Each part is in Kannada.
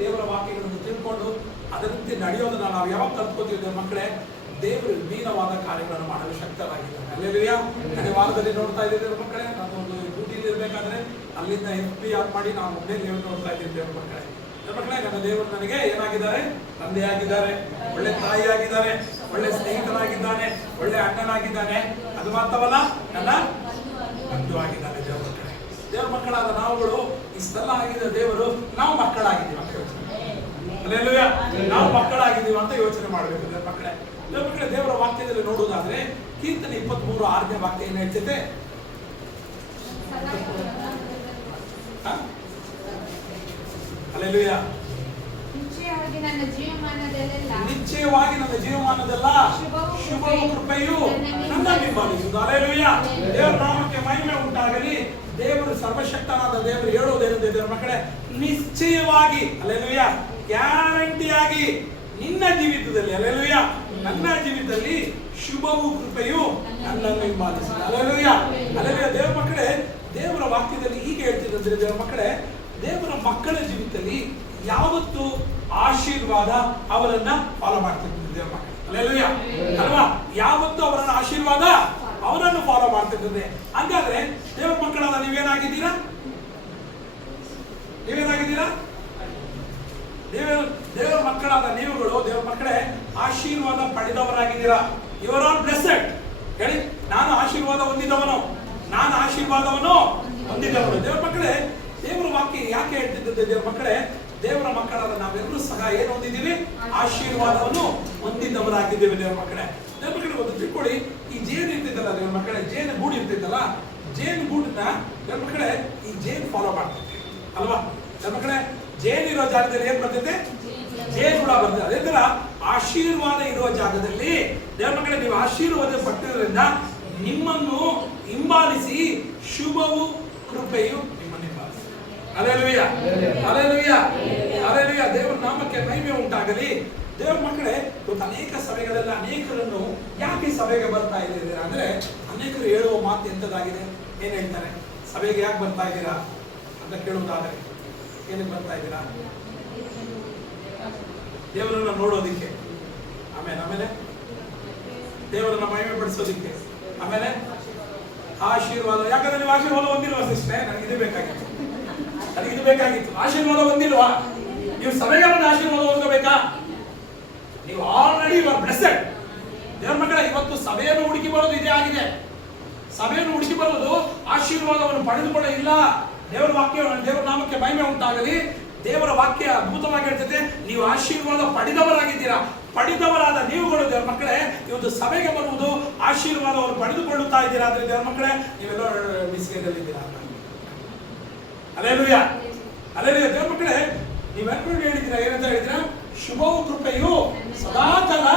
ದೇವರ ವಾಕ್ಯಗಳನ್ನು ತಿಳ್ಕೊಂಡು ಅದರಂತೆ ನಡೆಯೋದನ್ನ ನಾವು ಯಾವಾಗ ಕಲ್ತ್ಕೋತೀವಿ ಮಕ್ಕಳೇ, ದೇವರು ವಿಭಿನ್ನವಾದ ಕಾರ್ಯಗಳನ್ನು ಮಾಡಲು ಶಕ್ತರಾಗಿದ್ದಾರೆ. ಅಲ್ಲೆಲ್ಲೂಯ. ಕಡೆ ವಾರದಲ್ಲಿ ನೋಡ್ತಾ ಇದ್ದೀವಿ ಮಕ್ಕಳೇ, ನಾನು ಒಂದು ಡ್ಯೂಟಿಲಿ ಇರಬೇಕಾದ್ರೆ ಅಲ್ಲಿಂದ FPR ಮಾಡಿ ನಾವು ಒಬ್ಬನೇ ದೇವರು ನೋಡ್ತಾ ಇದ್ದೀವಿ ದೇವ್ರ ಮಕ್ಕಳೇ. ನನ್ನ ದೇವರು ನನಗೆ ಏನಾಗಿದ್ದಾರೆ? ತಂದೆಯಾಗಿದ್ದಾರೆ, ಒಳ್ಳೆ ತಾಯಿಯಾಗಿದ್ದಾರೆ, ಒಳ್ಳೆ ಸ್ನೇಹಿತರಾಗಿದ್ದಾನೆ, ಒಳ್ಳೆ ಅಣ್ಣನಾಗಿದ್ದಾನೆ. ಅದು ಮಾತ್ರವಲ್ಲ, ನನ್ನ ಬಂಧುವಾಗಿದ್ದಾನೆ ದೇವ್ರ ಮಕ್ಕಳೇ. ದೇವ್ರ ಮಕ್ಕಳಾದ ನಾವುಗಳು ಇಷ್ಟೆಲ್ಲ ಆಗಿದೆ ದೇವರು, ನಾವು ಮಕ್ಕಳಾಗಿದ್ದೀವಿ ಅಂತ ಯೋಚನೆ. ಅಲ್ಲೆಲ್ಲೂಯ. ನಾವು ಮಕ್ಕಳಾಗಿದ್ದೀವಿ ಅಂತ ಯೋಚನೆ ಮಾಡಬೇಕು ದೇವ್ರ ಮಕ್ಕಳೇ. ದೇವ್ರ ಮಕ್ಕಳೇ, ದೇವರ ವಾಕ್ಯದಲ್ಲಿ ನೋಡುವುದಾದ್ರೆ ಕೀರ್ತನೆ 23:6 ವಾಕ್ಯ ಏನು ಹೇಳ್ತಿದೆ? ಅಲ್ಲೆಲ್ಲೂಯ. ನಿಶ್ಚಯವಾಗಿ ನನ್ನ ಜೀವಮಾನದೆಲ್ಲ ಶುಭವು ಕೃಪೆಯು ನನ್ನ ಬೆಂಬಲಿಸುವುದು. ಅಲ್ಲೆಲ್ಲೂಯ. ದೇವರ ನಾಮಕ್ಕೆ ಮಹಿಮೆ ಉಂಟಾಗಲಿ. ದೇವರು ಸರ್ವಶಕ್ತನಾದ ದೇವರು ಹೇಳುವುದೇನಿದೆ ದೇವರ ಮಕ್ಕಳೇ? ನಿಶ್ಚಯವಾಗಿ, ಅಲ್ಲೆಲ್ಲೂಯ, ಗ್ಯಾರಂಟಿಯಾಗಿ ನಿನ್ನ ಜೀವಿತದಲ್ಲಿ, ಅಲ್ಲೆಲ್ಲೂಯ, ನನ್ನ ಜೀವಿತದಲ್ಲಿ ಶುಭವು ಕೃಪೆಯು ನನ್ನನ್ನು ಹಿಂಬಾಲಿಸುತ್ತದೆ. ಅಲ್ಲೆಲ್ಲೂಯ. ಅಲ್ಲೆಲ್ಲೂಯ. ದೇವರ ಮಕ್ಕಳೇ, ದೇವರ ವಾಕ್ಯದಲ್ಲಿ ಹೀಗೆ ಹೇಳ್ತಿದ್ರೆ ದೇವರ ಮಕ್ಕಳೇ, ದೇವರ ಮಕ್ಕಳ ಜೀವಿತದಲ್ಲಿ ಯಾವತ್ತು ಆಶೀರ್ವಾದ ಅವರನ್ನ ಫಾಲೋ ಮಾಡ್ತಿರ್ತಾರೆ ದೇವರ ಮಕ್ಕಳು. ಅಲ್ಲೆಲ್ಲೂಯ. ಅಲ್ವಾ? ಯಾವತ್ತು ಅವರನ್ನ ಆಶೀರ್ವಾದ ಅವರನ್ನು ಫಾಲೋ ಮಾಡ್ತಿರ್ತದೆ. ಹಾಗಾದ್ರೆ ದೇವರ ಮಕ್ಕಳಾದ ನೀವೇನಾಗಿದ್ದೀರಾ? ದೇವರ ಮಕ್ಕಳಾದ ನೀವುಗಳು, ದೇವರ ಮಕ್ಕಳೇ, ಆಶೀರ್ವಾದ ಪಡೆದವರಾಗಿದ್ದೀರಾ. You are all blessed. ಹೇಳಿ, ನಾನು ಆಶೀರ್ವಾದ ಹೊಂದಿದವನು, ನಾನು ಆಶೀರ್ವಾದವನ್ನು ಹೊಂದಿದವನು. ದೇವರ ಮಕ್ಕಳೇ, ದೇವರ ವಾಕ್ಯ ಯಾಕೆ ಹೇಳ್ತಿದ್ದೆ ದೇವರ ಮಕ್ಕಳೇ? ದೇವರ ಮಕ್ಕಳಾದ ನಾವೆಲ್ಲರೂ ಸಹ ಏನು ಹೊಂದಿದ್ದೀವಿ? ಆಶೀರ್ವಾದವನ್ನು ಹೊಂದಿದವರಾಗಿದ್ದೇವೆ ದೇವರ ಮಕ್ಕಳೇ. ದೇವರ ಮಕ್ಕಳೇ, ಒಂದು ತಿಳ್ಕೊಳ್ಳಿ, ಈ ಜೇನು ಇರ್ತಿದ್ದಲ್ಲ ದೇವರ ಮಕ್ಕಳೇ, ಜೇನು ಗೂಡು ಇರ್ತಿದ್ದಲ್ಲ, ಜೇನು ಗೂಡನ್ನ ದೇವರ ಮಕ್ಕಳೇ ಈ ಜೇನು ಫಾಲೋ ಮಾಡ್ತಿದ್ದೆ ಅಲ್ವಾ? ದೇವರ ಮಕ್ಕಳೇ, ಜೇನು ಇರೋ ಜಾಗದಲ್ಲಿ ಏನ್ ಬರ್ತೈತೆ? ಜೇನು ಕೂಡ ಬರ್ತದೆ. ಅದೇ ತರ ಆಶೀರ್ವಾದ ಇರುವ ಜಾಗದಲ್ಲಿ ದೇವರ ಮಕ್ಕಳೇ, ನೀವು ಆಶೀರ್ವಾದ ಪಟ್ಟಿರೋದ್ರಿಂದ ನಿಮ್ಮನ್ನು ಹಿಂಬಾಲಿಸಿ ಶುಭವು ಕೃಪೆಯು ನಿಮ್ಮನ್ನು ಹಿಂಬಾಲಿಸಿ. Hallelujah, hallelujah, hallelujah. ದೇವರ ನಾಮಕ್ಕೆ ಮಹಿಮೆ ಉಂಟಾಗಲಿ. ದೇವರ ಮಕ್ಕಳೇ, ಇವತ್ತು ಅನೇಕ ಸಭೆಗಳೆಲ್ಲ ಅನೇಕರನ್ನು ಯಾಕೆ ಸಭೆಗೆ ಬರ್ತಾ ಇದ್ದೀರಾ ಅಂದ್ರೆ, ಅನೇಕರು ಹೇಳುವ ಮಾತು ಎಂತದಾಗಿದೆ? ಏನ್ ಹೇಳ್ತಾರೆ? ಸಭೆಗೆ ಯಾಕೆ ಬರ್ತಾ ಇದ್ದೀರಾ ಅಂತ ಕೇಳುವುದಾದ್ರೆ ಏನಕ್ಕೆ ಬರ್ತಾ ಇದ್ದೀರಾ? ದೇವರನ್ನ ನೋಡೋದಿಕ್ಕೆ, ಆಮೇಲೆ ದೇವರನ್ನ ಮಹಿಮೆ ಪಡಿಸೋದಿಕ್ಕೆ, ಆಮೇಲೆ ಆಶೀರ್ವಾದ. ಯಾಕಂದ್ರೆ ನೀವು ಆಶೀರ್ವಾದ ಹೊಂದಿಲ್ವಾ ಸಿಸ್ಟರ್? ನನಗೆ ಇದು ಬೇಕಾಗಿತ್ತು. ಆಶೀರ್ವಾದ ಹೊಂದಿಲ್ವಾ? ನೀವು ಸಭೆಗೆ ಬಂದು ಆಶೀರ್ವಾದ ಹೊಂದಬೇಕಾ? ನೀವು ಆಲ್ರೆಡಿ ಯು ಆರ್ ಬ್ಲೆಸ್ಸೆಡ್. ದೇವರ ಮಕ್ಕಳ, ಇವತ್ತು ಸಭೆಯನ್ನು ಹುಡುಕಿ ಬರೋದು ಇದೇ ಆಗಿದೆ. ಸಭೆಯನ್ನು ಹುಡುಕಿ ಬರೋದು ಆಶೀರ್ವಾದವನ್ನು ಪಡೆದುಕೊಳ್ಳ ಇಲ್ಲ. ದೇವರ ವಾಕ್ಯ, ದೇವರ ನಾಮಕ್ಕೆ ಮಹಿಮೆ ಉಂಟಾಗಲಿ. ದೇವರ ವಾಕ್ಯ ಅದ್ಭುತವಾಗಿ ಹೇಳ್ತೈತೆ, ನೀವು ಆಶೀರ್ವಾದ ಪಡೆದವರಾಗಿದ್ದೀರಾ. ಪಡೆದವರಾದ ನೀವುಗಳು ದೇವರ ಮಕ್ಕಳೇ, ಇವತ್ತು ಸಭೆಗೆ ಬರುವುದು ಆಶೀರ್ವಾದವನ್ನು ಪಡೆದುಕೊಳ್ಳುತ್ತಾ ಇದ್ದೀರಾ. ಅಂದ್ರೆ ದೇವರ ಮಕ್ಕಳೇ, ನೀವೆಲ್ಲ ಮಿಸ್ಗೈಡಲ್ಲಿದ್ದೀರಾ. Alleluia, alleluia. ದೇವರ ಮಕ್ಕಳೇ, ನೀವೆಲ್ಲರೂ ಹೇಳಿದ್ದೀರಾ, ಏನಂತ ಹೇಳಿದ್ದೀರಾ? ಶುಭವು ಕೃಪೆಯು ಸದಾಕಾಲ.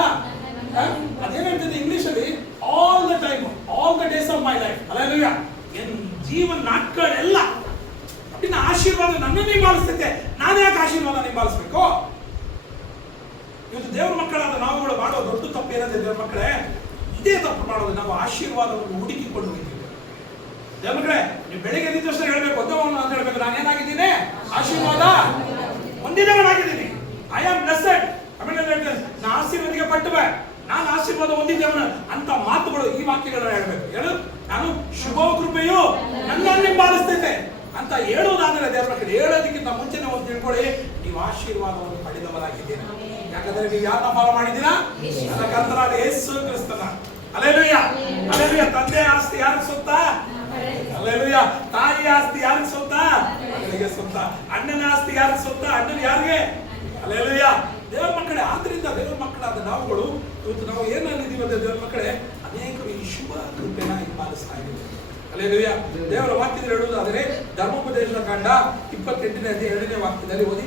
ಅದೇನು ಹೇಳ್ತಿದೆ ಇಂಗ್ಲಿಷಲ್ಲಿ? All the time, all the days of my life. Alleluia. N ಜೀವನ ನಾಟ್ಗಳೆಲ್ಲ ನಿನ್ನ ಆಶೀರ್ವಾದ ನನ್ನನ್ನು ಹಿಂಬಾಲಿಸ್ತೈತೆ. ನಾನು ಯಾಕೆ ಆಶೀರ್ವಾದ ಹಿಂಬಾಲಿಸ್ಬೇಕು? ಇವತ್ತು ದೇವರ ಮಕ್ಕಳಾದ ನಾವುಗಳು ಮಾಡೋ ದೊಡ್ಡ ತಪ್ಪು ಏನಂದ್ರೆ ದೇವರ ಮಕ್ಕಳೇ, ಇದೇ ತಪ್ಪು ಮಾಡೋದು. ನಾವು ಆಶೀರ್ವಾದವನ್ನು ಹುಡುಕಿಕೊಂಡು ಹೋಗಿದ್ದೀವಿ. ದೇವರ ಮಕ್ಕಳೇ, ನೀವು ಬೆಳಿಗ್ಗೆ ಎದ್ದ ತಕ್ಷಣ ಹೇಳ್ಬೇಕು, ಒದ್ದವನು ಅಂತ ಹೇಳ್ಬೇಕು, ನಾನೇನಾಗಿದ್ದೀನಿ? ಆಶೀರ್ವಾದ ಹೊಂದಿದವನಾಗಿದ್ದೀನಿ. I am blessed. ಆಮೇಲೆ ನಾನು ಆಶೀರ್ವಾದಿಗೆ ಪಟ್ಟುವೆ, ನಾನು ಆಶೀರ್ವಾದ ಹೊಂದಿದ್ದೇವನ ಅಂತ ಮಾತುಗಳು, ಈ ವಾಕ್ಯಗಳನ್ನ ಹೇಳ್ಬೇಕು. ಹೇಳು, ನಾನು ಶುಭ ಕೃಪೆಯು ನನ್ನನ್ನು ಹಿಂಬಾಲಿಸ್ತೈತೆ ಅಂತ ಹೇಳುವುದಾದ್ರೆ ದೇವರ ಮಕ್ಕಳು, ಹೇಳೋದಕ್ಕಿಂತ ಮುಂಚೆನೆ ಒಂದು ತಿಳ್ಕೊಳ್ಳಿ, ನೀವು ಆಶೀರ್ವಾದವನ್ನು ಪಡೆದವರಾಗಿದ್ದೀರಾ. ಯಾಕಂದ್ರೆ ನೀವು ಯಾರನ್ನ ಫಾಲೋ ಮಾಡಿದ್ದೀರಾ? ನನ್ನ ಕರ್ತನಾದ ಯೇಸು ಕ್ರಿಸ್ತನ. Hallelujah, hallelujah. ತಂದೆ ಆಸ್ತಿ ಯಾರಿಗೆ ಸ್ವಂತ? ಹಲ್ಲೆಲೂಯಾ. ತಾಯಿ ಆಸ್ತಿ ಯಾರಿಗೆ ಸ್ವಂತ? ಮಕ್ಕಳಿಗೆ ಸ್ವಂತ. ಅಣ್ಣನ ಆಸ್ತಿ ಯಾರಿಗೆ ಸ್ವಂತ? ಅಣ್ಣನ ಯಾರಿಗೆ? ಹಲ್ಲೆಲೂಯಾ. ದೇವರ ಮಕ್ಕಳೇ, ಆದ್ರಿಂದ ದೇವರ ಮಕ್ಕಳಾದ ನಾವುಗಳು ಇವತ್ತು ನಾವು ಏನಿದ್ದೀವಿ ಅಂದ್ರೆ ದೇವರ ಮಕ್ಕಳೇ, ಅನೇಕರು ಈ ಶುಭ ಕೃಪೆನ ಹಿಂಬಾಲಿಸ್ತಾ ಇದ್ದೀವಿ. ಹಲ್ಲೆಲೂಯಾ. ದೇವರ ವಾಕ್ಯದಲ್ಲಿ ಹೇಳುವುದಾದರೆ ಧರ್ಮೋಪದೇಶದ ಕಾಂಡ 28ನೇ ಅಧ್ಯಾಯ 2ನೇ ವಾಕ್ಯದಲ್ಲಿ ಓದಿ.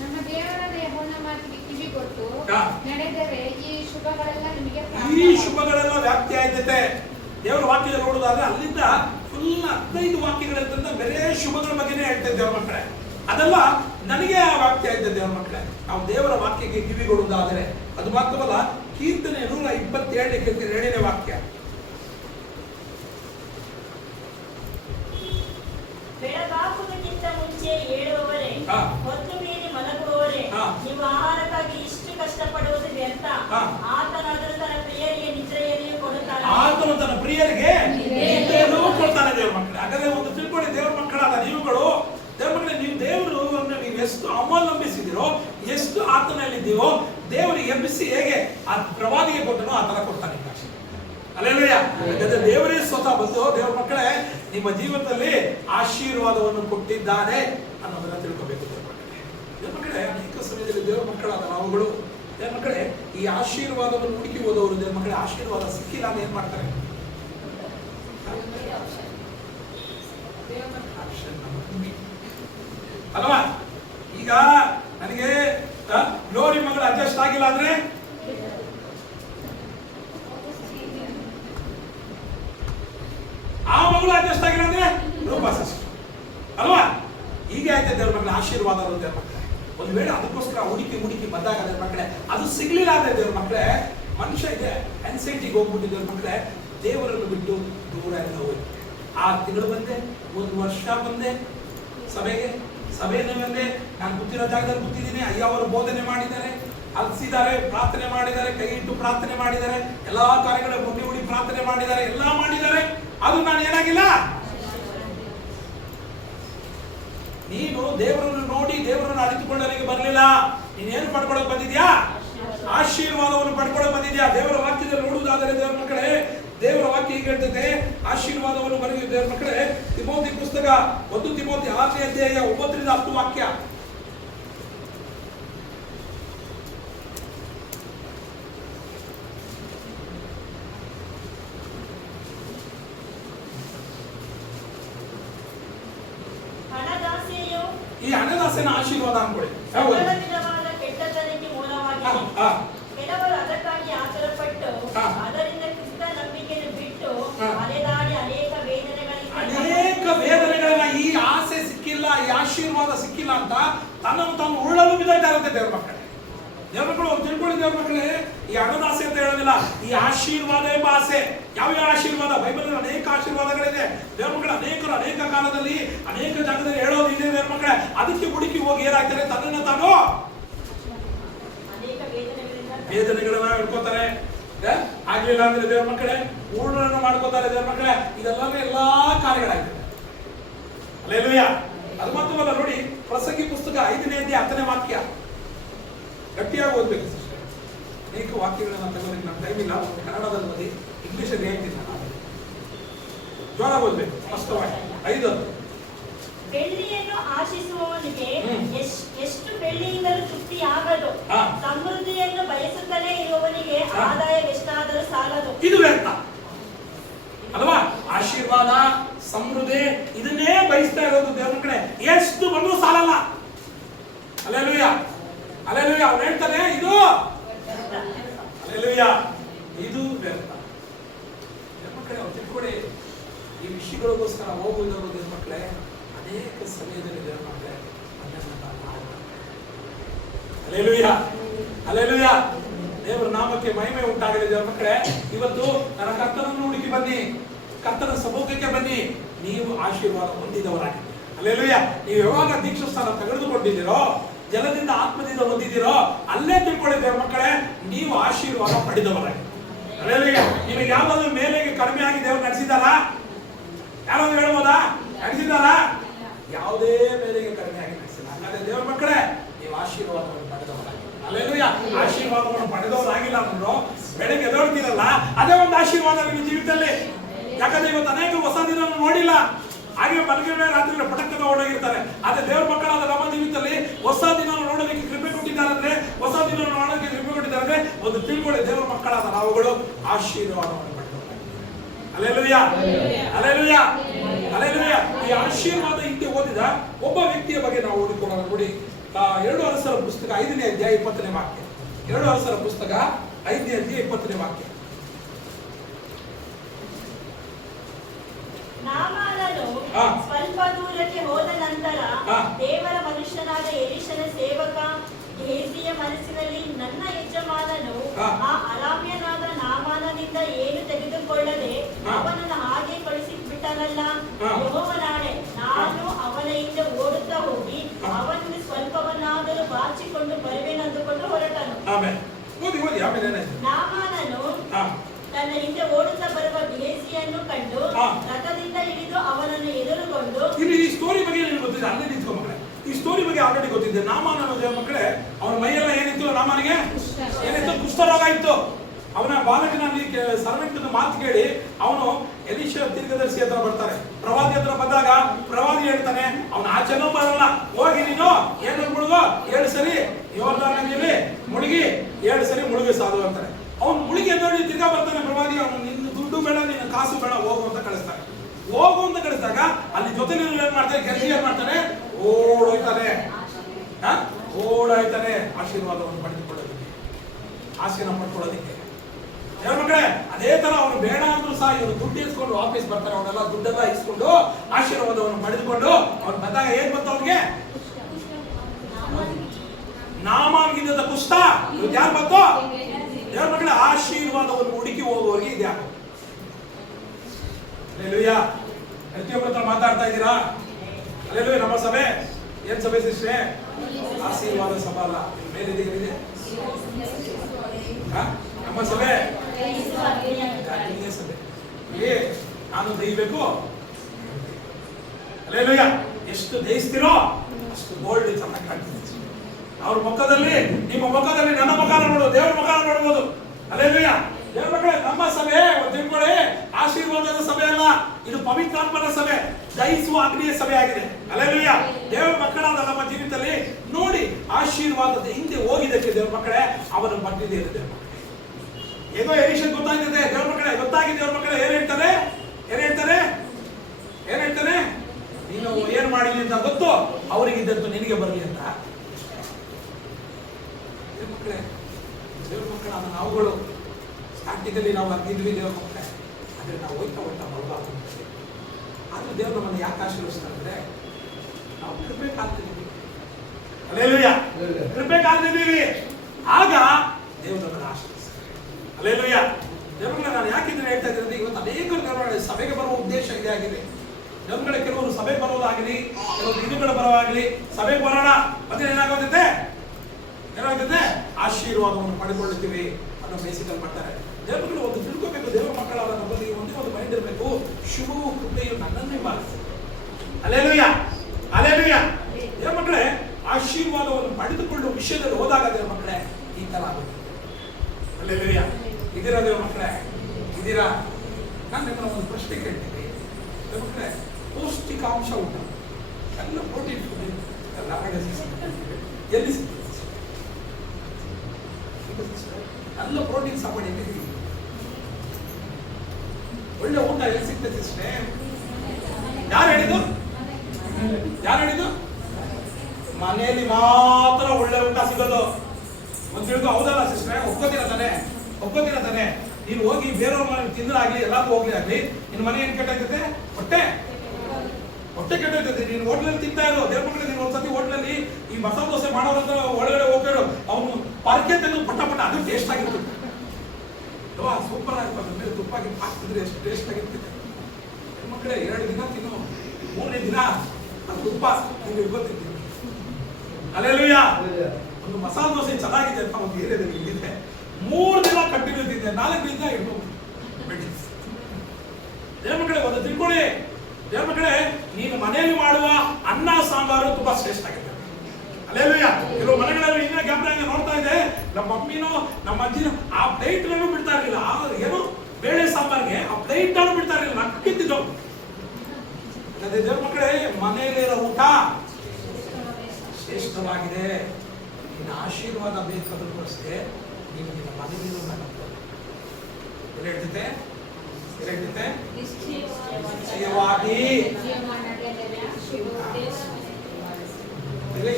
ನಮ್ಮ ದೇವರಾದ ಯೆಹೋವನ ಮಾತಿಗೆ ಕಿವಿಗೊಟ್ಟು ನಡೆದರೆ ಈ ಶುಭಗಳೆಲ್ಲ ವ್ಯಾಪ್ತಿ ಆಯ್ತೈತೆ. ದೇವರ ವಾಕ್ಯದಲ್ಲಿ ನೋಡುವುದಾದ್ರೆ ಅಲ್ಲಿಂದ ಫುಲ್ 15 ವಾಕ್ಯಗಳಿಂದ ಬೇರೆ ಶುಭಗಳ ಬಗ್ಗೆನೇ ಹೇಳ್ತೇವೆ ದೇವರ ಮಕ್ಕಳೇ. ಅದೆಲ್ಲ ನನಗೆ ವ್ಯಾಪ್ತಿ ಆಯ್ತದೆ ದೇವರ ಮಕ್ಕಳೇ. ನಾವು ದೇವರ ವಾಕ್ಯಕ್ಕೆ ಕಿವಿಗೊಡುವುದಾದರೆ ಅದು ಮಾತ್ರವಲ್ಲ, ಕೀರ್ತನೆ 127ನೇ ವಾಕ್ಯ. ಪ್ರಿಯರಿಗೆ ನಿತ್ಯವೂ ಕೊಡ್ತಾನೆ ದೇವ್ರ ಮಕ್ಕಳೇ. ಹಾಗಾದ್ರೆ ಒಂದು ತಿಳ್ಕೊಳ್ಳಿ, ದೇವ್ರ ಮಕ್ಕಳಾದ ನೀವುಗಳು, ದೇವ್ರ ಮಕ್ಕಳೇ, ನೀವು ದೇವರು ನೀವು ಎಷ್ಟು ಅವಲಂಬಿಸಿದಿರೋ, ಎಷ್ಟು ಆತನಲ್ಲಿದ್ದೀವೋ, ದೇವರಿಗೆ ಎಬ್ಬಿಸಿ ಹೇಗೆ ಆ ಪ್ರವಾದಿಗೆ ಕೊಟ್ಟನೋ ಆ ತರ ಕೊಡ್ತಾನೆ. ಅಲ್ಲೇಲೂಯಾ. ಯಾಕಂದ್ರೆ ದೇವರೇ ಸ್ವತಃ ಬಂದು ದೇವ್ರ ಮಕ್ಕಳೇ ನಿಮ್ಮ ಜೀವನದಲ್ಲಿ ಆಶೀರ್ವಾದವನ್ನು ಕೊಟ್ಟಿದ್ದಾನೆ ಅನ್ನೋದನ್ನ ತಿಳ್ಕೋಬೇಕು. ದೇವ್ರ ಮಕ್ಕಳೇ, ಅನೇಕ ಸಮಯದಲ್ಲಿ ದೇವ್ರ ಮಕ್ಕಳಾದ ನಾವುಗಳು, ದೇವ್ರ ಮಕ್ಕಳೇ, ಈ ಆಶೀರ್ವಾದವನ್ನು ಹುಡುಕಿ ಹೋದವರು ದೇವ್ರ ಮಕ್ಕಳೇ ಆಶೀರ್ವಾದ ಸಿಕ್ಕಿಲ್ಲ ಅಂತ ಏನ್ ಮಾಡ್ತಾರೆ? ಅಲ್ವಾ? ಈಗ ನನಗೆ ಗ್ಲೋರಿ ಮಗಳು ಅಡ್ಜಸ್ಟ್ ಆಗಿಲ್ಲ ಅಂದ್ರೆ ಆ ಮಗಳು ಅಡ್ಜಸ್ಟ್ ಆಗಿಲ್ಲ ಅಂದ್ರೆ ರೂಪಾ ಸಿಸ್ಟರ್ ಅಲ್ವಾ? ಹೀಗೆ ಆಯ್ತಾ ದೇವ್ರ ಮಕ್ಕಳ ಆಶೀರ್ವಾದ ದೇವ್ರ ಮಕ್ಕಳೇ. ಒಂದು ವೇಳೆ ಅದಕ್ಕೋಸ್ಕರ ಹುಡುಕಿ ಬಂದಾಗ ದೇವ್ರ ಮಕ್ಕಳೇ ಅದು ಸಿಗ್ಲಿಲ್ಲ ಅಂದ್ರೆ ದೇವ್ರ ಮಕ್ಕಳೇ ಮನುಷ್ಯ ಇದೆ ಆನ್ಸೈಟಿಗೆ ಹೋಗ್ಬಿಟ್ಟು ದೇವ್ರ ಮಕ್ಕಳೇ ದೇವರನ್ನು ಬಿಟ್ಟು ದೂರ ಎಲ್ಲ ಹೋಗಿ 6 ತಿಂಗಳು ಬಂದೆ, 1 ವರ್ಷ ಬಂದೆ ಸಭೆಯನ್ನು ಬಂದೆ, ನಾನು ಕೂತಿರೋ ಜಾಗದಲ್ಲಿ ಕೂತಿದ್ದೀನಿ, ಅಯ್ಯ ಅವರು ಬೋಧನೆ ಮಾಡಿದ್ದಾರೆ, ಅಲ್ಸಿದ್ದಾರೆ, ಪ್ರಾರ್ಥನೆ ಮಾಡಿದ್ದಾರೆ, ಕೈ ಇಟ್ಟು ಪ್ರಾರ್ಥನೆ ಮಾಡಿದ್ದಾರೆ, ಎಲ್ಲಾ ಕಾರ್ಯಗಳ ಮುಗಿ ಹುಡಿ ಪ್ರಾರ್ಥನೆ ಮಾಡಿದ್ದಾರೆ, ಎಲ್ಲಾ ಮಾಡಿದ್ದಾರೆ, ಅದು ನಾನು ಏನಾಗಿಲ್ಲ. ನೀನು ದೇವರನ್ನು ನೋಡಿ ದೇವರನ್ನು ಅರಿತುಕೊಳ್ಳಲಿಕ್ಕೆ ಬರಲಿಲ್ಲ. ನೀನೇನು ಪಡ್ಕೊಳ್ಳೋಕೆ ಬಂದಿದ್ಯಾ? ಆಶೀರ್ವಾದವನ್ನು ಪಡ್ಕೊಳ್ಳೋಕೆ ಬಂದಿದ್ಯಾ? ದೇವರ ವಾಕ್ಯದಲ್ಲಿ ನೋಡುವುದಾದರೆ ದೇವರ ಮಕ್ಕಳೇ, ದೇವರ ವಾಕ್ಯ ಹೀಗೆ ಹೇಳ್ತದೆ, ಆಶೀರ್ವಾದವನ್ನು ಬರೆಯುವ ದೇವರ ಮಕ್ಕಳೇ, ತಿಮೋಥಿ ಪುಸ್ತಕ 1 ತಿಮೋಥಿ 6ನೇ ಅಧ್ಯಾಯ 9ರಿಂದ 10 ವಾಕ್ಯ. ಈ ಹಣದಾಸೆನ ಆಶೀರ್ವಾದ ಅನ್ಕೊಳ್ಳಿ. ಕೆಟ್ಟತನಕ್ಕೆ ಮೂಲವಾಗಿದೆ. ಕೆಲವರು ಅದಕ್ಕಾಗಿ ಆತರಪಟ್ಟು ಅದರಿಂದ ಕ್ರಿಸ್ತ ನಂಬಿಕೆಯನ್ನು ಬಿಟ್ಟು ಅಲೆದಾಡಿ ಅನೇಕ ವೇದನೆಗಳನ್ನ ಈ ಆಸೆ ಸಿಕ್ಕಿಲ್ಲ, ಈ ಆಶೀರ್ವಾದ ಸಿಕ್ಕಿಲ್ಲ ಅಂತ ತನ್ನನ್ನು ತಾನು ಉರುಳಲು ಬಿದ್ದೈತಾ ಇರುತ್ತೆ ದೇವ್ರ ಮಕ್ಕಳೇ. ದೇವ್ರ ಮಕ್ಕಳು ತಿಳ್ಕೊಳ್ಳಿ ದೇವ್ರ ಮಕ್ಕಳೇ, ಈ ಹಣದಾಸೆ ಅಂತ ಹೇಳೋದಿಲ್ಲ, ಈ ಆಶೀರ್ವಾದ ಎಂಬ ಆಸೆ. ಯಾವ ಆಶೀರ್ವಾದ? ಬೈಬಲ್ ಅನೇಕ ಆಶೀರ್ವಾದಗಳಿದೆ ದೇವ್ರ ಮಕ್ಕಳು. ಅನೇಕರು ಅನೇಕ ಕಾಲದಲ್ಲಿ ಅನೇಕ ಜಾಗದಲ್ಲಿ ಹೇಳೋದು ಇದೆ ದೇವ್ರ ಮಕ್ಕಳೇ. ಅದಕ್ಕೆ ಹುಡುಕಿ ಹೋಗಿ ಏನಾಗ್ತಾರೆ, ತನ್ನನ್ನು ತಾನು ವೇದನೆಗಳನ್ನ ಹೇಳ್ಕೋತಾರೆ. ಆಗ್ಲಿಲ್ಲ ಅಂದ್ರೆ ದೇವ್ರ ಮಕ್ಕಳೇ ಪೂರ್ಣವನ್ನು ಮಾಡ್ಕೋತಾರೆ ದೇವ್ರ ಮಕ್ಕಳೇ. ಇದೆಲ್ಲ ಎಲ್ಲಾ ಕಾರ್ಯಗಳಾಗ್ತದೆ. ಅಲ್ಲೇಲೂಯಾ. ಅದು ಮಾತ್ರವಲ್ಲ ನೋಡಿ, ಪ್ರಸಂಗಿ ಪುಸ್ತಕ 5ನೇ ಅಧ್ಯಾಯ 10ನೇ ವಾಕ್ಯ. ಗಟ್ಟಿಯಾಗಿ ಓದ್ಬೇಕು ಸಿಸ್ಟರ್. ಅನೇಕ ವಾಕ್ಯಗಳನ್ನ ತಗೋದಕ್ಕೆ ನಮ್ಮ ಟೈಮ್ ಇಲ್ಲ. ಕನ್ನಡದಲ್ಲಿ ಓದಿ, ಇಂಗ್ಲಿಷಲ್ಲಿ ಹೇಳ್ತೀನಿ ನಾನು. ಜೋರ ಓದ್ಬೇಕು ಸ್ಪಷ್ಟವಾಗಿ. 5 ಬೆಳ್ಳಿಯನ್ನು ಆಶಿಸುವವನಿಗೆ ಎಷ್ಟು ಬೆಳ್ಳಿಯಿಂದಲೂ ತೃಪ್ತಿಯಾಗದು. ಸಮೃದ್ಧಿಯನ್ನು ಬಯಸುತ್ತಲೇ ಇರುವವನಿಗೆ ಆದಾಯವೆಷ್ಟಾದರೂ ಸಾಲದು. ಇದು ವ್ಯರ್ಥ ಅಲ್ವಾ? ಆಶೀರ್ವಾದ, ಸಮೃದ್ಧಿ ಇದನ್ನೇ ಬಯಸ್ತಾ ಇರೋದು ದೇವ್ರ ಕಡೆ. ಎಷ್ಟು ಬಂದರೂ ಸಾಲಲ್ಲ. Alleluia, alleluia. ಅವ್ರು ಹೇಳ್ತಾನೆ ಇದು ಅಲ್ಲೇಲೂಯಾ, ಇದು ವ್ಯರ್ಥ. ದೇವ್ರ ಮಕ್ಕಳೇ ಅವ್ರು ತಿಳ್ಕೊಳ್ಳಿ, ಈ ವಿಷಯಗಳಿಗೋಸ್ಕರ ಹೋಗುವುದವರು ದೇವ್ರ ಮಕ್ಕಳೇ ಅನೇಕ ಸಮಯದಲ್ಲಿ ದೇವ್ರ ಮಕ್ಕಳೇ ಅಲ್ಲೇಲೂಯಾ, ಅಲ್ಲೇಲೂಯಾ. ದೇವರ ನಾಮಕ್ಕೆ ಮಹಿಮೆ ಉಂಟಾಗಲಿ ದೇವರ ಮಕ್ಕಳೇ. ಇವತ್ತು ನನ್ನ ಕರ್ತನನ್ನು ಹುಡುಕಿ ಬನ್ನಿ, ಕರ್ತನ ಸಮ್ಮುಖಕ್ಕೆ ಬನ್ನಿ, ನೀವು ಆಶೀರ್ವಾದ ಹೊಂದಿದವರಾಗಿ. ಅಲ್ಲೇಲೂಯಾ. ನೀವು ಯಾವಾಗ ದೀಕ್ಷಾ ಸ್ಥಾನ ತೆಗೆದುಕೊಂಡಿದ್ದೀರೋ, ಜಲದಿಂದ ಆತ್ಮದಿಂದ ಹೊಂದಿದ್ದೀರೋ, ಅಲ್ಲೇ ತಿಳ್ಕೊಳ್ಳಿ ದೇವರ ಮಕ್ಕಳೇ, ನೀವು ಆಶೀರ್ವಾದ ಪಡೆದವರಾಗಿ. ಅಲ್ಲೇಲೂಯಾ. ನಿಮಗೆ ಯಾವ್ದಾದ್ರು ಮೇಲೆಗೆ ಕಡಿಮೆ ಆಗಿ ದೇವರು ನಡೆಸಿದಾರಾ? ಯಾರಾದ್ರೂ ಹೇಳ್ಬೋದಾ? ನಡೆಸಿದಾರಾ? ಯಾವುದೇ ಮೇಲೆಗೆ ಕಡಿಮೆ ಆಗಿ ನಡೆಸಿಲ್ಲ. ಹಾಗಾದ್ರೆ ದೇವರ ಮಕ್ಕಳೇ ನೀವು ಆಶೀರ್ವಾದವನ್ನು ಪಡೆದವರಾಗಿ. ಅಲ್ಲೇಲೂಯಾ. ಆಶೀರ್ವಾದವನ್ನು ಪಡೆದವರಾಗಿಲ್ಲ ಅಂದ್ರು ಬೆಳಗ್ಗೆ ಎದೋಡ್ತೀರಲ್ಲ, ಅದೇ ಒಂದು ಆಶೀರ್ವಾದ ನಿಮ್ಮ ಜೀವಿತದಲ್ಲಿ. ಯಾಕಂದ್ರೆ ಇವತ್ತು ಅನೇಕ ಹೊಸ ದಿನ ನೋಡಿಲ್ಲ, ಹಾಗೆ ಮಲಗಿನ ರಾತ್ರಿ ಪಟಕದ ಓಡೋಗಿರ್ತಾರೆ. ಆದ್ರೆ ದೇವ್ರ ಮಕ್ಕಳಾದ ನಮ್ಮ ಜೀವಿತದಲ್ಲಿ ಹೊಸ ದಿನ ನೋಡೋದಕ್ಕೆ ಕೃಪೆ ಕೊಟ್ಟಿದ್ದಾರೆ ಅಂದ್ರೆ, ಹೊಸ ದಿನ ನೋಡೋದಕ್ಕೆ ಕೃಪೆ ಕೊಟ್ಟಿದ್ದಾರೆ ಅಂದ್ರೆ, ಒಂದು ತಿಳ್ಕೊಳ್ಳಿ, ದೇವ್ರ ಮಕ್ಕಳಾದ ನಾವುಗಳು ಆಶೀರ್ವಾದವನ್ನು ಪಡೆದವರಾಗಿ. Alleluia, alleluia, alleluia. ಈ ಆಶೀರ್ವಾದ ಹಿಂದೆ ಓದಿದ ಒಬ್ಬ ವ್ಯಕ್ತಿಯ ಬಗ್ಗೆ ನಾವು ಓದಿಕೊಳ್ಳೋಣ ನೋಡಿ. 2 ಅರಸರ ಪುಸ್ತಕ 5ನೇ ಅಧ್ಯಾಯ 20ನೇ ವಾಕ್ಯ. 2 ಅರಸರ ಪುಸ್ತಕ 5ನೇ ಅಧ್ಯಾಯ 20ನೇ ವಾಕ್ಯ. ನಾಮಾನನು ಸ್ವಲ್ಪ ದೂರಕ್ಕೆ ಹೋದ ನಂತರ ದೇವರ ಮನುಷ್ಯನಾದ ಎಲೀಷನ ಸೇವಕ ಗೇಜಿಯ ಮನಸ್ಸಿನಲ್ಲಿ, ನನ್ನ ಯಜಮಾನನು ಆ ಅರಾಮ್ಯನಾದ ನಾಮಾನನಿಂದ ಏನು ತೆಗೆದುಕೊಳ್ಳದೆ ಅವನನ್ನು ಹಾಗೆ ಕಳಿಸಿಬಿಟ್ಟನಲ್ಲ, ಯೆಹೋವನಾಣೆ, ನಾನು ಅವನ ಹಿಂದೆ ಓಡುತ್ತಾ ಹೋಗಿ ಅವನಿಗೆ ಸ್ವಲ್ಪವನ್ನಾದರೂ ಬಾಚಿಕೊಂಡು ಬರುವೆನೆಂದುಕೊಂಡು ಹೊರಟನು. ನಾಮಾನನು ತನ್ನ ಹಿಂದೆ ಓಡುತ್ತಾ ಬರುವ ಗೇಜಿಯ ಆಜ್ಞೆಯನ್ನು ಕಂಡು ರಥದಿಂದ ಇಳಿದು ಅವನನ್ನು ಎದುರುಗೊಂಡು. ಇಲ್ಲಿ ಈ ಸ್ಟೋರಿ ಬಗ್ಗೆ ನಿಮ್ಗೆ ಗೊತ್ತಿದೆ, ಅಲ್ಲೇ ನಿಂತ್ಕೊ ಮಕ್ಕಳೇ. ಈ ಸ್ಟೋರಿ ಬಗ್ಗೆ ಆಲ್ರೆಡಿ ಗೊತ್ತಿದೆ. ನಾಮಾನ ದೇವ್ರ ಮಕ್ಕಳೇ, ಅವನ ಮೈಯೆಲ್ಲ ಏನಿತ್ತು? ನಾಮಾನಿಗೆ ಏನಿತ್ತು? ಕುಷ್ಠರೋಗ ಇತ್ತು. ಅವನ ಬಾಲಕನಲ್ಲಿ ಸರ್ವೆಂಟ್ ಮಾತು ಕೇಳಿ ಅವನು ಎಲೀಷಾ ತೀರ್ಘದರ್ಶಿ ಹತ್ರ ಬರ್ತಾರೆ. ಪ್ರವಾದಿ ಹತ್ರ ಬಂದಾಗ ಪ್ರವಾದಿ ಹೇಳ್ತಾನೆ, ಅವನ ಆಚೆನೂ ಬರಲ್ಲ, ಹೋಗಿ ನೀನು ಏನು ಮುಳುಗೋ 7 ಸರಿ ಯೋರ್ದಾನ್ ನದಿಯಲ್ಲಿ ಮುಳುಗಿ 7 ಸರಿ ಮುಳುಗಿ ಸಾಧು ಅಂತಾರೆ. ಅವ್ನು ಮುಳುಗಿ ನೋಡಿ ತಿರ್ಗಾ ಬರ್ತಾನೆ ಪ್ರವಾದಿ. ಅವನು ನಿನ್ನ ದುಡ್ಡು ಬೇಡ, ನಿನ್ನ ಕಾಸು ಬೇಡ, ಹೋಗು ಅಂತ ಕಳಿಸ್ತಾನೆ. ಹೋಗು ಅಂತ ಕಳಿಸಿದಾಗ ಅಲ್ಲಿ ಜೊತೆಲಿ ಏನ್ ಮಾಡ್ತಾರೆ? ಗೆಲ್ಸಿ ಏನ್ ಮಾಡ್ತಾನೆ? ಓಡೋಯ್ತಾನೆ. ಓಡಾಯ್ತಾನೆ ಆಶೀರ್ವಾದವನ್ನು ಪಡೆದುಕೊಳ್ಳೋದಕ್ಕೆ, ಆಶೀರ್ವಾದ ಪಡ್ಕೊಳ್ಳೋದಕ್ಕೆ. ದೇವ್ರ ಮಕ್ಕಳೇ, ಅದೇ ತರ ಅವನು ಬೇಡ ಅಂದ್ರೂ ಸಹ ಇವರು ದುಡ್ಡು ಇಸ್ಕೊಂಡು ವಾಪಸ್ ಬರ್ತಾರೆ. ಅವನೆಲ್ಲ ದುಡ್ಡೆಲ್ಲ ಇಸ್ಕೊಂಡು ಆಶೀರ್ವಾದವನ್ನು ಪಡೆದುಕೊಂಡು ಅವ್ನು ಬಂದಾಗ ಏನ್ ಬಂತು ಅವನಿಗೆ? ನಾಮಾನ್ಗಿಂದ ಕುಷ್ಠ. ಇವತ್ತು ಯಾರು ಬಂತು? ದೇವ್ರ ಮಕ್ಕಳೇ, ಆಶೀರ್ವಾದವನ್ನು ಹುಡುಕಿ ಹೋಗುವವರಿಗೆ ಇದ್ಯಾಕು? ಅಲ್ಲೇಲೂಯಾ. ಪ್ರತಿಯೊಬ್ಬರ ಹತ್ರ ಮಾತಾಡ್ತಾ ಇದ್ದೀರಾ? ಅಲ್ಲೇಲೂಯಾ. ನಮ್ಮ ಸಭೆ ಏನ್ ಸಭೆ ಸಿಸ್ಟ್ರೆ? ಆಶೀರ್ವಾದ ಸಭಾ ಅಲ್ಲ. ಮೇಲಿದೆ ಏನಿದೆ? ನಮ್ಮ ಸಭೆ ಸಭೆ. ನಾನು ದೈವಬೇಕು. ಅಲ್ಲೇಲೂಯಾ. ಎಷ್ಟು ದಯಿಸ್ತಿರೋ ಅಷ್ಟು ಗೋಲ್ಡ್ ಚೆನ್ನಾಗಿ ಕಾಣ್ತಿದೆ. ಅವ್ರ ಮುಖದಲ್ಲಿ, ನಿಮ್ಮ ಮುಖದಲ್ಲಿ ನನ್ನ ಮುಖ ನೋಡಬಹುದು, ದೇವರ ಮುಖ ನೋಡಬಹುದು. ಅಲ್ಲೇಲೂಯಾ. ದೇವರ ಮಕ್ಕಳೇ, ನಮ್ಮ ಸಭೆ ತಿಳ್ಕೊಳ್ಳಿ, ಆಶೀರ್ವಾದದ ಸಭೆ ಅಲ್ಲ, ಇದು ಪವಿತ್ರಾತ್ಮನ ಸಭೆ, ದಯಿಸುವ ಅಗ್ನಿಯ ಸಭೆ ಆಗಿದೆ. ಅಲ್ಲೇಲೂಯಾ. ದೇವರ ಮಕ್ಕಳಾದ ನಮ್ಮ ಜೀವಿತದಲ್ಲಿ ನೋಡಿ, ಆಶೀರ್ವಾದದ ಹಿಂದೆ ಹೋಗಿದ್ದಕ್ಕೆ ದೇವರ ಮಕ್ಕಳೇ ಅವನು ಬಂದಿದೆ. ದೇವರ ಮಕ್ಕಳೇ, ಏನೋ ಎಲಿಷನ್ ಗೊತ್ತಾಗಿದೆ. ದೇವರ ಮಕ್ಕಳೇ ಗೊತ್ತಾಗಿದೆ. ದೇವರ ಮಕ್ಕಳೇ ಏನ್ ಹೇಳ್ತಾರೆ? ನೀನು ಏನ್ ಮಾಡಿದಿ ಅಂತ ಗೊತ್ತು, ಅವರಿಗಿದ್ದಂತೂ ನಿನಗೆ ಬರಲಿ ಅಂತ. ದೇವರ ಮಕ್ಕಳಾದ ನಾವುಗಳು ಸ್ಟಾರ್ಟಿಂಗಲ್ಲಿ ನಾವು ಅರ್ಗಿದ್ವಿ ದೇವರ ಮಕ್ಕಳೇ. ಆದ್ರೆ ನಾವು ಹೋಗ್ತಾ ಬರಬಾರ್ದು. ಆದ್ರೆ ದೇವರು ನಮ್ಮನ್ನು ಯಾಕೆ ಆಶೀರ್ವದಿಸ್ತಾರೆ ಅಂದ್ರೆ ನಾವು ಕೃಪೆ ಕಾಲ್ತಿದ್ದೀವಿ. ಅಲ್ಲೇಲೂಯಾ. ಕೃಪೆ ಕಾಲ್ತಿದ್ದೀವಿ, ಆಗ ದೇವರು ನಮ್ಮನ್ನು ಆಶೀರ್ವದಿಸ್ತಾರೆ. ಅಲ್ಲೇಲೂಯಾ. ದೇವರುಗಳ ನಾನು ಯಾಕಿದ್ರೆ ಹೇಳ್ತಾ ಇದ್ದೀನಿ, ಇವತ್ತು ಅನೇಕರು ದೇವರ ಸಭೆಗೆ ಬರುವ ಉದ್ದೇಶ ಇದೇ ಆಗಿದೆ. ದೇವರುಗಳ ಕೆಲವರು ಸಭೆಗೆ ಬರೋದಾಗಲಿ, ಕೆಲವರು ದಿನಗಳು ಬರೋದಾಗಲಿ, ಸಭೆಗೆ ಬರೋಣ ಅಂದ್ರೆ ಏನಾಗುತ್ತೆ? ಆಶೀರ್ವಾದವನ್ನು ಪಡೆದುಕೊಳ್ಳುತ್ತೀವಿ ಅನ್ನೋ ಬೇಸಿಕಲ್ಲಿ ಮಾಡ್ತಾರೆ. ದೇವರುಗಳು ಒಂದು ತಿಳ್ಕೋಬೇಕು, ದೇವರ ಮಕ್ಕಳಾದ ನಮ್ಮಲ್ಲಿ ಒಂದೇ ಒಂದು ಮೈಂಡ್ ಇರಬೇಕು, ಶುಭವು ಕೃಪೆಯು ನನ್ನನ್ನೇ ಬಾರಿಸಿದೆ. ಅಲ್ಲೇಲೂಯಾ. ಅಲ್ಲೇಲೂಯಾ. ದೇವರ ಮಕ್ಕಳೇ, ಆಶೀರ್ವಾದವನ್ನು ಪಡೆದುಕೊಳ್ಳುವ ವಿಷಯದಲ್ಲಿ ಹೋದಾಗ ದೇವರ ಮಕ್ಕಳೇ ಈ ತರ ಆಗುತ್ತೆ. ಅಲ್ಲೇಲೂಯಾ. ಇದೀರಾ ದೇವರ ಮಕ್ಕಳೇ? ಇದೀರಾ? ನಾನು ನಿಮ್ಮನ್ನ ಒಂದು ಪ್ರಶ್ನೆ ಕೇಳ್ತೀನಿ. ದೇವರ ಮಕ್ಕಳೇ, ಪೌಷ್ಟಿಕಾಂಶ ಉಂಟು, ಎಲ್ಲ ಪ್ರೋಟೀನ್ ಫುಡ್ ಎಲ್ಲ ಎಲ್ಲಿ ಸಿಗ್ತದೆ? ಎಲ್ಲ ಪ್ರೋಟೀನ್ ಸಾಪಾಡಿ ಒಳ್ಳೆ ಊಟ ಎಲ್ಲಿ ಸಿಗ್ತದೆ ಸಿಸ್ಟ್ರೆ? ಯಾರು ಹೇಳಿದ್ದು? ಮನೆಯಲ್ಲಿ ಮಾತ್ರ ಒಳ್ಳೆ ಊಟ ಸಿಗೋದು. ಒಂದು ತಿಳ್ಕೊ, ಹೌದಲ್ಲ ಸಿಸ್ಟ್ರೆ? ಒಪ್ಕೋತೀರ ತಾನೆ? ನೀನು ಹೋಗಿ ಬೇರೆಯವ್ರ ಮನೆ ತಿಂದ್ರಾಗ್ಲಿ, ಎಲ್ಲಾದ್ರೂ ಹೋಗ್ಲಿ ಆಗ್ಲಿ, ನಿನ್ನ ಮನೆ ಏನ್ ಕೆಟ್ಟೈತದೆ? ಹೊಟ್ಟೆ ಕೆಟ್ಟೈತದೆ. ನೀನು ಹೋಟ್ಲಲ್ಲಿ ತಿಂತಾ ಇರೋ. ದೇವ್ರ ಮಕ್ಕಳೇ, ನೀನು ಒಂದ್ಸತಿ ಹೋಟ್ಲಲ್ಲಿ ಈ ಮಸಾಲೆ ದೋಸೆ ಮಾಡೋರಂತ ಒಳಗಡೆ ಹೋಗ್ಬೇಡು, ಅವನು ಪಾರ್ಕೆ ತಂದು ಪಟ ಅದು ಟೇಸ್ಟ್ ಆಗಿರ್ತದೆ. ಸೂಪರ್ ಆಗಿರ್ತದೆ. ಮೇಲೆ ತುಪ್ಪ ಹಾಕ್ತಿದ್ರೆ ಎಷ್ಟು ಟೇಸ್ಟ್ ಆಗಿರ್ತದೆ. ಮಕ್ಕಳೇ, 2 ದಿನ ತಿನ್ನು, 3ನೇ ದಿನ ಅದು ತುಪ್ಪ ನಿಮ್ಗೆ ಗೊತ್ತಿದ್ದೀನಿ. ಅಲ್ಲೇಲೂಯಾ. ಒಂದು ಮಸಾಲೆ ದೋಸೆ ಚೆನ್ನಾಗಿದೆ ಅಂತ ಒಂದು ಏರಿಯಾದಲ್ಲಿ ಇದೆ, 3 ದಿನ ಕಂಟಿನ್ಯೂ ತಿಂದೆ, 4 ದಿನ ಇಟ್ಟು ದೇವ್ರ ಮಕ್ಕಳೇ ಒಂದು ತಿಳ್ಕೊಳ್ಳಿ. ದೇವ್ರ ಮಕ್ಕಳೇ, ನೀನು ಮನೆಯಲ್ಲಿ ಮಾಡುವ ಅನ್ನ ಸಾಂಬಾರು ತುಂಬಾ ಶ್ರೇಷ್ಠ ಆಗಿದೆ. ಅಲ್ಲೇಲೂಯಾ. ಕೆಲವು ಮನೆಗಳಲ್ಲಿ ಇನ್ನೂ ಜ್ಞಾಪಕ ನೋಡ್ತಾ ಇದೆ, ನಮ್ಮ ಮಮ್ಮಿನೂ ನಮ್ಮ ಅಜ್ಜಿನೂ ಆ ಪ್ಲೇಟ್ ಬಿಡ್ತಾ ಇರಲಿಲ್ಲ. ಏನು ಬೇಳೆ ಸಾಂಬಾರ್ಗೆ ಆ ಪ್ಲೇಟ್ ಬಿಡ್ತಾ ಇರಲಿಲ್ಲ, ನಾನು ತಿಂತಿದ್ದವು. ಅದೇ ದೇವ್ರ ಮಕ್ಕಳೇ, ಮನೆಯಲ್ಲಿರೋ ಊಟ ಶ್ರೇಷ್ಠವಾಗಿದೆ. ನಿನ್ನ ಆಶೀರ್ವಾದ ಬೇಕಾದರೂ ಅಷ್ಟೇ, ನೀನು ನಿನ್ನ ಮನೆಯಲ್ಲಿರೋ ಹೇಳ್ತಿದ್ದೆ ನಿಶ್ಚಯವಾಗಿ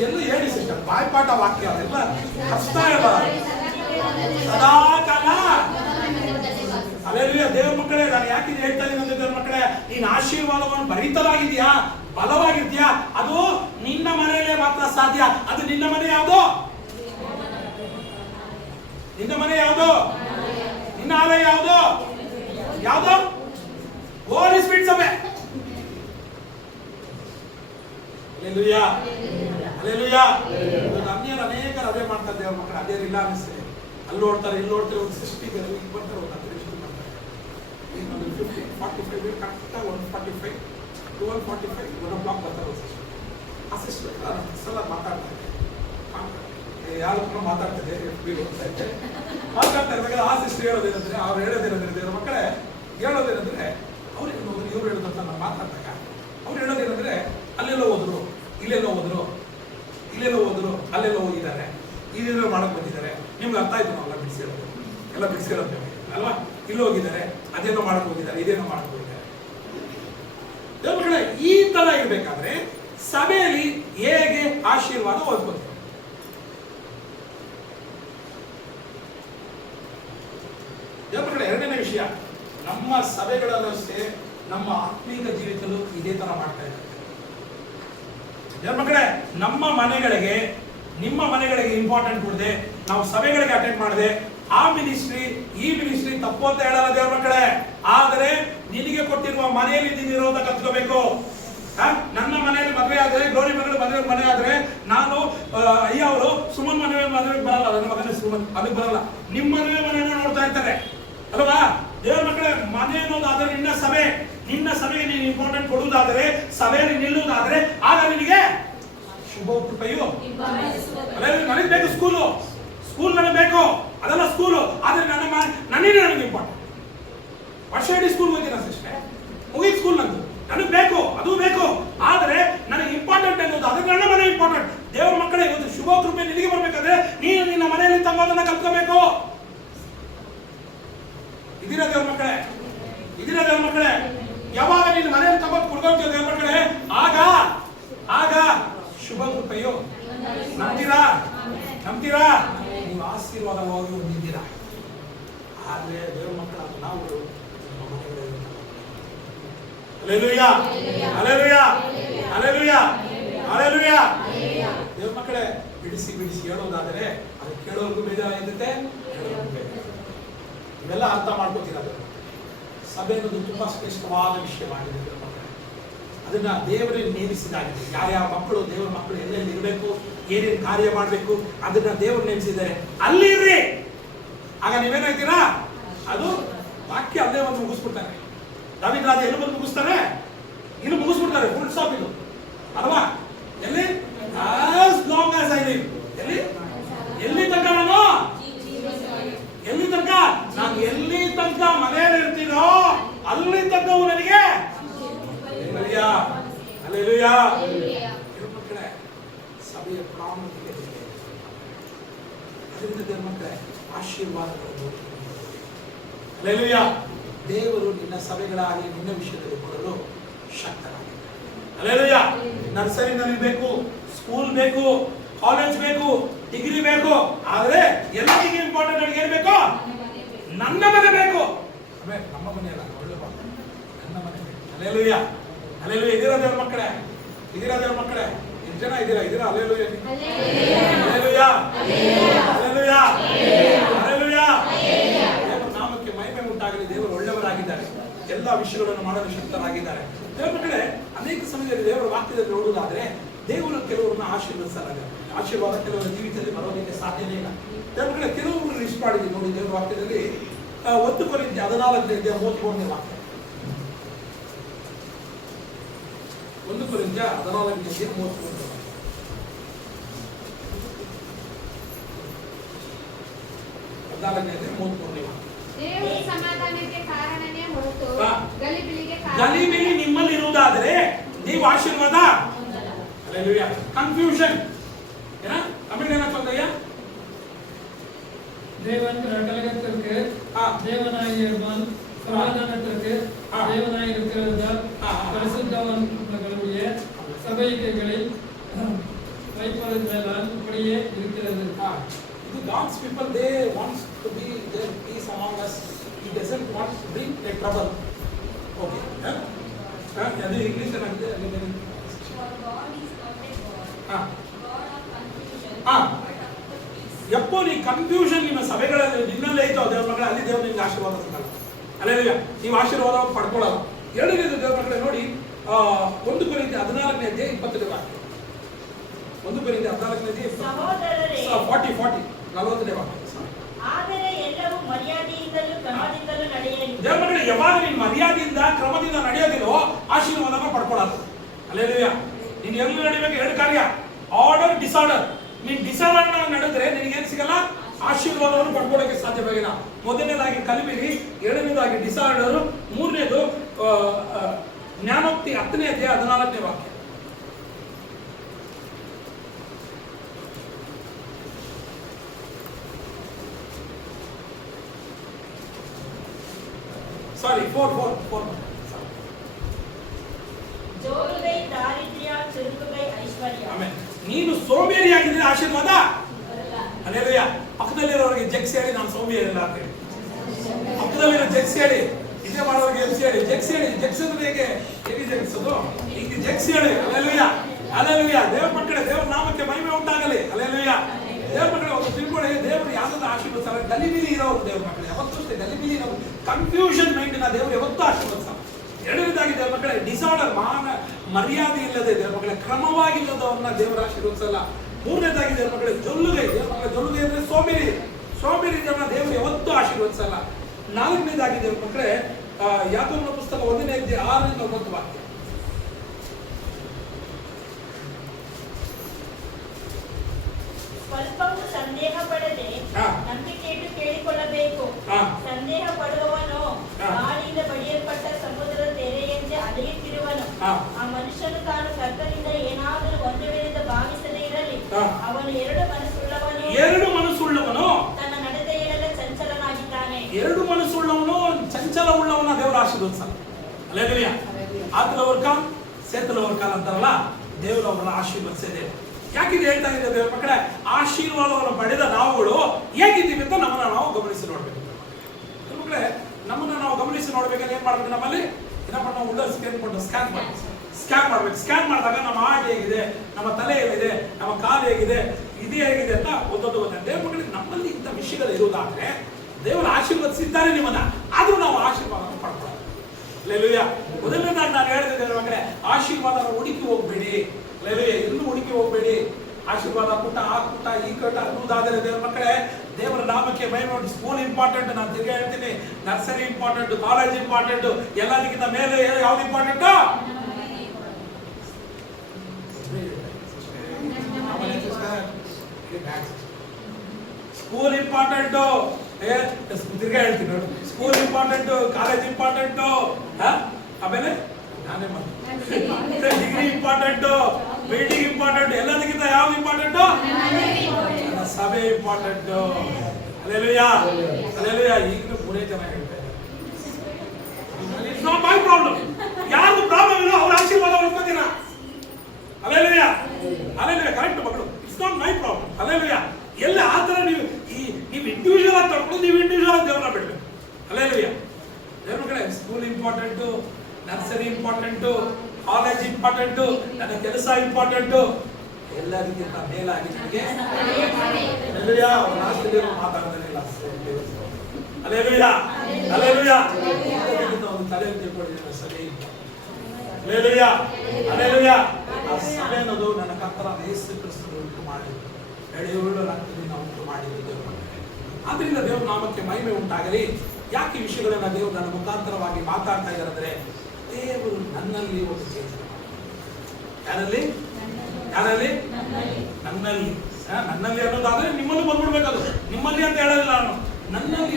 ಎಲ್ಲ ಹೇಳಿ ಸಿಸ್ಟರ್, ಬಾಯ್ಪಾಠ ವಾಕ್ಯ ಅದೆಲ್ಲ ಕಷ್ಟ ಇಲ್ಲ. ಸದಾಕಾಲ ಅಲ್ಲೇಲೂಯಾ. ದೇವ್ರ ಮಕ್ಕಳೇ, ನಾನು ಯಾಕೆ ಹೇಳ್ತಾ ಇದ್ದೀನಿ ಅಂದ್ರೆ, ದೇವ್ರ ಮಕ್ಕಳೇ, ನೀನು ಆಶೀರ್ವಾದವನ್ನು ಭರಿತವಾಗಿದ್ಯಾ, ಬಲವಾಗಿದ್ಯಾ, ಅದು ನಿನ್ನ ಮನೆಯಲ್ಲೇ ಮಾತ್ರ ಸಾಧ್ಯ. ಅದು ನಿನ್ನ ಮನೆ ಯಾವುದು? ನಿನ್ನ ಮನೆ ಯಾವುದು? ನಿನ್ನ ಆಲಯ ಯಾವುದು? ಹೋಲಿ ಸ್ಪಿರಿಟ್ ಸಭೆ. ಅಲ್ಲೇಲೂಯಾ. ಅನ್ಯರು ಅನೇಕರು ಅದೇ ಮಾಡ್ತಾರೆ. ದೇವ್ರ ಮಕ್ಕಳು ಅದೇ ಇಲ್ಲ ಅನಿಸ್ತದೆ. ಅಲ್ಲಿ ನೋಡ್ತಾರೆ, ಇಲ್ಲಿ ನೋಡ್ತಾರೆ, ಒಂದು ಸೃಷ್ಟಿ ಬರ್ತಾರೆ, ಒಂದು ಅತಿರಿಕ್ತ ಮಾಡ್ತಾರೆ. 1:45 ಕರೆಕ್ಟಾಗಿ 1:45 12:45 1 o'clock ಬರ್ತಾರೆ ಅಸಿಸ್ಟೆಂಟ್ ಸಲ ಮಾತಾಡ್ತಾರೆ ಯಾರು ಕೂಡ ಮಾತಾಡ್ತಾರೆ ಮಾತಾಡ್ತಾ ಇರ್ಬೇಕಾದ್ರೆ ಆ ಸಿಸ್ಟರ್ ಹೇಳೋದೇನಂದ್ರೆ ಅವ್ರು ಹೇಳೋದೇನಂದ್ರೆ ದೇವ್ರ ಮಕ್ಕಳೇ ಹೇಳೋದೇನಂದ್ರೆ ಅವ್ರು ಏನು ಹೋದ್ರು ಇವ್ರು ಹೇಳೋದಂತ ನಾನು ಮಾತಾಡ್ದಾಗ ಅವ್ರು ಹೇಳೋದೇನಂದ್ರೆ ಅಲ್ಲೆಲ್ಲೋ ಹೋದ್ರು ಇಲ್ಲೆಲ್ಲೋ ಹೋದ್ರು ಇಲ್ಲೆಲ್ಲೋ ಹೋದ್ರು ಅಲ್ಲೆಲ್ಲೋ ಹೋಗಿದ್ದಾರೆ ಇಲ್ಲೆಲ್ಲೋ ಮಾಡಕ್ ಬಂದಿದ್ದಾರೆ ನಿಮ್ಗೆ ಅರ್ಥ ಆಯ್ತು ನಾವೆಲ್ಲ ಬಿಡಿಸಿರೋದು ಎಲ್ಲ ಬಿಡಿಸಿರೋದು ಅಲ್ವಾ ಇಲ್ಲಿ ಹೋಗಿದ್ದಾರೆ ಅದೇನೋ ಮಾಡಕ್ ಹೋಗಿದ್ದಾರೆ ಇದೇನೋ ಮಾಡಕ್ ಹೋಗಿದ್ದಾರೆ ದೇವ್ರ ಮಕ್ಕಳೇ ಈ ತರ ಇರ್ಬೇಕಾದ್ರೆ ಸಭೆಯಲ್ಲಿ ಹೇಗೆ ಆಶೀರ್ವಾದ ಓದ್ಬೋದು ದೇವ್ರ ಮಕ್ಕಳೇ ಎರಡನೇ ವಿಷಯ ನಮ್ಮ ಸಭೆಗಳಲ್ಲೂ ಅಷ್ಟೇ ನಮ್ಮ ಆತ್ಮೀಕ ಜೀವಿತದಲ್ಲೂ ಇದೇ ತರ ಮಾಡ್ತಾ ಇದ್ದಾರೆ ದೇವ್ರ ಮಕ್ಕಳೇ ನಮ್ಮ ಮನೆಗಳಿಗೆ ನಿಮ್ಮ ಮನೆಗಳಿಗೆ ಇಂಪಾರ್ಟೆಂಟ್ ಕೊಡದೆ ನಾವು ಸಭೆಗಳಿಗೆ ಅಟೆಂಡ್ ಮಾಡದೆ ಆ ಮಿನಿಸ್ಟ್ರಿ ಈ ಮಿನಿಸ್ಟ್ರಿ ತಪ್ಪು ಅಂತ ಹೇಳಲ್ಲ ದೇವ್ರ ಮಕ್ಕಳೇ ಆದರೆ ನಿನಗೆ ಕೊಟ್ಟಿರುವ ಮನೆಯಲ್ಲಿ ನೀನಿರೋದ ಕತ್ಕೋಬೇಕು ನನ್ನ ಮನೆಯಲ್ಲಿ ಮದುವೆ ಆದ್ರೆ ಗೌರಿ ಮಗಳು ಮನೆ ಆದ್ರೆ ನಾನು ಅಯ್ಯ ಅವರು ಸುಮನ್ ಮದುವೆಗೆ ಬರಲ್ಲ ನನ್ನ ಮಗನ ಸುಮನ್ ಅದಕ್ಕೆ ಬರಲ್ಲ ನಿಮ್ಮ ಮನೆಯನ್ನ ನೋಡ್ತಾ ಇರ್ತಾರೆ ಅಲ್ವಾ ದೇವ್ರ ಮಕ್ಕಳೇ ಮನೆ ಅನ್ನೋದಾದ್ರೆ ನಿನ್ನ ಸಭೆಗೆ ನೀನು ಇಂಪಾರ್ಟೆಂಟ್ ಕೊಡುವುದಾದರೆ ಸಭೆಯಲ್ಲಿ ನಿಲ್ಲುವುದಾದ್ರೆ ಆಗ ನಿನಗೆ ಶುಭ ಕೃಪೆಯು ನನಗೆ ಬೇಕು ಸ್ಕೂಲ್ ನನಗೆ ಬೇಕು ಅದೆಲ್ಲ ಸ್ಕೂಲು ಆದ್ರೆ ನನಗೆ ಇಂಪಾರ್ಟೆಂಟ್ ವರ್ಷ ಇಡೀ ಸ್ಕೂಲ್ ಹೋಗ್ತೀನಿ ಅಷ್ಟೇ ಮುಗಿದ ಸ್ಕೂಲ್ ನಂದು ನನಗೆ ಬೇಕು ಅದು ಬೇಕು ಆದ್ರೆ ನನಗೆ ಇಂಪಾರ್ಟೆಂಟ್ ಅನ್ನೋದು ಅದಕ್ಕೆ ನನ್ನ ಮನೆ ಇಂಪಾರ್ಟೆಂಟ್ ದೇವ್ರ ಮಕ್ಕಳೇ ಒಂದು ಶುಭ ಕೃಪೆ ನಿನಗೆ ಬರ್ಬೇಕಾದ್ರೆ ನೀನು ನಿನ್ನ ಮನೆಯಲ್ಲಿ ತಂಗೋದನ್ನ ಕಲ್ತ್ಕೋಬೇಕು ಇದೀರಾ ದೇವ್ರ ಮಕ್ಕಳೇ ಯಾವಾಗ ನಿನ್ನ ಮನೆಯಲ್ಲಿ ತಗೊಂಡು ಕುಡ್ಕೊಂತೀವಿ ದೇವ್ರ ಮಕ್ಕಳೇ ಆಗ ಶುಭ ಕೃಪೆಯು ನಂಬ್ತೀರಾ ನೀವು ಆಶೀರ್ವಾದವಾಗಿ ಹೊಂದಿದ್ದೀರಾ ಆದ್ರೆ ದೇವ್ರ ಮಕ್ಕಳಾದ ನಾವು ದೇವ್ರ ಮಕ್ಕಳೇ ಬಿಡಿಸಿ ಹೇಳೋದಾದ್ರೆ ಅದು ಕೇಳೋರ್ಗೂ ಬೇಜಾರಾಗಿರುತ್ತೆ ಇವೆಲ್ಲ ಅರ್ಥ ಮಾಡ್ಕೋತೀರ ಸಭೆ ಅನ್ನೋದು ತುಂಬಾ ಶ್ರೇಷ್ಠವಾದ ವಿಷಯವಾಗಿದೆ ದೇವ್ರ ಮಕ್ಕಳೇ ಅದನ್ನ ದೇವರೇ ನೇಮಿಸಿದಾಗಿದೆ ಯಾರ್ಯಾವ ಮಕ್ಕಳು ದೇವರ ಮಕ್ಕಳು ಎಲ್ಲೆಲ್ಲಿ ಇರಬೇಕು ಏನೇನು ಕಾರ್ಯ ಮಾಡಬೇಕು ಅದನ್ನ ದೇವರು ನೇಮಿಸಿದ್ದಾರೆ ಅಲ್ಲಿ ಇರ್ರಿ ಆಗ ನೀವೇನಾಯ್ತೀರಾ ಅದು ವಾಕ್ಯ ಅಲ್ಲೇ ಒಂದು ಮುಗಿಸ್ಬಿಡ್ತಾರೆ ದಾವೀದ ರಾಜ ಎಲ್ಲಿ ಬಂದು ಮುಗಿಸ್ತಾರೆ ಇಲ್ಲಿ ಮುಗಿಸ್ಬಿಡ್ತಾರೆ ಫುಲ್ ಸ್ಟಾಪ್ ಇದು ಅಲ್ವಾ ಎಲ್ಲಿ as long as I live ಎಲ್ಲಿ ತನಕ ಎಲ್ಲಿ ತನಕ ಮನೆಯಲ್ಲಿ ಇರ್ತೀನೋ ಅಲ್ಲಿ ತನಕ ನನಗೆ ಮಕ್ಕಳೇ ಸಭೆಯ ಪ್ರಾಮುಖ್ಯತೆ ಅದರಿಂದ ಮಕ್ಕಳೇ ಆಶೀರ್ವಾದಗಳು ದೇವರು ನಿನ್ನ ಸಭೆಗಳಾಗಿ ನಿನ್ನ ವಿಷಯದಲ್ಲಿ ಕೊಡಲು ಶಕ್ತರಾಗಿದ್ದಾರೆ ನರ್ಸರಿ ನನಗೆ ಬೇಕು ಸ್ಕೂಲ್ ಬೇಕು ಕಾಲೇಜ್ ಬೇಕು ಡಿಗ್ರಿ ಬೇಕು ಆದ್ರೆ ಎಲ್ಲರಿಗೂ ಇಂಪಾರ್ಟೆಂಟ್ ನನಗೆ ಏನ್ ಬೇಕು ನನ್ನ ಮನೆ ಬೇಕು ನಮ್ಮ ಮನೆ ಅಲ್ಲ ಒಳ್ಳೆ ನನ್ನ ಮನೆ ಅಲ್ಲೇಲುಯ್ಯ ಇದೀರಾ ದೇವ್ರ ಮಕ್ಕಳೇ ಎಷ್ಟು ಜನ ಇದೀರಾ ಅಲ್ಲೇಲುಯ್ಯ ದೇವರ ನಾಮಕ್ಕೆ ಮಹಿಮೆ ಉಂಟಾಗಲಿ ದೇವರು ಒಳ್ಳೆಯವರಾಗಿದ್ದಾರೆ ಎಲ್ಲ ವಿಷಯಗಳನ್ನು ಮಾಡಲು ಶಕ್ತರಾಗಿದ್ದಾರೆ ದೇವರ ಮಕ್ಕಳೇ ಅನೇಕ ಸಮಯದಲ್ಲಿ ದೇವರ ವಾಕ್ಯದಲ್ಲಿ ನೋಡುವುದಾದ್ರೆ ದೇವರು ಕೆಲವರನ್ನ ಆಶೀರ್ವಾದ ಕೆಲವರ ಜೀವಿತದಲ್ಲಿ ಬರೋದಕ್ಕೆ ಸಾಧ್ಯನೇ ಇಲ್ಲ ದೇವರ ಮಕ್ಕಳೇ ಕೆಲವರು ಲಿಸ್ಟ್ ಮಾಡಿದ್ವಿ ನೋಡಿ ದೇವರ ವಾಕ್ಯದಲ್ಲಿ 1 ಕೊರಿಂಥ್ಯ 14:33 ವಾಕ್ಯ 1 ಕೊರಿಂಥ್ಯ 14:33 ದೇವರು ಸಮಾಧಾನಕ್ಕೆ ಕಾರಣನೇ ಹೊರತು ಗಲಿಬಿಲಿ ನಿಮ್ಮಲ್ಲಿ ಇರುವುದಾದರೆ ನೀವು ಆಶೀರ್ವಾದ ಕನ್ಫ್ಯೂಷನ್ தமிழ் என்ன சொல்றீங்க தேவன் கலகத்திற்கு தேவனாயிருப்பான் சமாதானத்திற்கு தேவனாயிருக்கிறதால் பரிசுத்தவான்களுடைய சபைகளில் வைப்பதனால் இப்படியே இருக்கிறது. God's people, they want to be their peace among us. He doesn't want to bring a trouble. Okay. That is English and God is not a God. God of confusion. ಎಪ್ಪೋ ನೀ ಕನ್ಫ್ಯೂಷನ್ ನಿಮ್ಮ ಸಭೆಗಳಲ್ಲಿ ನಿನ್ನಲ್ಲೇ ಐತೋ ದೇವ್ರ ಮಕ್ಕಳೇ ಅಲ್ಲಿ ದೇವ್ರು ನಿಮ್ಗೆ ಆಶೀರ್ವಾದ ಕೊಡಲ್ಲ ಅಲ್ಲೇಲುಯ್ಯ ನೀವು ಆಶೀರ್ವಾದ ಪಡ್ಕೊಳ್ಳಲ್ಲ ಎರಡನೇದು ದೇವ್ರ ಮಕ್ಕಳೇ ನೋಡಿ 1 ಕೊರಿಂಥ್ಯ 14:20 ವಾಕ್ಯ 1 ಕೊರಿಂಥ್ಯ 14:40 40 40 ವಾಕ್ಯ ಆದರೆ ಎಲ್ಲವೂ ಮರ್ಯಾದೆಯಿಂದಲೂ ಕ್ರಮದಿಂದಲೂ ನಡೆಯಲಿ. ದೇವರ ಮಕ್ಕಳೇ, ಯಾವಾಗ ನೀನು ಮರ್ಯಾದೆಯಿಂದ ಕ್ರಮದಿಂದ ನಡೆಯೋದಿಲ್ಲೋ ಆಶೀರ್ವಾದನ ಪಡ್ಕೊಳ್ಳೋದು. ಅಲ್ಲೇಲೂಯಾ. ನೀನು ಎಲ್ಲಿ ನಡಿಬೇಕು? ಎರಡು ಕಾರ್ಯ, ಆರ್ಡರ್, ಡಿಸಾರ್ಡರ್. ನೀನು ಡಿಸಾರ್ಡರ್ ನಡೆದ್ರೆ ನಿನಗೇನು ಸಿಗಲ್ಲ? ಆಶೀರ್ವಾದವನ್ನು ಪಡ್ಕೊಳ್ಳೋಕೆ ಸಾಧ್ಯವಾಗಿಲ್ಲ. ಮೊದಲನೇದಾಗಿ ಕಲಿಬಿರಿ, ಎರಡನೇದಾಗಿ ಡಿಸಾರ್ಡರ್, ಮೂರನೇದು ಜ್ಞಾನೋಕ್ತಿ 10ನೇ ಅಧ್ಯಾಯ 14ನೇ ವಾಕ್ಯ. ಸಾರಿ, 4. ಜೋರುಗೈ ದಾರಿದ್ರ್ಯ, ಚುರುಕುಗೈ ಐಶ್ವರ್ಯ. ಆಮೇಲೆ ನೀನು ಸೋಂಬೇರಿಯಾಗಿದ್ರೆ ಆಶೀರ್ವಾದ. ಅಲ್ಲೇಲೂಯಾ. ಪಕ್ಕದಲ್ಲಿರೋರಿಗೆ ಜಗ್ಸಿ ಹೇಳಿ, ನಾನು ಸೋಂಬೇರಿ ಇಲ್ಲ ಅಂತ ಹೇಳಿ. ಪಕ್ಕದಲ್ಲಿರೋ ಜಗ್ಸಿ ಹೇಳಿ, ಇದೇ ಮಾಡೋರಿಗೆ ಎಲ್ಸಿ ಹೇಳಿ, ಜಗ್ಸಿ ಹೇಳಿ. ಜಗ್ಸೋದು ಹೇಗೆ ಜಗ್ಸೋದು? ಈಗ ಜಗ್ಸಿ ಹೇಳಿ. Alleluia, alleluia. ದೇವ್ರ ಮಕ್ಕಳೇ, ದೇವ್ರ ನಾಮಕ್ಕೆ ಮಹಿಮೆ ಉಂಟಾಗಲಿ. ಅಲ್ಲೇಲೂಯಾ. ದೇವ್ರ ಮಕ್ಕಳೇ, ಒಂದು ತಿಳ್ಕೊಳ್ಳಿ, ದೇವರು ಯಾವ್ದಾದ್ರು ಆಶೀರ್ವದಿಸ್ತಾರೆ. ಗಲಿಬಿಲಿ ಇರೋರು ದೇವ್ರ ಮಕ್ಕಳೇ ಯಾವತ್ತೂ ಅಷ್ಟೇ. ಗಲಿಬಿಲಿ ಇರೋರು, ಕನ್ಫ್ಯೂಷನ್ ಮೈಂಡಿನ ದೇವರು ಯಾವತ್ತೂ ಆಶೀರ್ವದಿಸ್ತಾರೆ. ಎರಡನೇದಾಗಿ ದೇವ್ರ ಮಕ್ಕಳೇ ಡಿಸಾರ್ಡರ್, ಮರ್ಯಾದೆ ಇಲ್ಲದೆ ದೇವ್ರ ಮಕ್ಕಳೇ ಕ್ರಮವಾಗಿಲ್ಲದವ್ರನ್ನ ದೇವರ ಆಶೀರ್ವದಿಸಲ್ಲ. ಮೂರನೇದಾಗಿ ದೇವ್ರ ಮಕ್ಕಳೇ ಜೊಲ್ಲುಗೈ. ದೇವ್ರ ಮಕ್ಕಳೇ ಜೊಲ್ಲುಗೈ ಅಂದ್ರೆ ಸೋಂಬೇರಿ ದೇವರನ್ನ ದೇವರು ಯಾವತ್ತೂ ಆಶೀರ್ವದಿಸಲ್ಲ. ನಾಲ್ಕನೇದಾಗಿ ದೇವ್ರ ಮಕ್ಕಳೇ ಯಾಕೋಬನ ಪುಸ್ತಕ 1ನೇ ಅಧ್ಯಾಯ 6ರಿಂದ 9 ವಾಕ್ಯ. ಸ್ವಲ್ಪವೂ ಸಂದೇಹ ಪಡದೆ ನಂಬಿಕೆಯನ್ನು ಕೇಳಿಕೊಳ್ಳಬೇಕು. ಸಂದೇಹ ಪಡುವವನು ಗಾಳಿಯಿಂದ ಬಡಿಯಲ್ಪಟ್ಟ ಸಮುದ್ರದ ತೆರೆಯಂತೆ ಅಲೆಯುತ್ತಿರುವನು. ಆ ಮನುಷ್ಯನು ತಾನು ಕರ್ತನಿಂದ ಏನಾದರೂ ಹೊಂದುವೆನೆಂದು ಭಾವಿಸದೇ ಇರಲಿ. ಅವನು ಎರಡು ಮನಸ್ಸುಳ್ಳವನು ತನ್ನ ನಡತೆಯಲ್ಲೆಲ್ಲ ಚಂಚಲನಾಗಿದ್ದಾನೆ. ಎರಡು ಮನಸ್ಸುಳ್ಳವನು ಚಂಚಲವುಳ್ಳವನ ದೇವರ ಆಶೀರ್ವದಿಸಲ್ಲ. ಅಲ್ಲೇಲೂಯಾ. ಆತಲವರ ಕಾಲ ಸೇತಲವರ ಕಾಲ ಅಂತಾರಲ್ಲ, ದೇವರು ಅವರನ್ನ ಆಶೀರ್ವದಿಸಿದೆ. ಯಾಕಿದೆ ಹೇಳ್ತಾ ಇದ್ದೆ ದೇವರ ಮಕ್ಕಳೇ? ಆಶೀರ್ವಾದವನ್ನು ಪಡೆದ ನಾವುಗಳು ಹೇಗಿದ್ದೀವಿ ಅಂತ ನಮ್ಮನ್ನ ನಾವು ಗಮನಿಸಿ ನೋಡ್ಬೇಕು. ಮಕ್ಕಳೇ, ನಮ್ಮನ್ನ ನಾವು ಗಮನಿಸಿ ನೋಡ್ಬೇಕಾದ್ರೆ ಏನ್ ಮಾಡ್ಬೇಕು? ನಮ್ಮಲ್ಲಿ ಏನಪ್ಪ, ನಾವು ಉಳ್ಳ ಸ್ಕ್ಯಾನ್ ಮಾಡ್ಬೇಕು. ಸ್ಕ್ಯಾನ್ ಮಾಡಿದಾಗ ನಮ್ಮ ಹಾರ್ಟ್ ಹೇಗಿದೆ, ನಮ್ಮ ತಲೆ ಹೇಗಿದೆ, ನಮ್ಮ ಕಾಲು ಹೇಗಿದೆ, ಇದು ಹೇಗಿದೆ ಅಂತ ಒಂದೊಂದು ಗೊತ್ತಾಗುತ್ತೆ. ದೇವ್ರ ಮಕ್ಕಳಿಗೆ ನಮ್ಮಲ್ಲಿ ಇಂಥ ವಿಷಯಗಳು ಇರುವುದಾದ್ರೆ ದೇವರು ಆಶೀರ್ವದಿಸಿದ್ದಾರೆ ನಿಮ್ಮನ್ನ, ಆದ್ರೂ ನಾವು ಆಶೀರ್ವಾದವನ್ನು ಪಡ್ಕೊಳ್ಳೋದು. ಅಲ್ಲೇಲೂಯಾ. ಮೊದಲನೇದಾಗಿ ನಾನು ಹೇಳಿದೆ ದೇವರ ಮಕ್ಕಳೇ, ಆಶೀರ್ವಾದನ ಹುಡುಕಿ ಹೋಗ್ಬೇಡಿ. ಅಲ್ಲೇಲೂಯಾ. ಎಲ್ಲೂ ಹುಡುಕಿ ಹೋಗ್ಬೇಡಿ. ಆಶೀರ್ವಾದ ಪುಟ್ಟ ಆ ಪುಟ್ಟ ಈ ಕಟ್ಟ ಅನ್ನೋದಾದರೆ ದೇವರ ಮಕ್ಕಳೇ ದೇವರ ನಾಮಕ್ಕೆ ಮಹಿಮೆ. ಸ್ಕೂಲ್ ಇಂಪಾರ್ಟೆಂಟ್, ನಾನು ತಿರ್ಗಿ ಹೇಳ್ತೀನಿ. ನರ್ಸರಿ ಇಂಪಾರ್ಟೆಂಟ್, ಕಾಲೇಜ್ ಇಂಪಾರ್ಟೆಂಟ್, ಎಲ್ಲದಕ್ಕಿಂತ ಮೇಲೆ ಯಾವ್ದು ಇಂಪಾರ್ಟೆಂಟ್? School important. ತಿರ್ಗಾ ಹೇಳ್ತೀನಿ ನೋಡು. ಸ್ಕೂಲ್ ಇಂಪಾರ್ಟೆಂಟ್, ಕಾಲೇಜ್ ಇಂಪಾರ್ಟೆಂಟ್, ಆಮೇಲೆ ಡಿಗ್ರಿ ಇಂಪಾರ್ಟೆಂಟ್, ಬಿಲ್ಡಿಂಗ್ ಇಂಪಾರ್ಟೆಂಟ್. ಎಲ್ಲದಕ್ಕಿಂತ ಯಾವ್ದು ಇಂಪಾರ್ಟೆಂಟ್? ಸಭೆ ಇಂಪಾರ್ಟೆಂಟ್. Alleluia, alleluia. ಈಗಲೂ ಪೂರೇ ಚೆನ್ನಾಗಿ ಹೇಳ್ತಾ ಇದ್ದಾರೆ. It's not my problem. ಯಾರ್ದು ಪ್ರಾಬ್ಲಮ್ ಇಲ್ಲ ಅವ್ರ ಆಶೀರ್ವಾದ ಹೊಂದ್ಕೋತೀನ. Hallelujah, hallelujah. ಕರೆಕ್ಟ್ ಮಕ್ಕಳು. It's not my problem. Hallelujah. ಎಲ್ಲ ಆ ಥರ ನೀವು ಇಂಡಿವಿಜುವಲ್ ಆಗಿ ತಗೊಂಡು ನೀವು ಇಂಡಿವಿಜುವಲ್ ಆಗಿ ದೇವ್ರನ್ನ ಬಿಡ್ಬೇಕು. ಅಲ್ಲೇಲೂಯಾ. ದೇವ್ರ ಮಕ್ಕಳೇ, school important, nursery important, college important, ನನ್ನ ಕೆಲಸ ಇಂಪಾರ್ಟೆಂಟು. ಎಲ್ಲರಿಗಿಂತ ಮೇಲಾಗಿ ನನಗೆ ಅಲ್ಲೇಲೂಯಾ ಮಾತಾಡೋದಿಲ್ಲ. Alleluia, alleluia. ಒಂದು ತಲೆಯಲ್ಲಿ ತಿಳ್ಕೊಂಡಿದ್ದೇನೆ ಸರಿ. Alleluia, alleluia. ಆ ಸಭೆ ಅನ್ನೋದು ನನ್ನ ಕರ್ತನಾದ ಯೇಸು ಕ್ರಿಸ್ತನು ಉಂಟು ಮಾಡಿ ಎಳೆಯುಳ್ಳ ರಕ್ತದಿಂದ ಉಂಟು ಮಾಡಿದ್ದು. ಆದ್ರಿಂದ ದೇವ್ರ ನಾಮಕ್ಕೆ ಮಹಿಮೆ ಉಂಟಾಗಲಿ. ಯಾಕೆ ಈ ವಿಷಯಗಳನ್ನ ದೇವರು ನನ್ನ ಮುಖಾಂತರವಾಗಿ ಮಾತಾಡ್ತಾ ಇದ್ದಾರೆ? ದೇವರು ನನ್ನಲ್ಲಿ ಒಂದು ಚೇತನ. ಯಾರಲ್ಲಿ? ಯಾರಲ್ಲಿ? ನನ್ನಲ್ಲಿ. ನನ್ನಲ್ಲಿ ಅನ್ನೋದಾದ್ರೆ ನಿಮ್ಮಲ್ಲಿ ಬಂದ್ಬಿಡ್ಬೇಕದು. ನಿಮ್ಮಲ್ಲಿ ಅಂತ ಹೇಳಲಿಲ್ಲ ನಾನು. ನನ್ನಲ್ಲಿ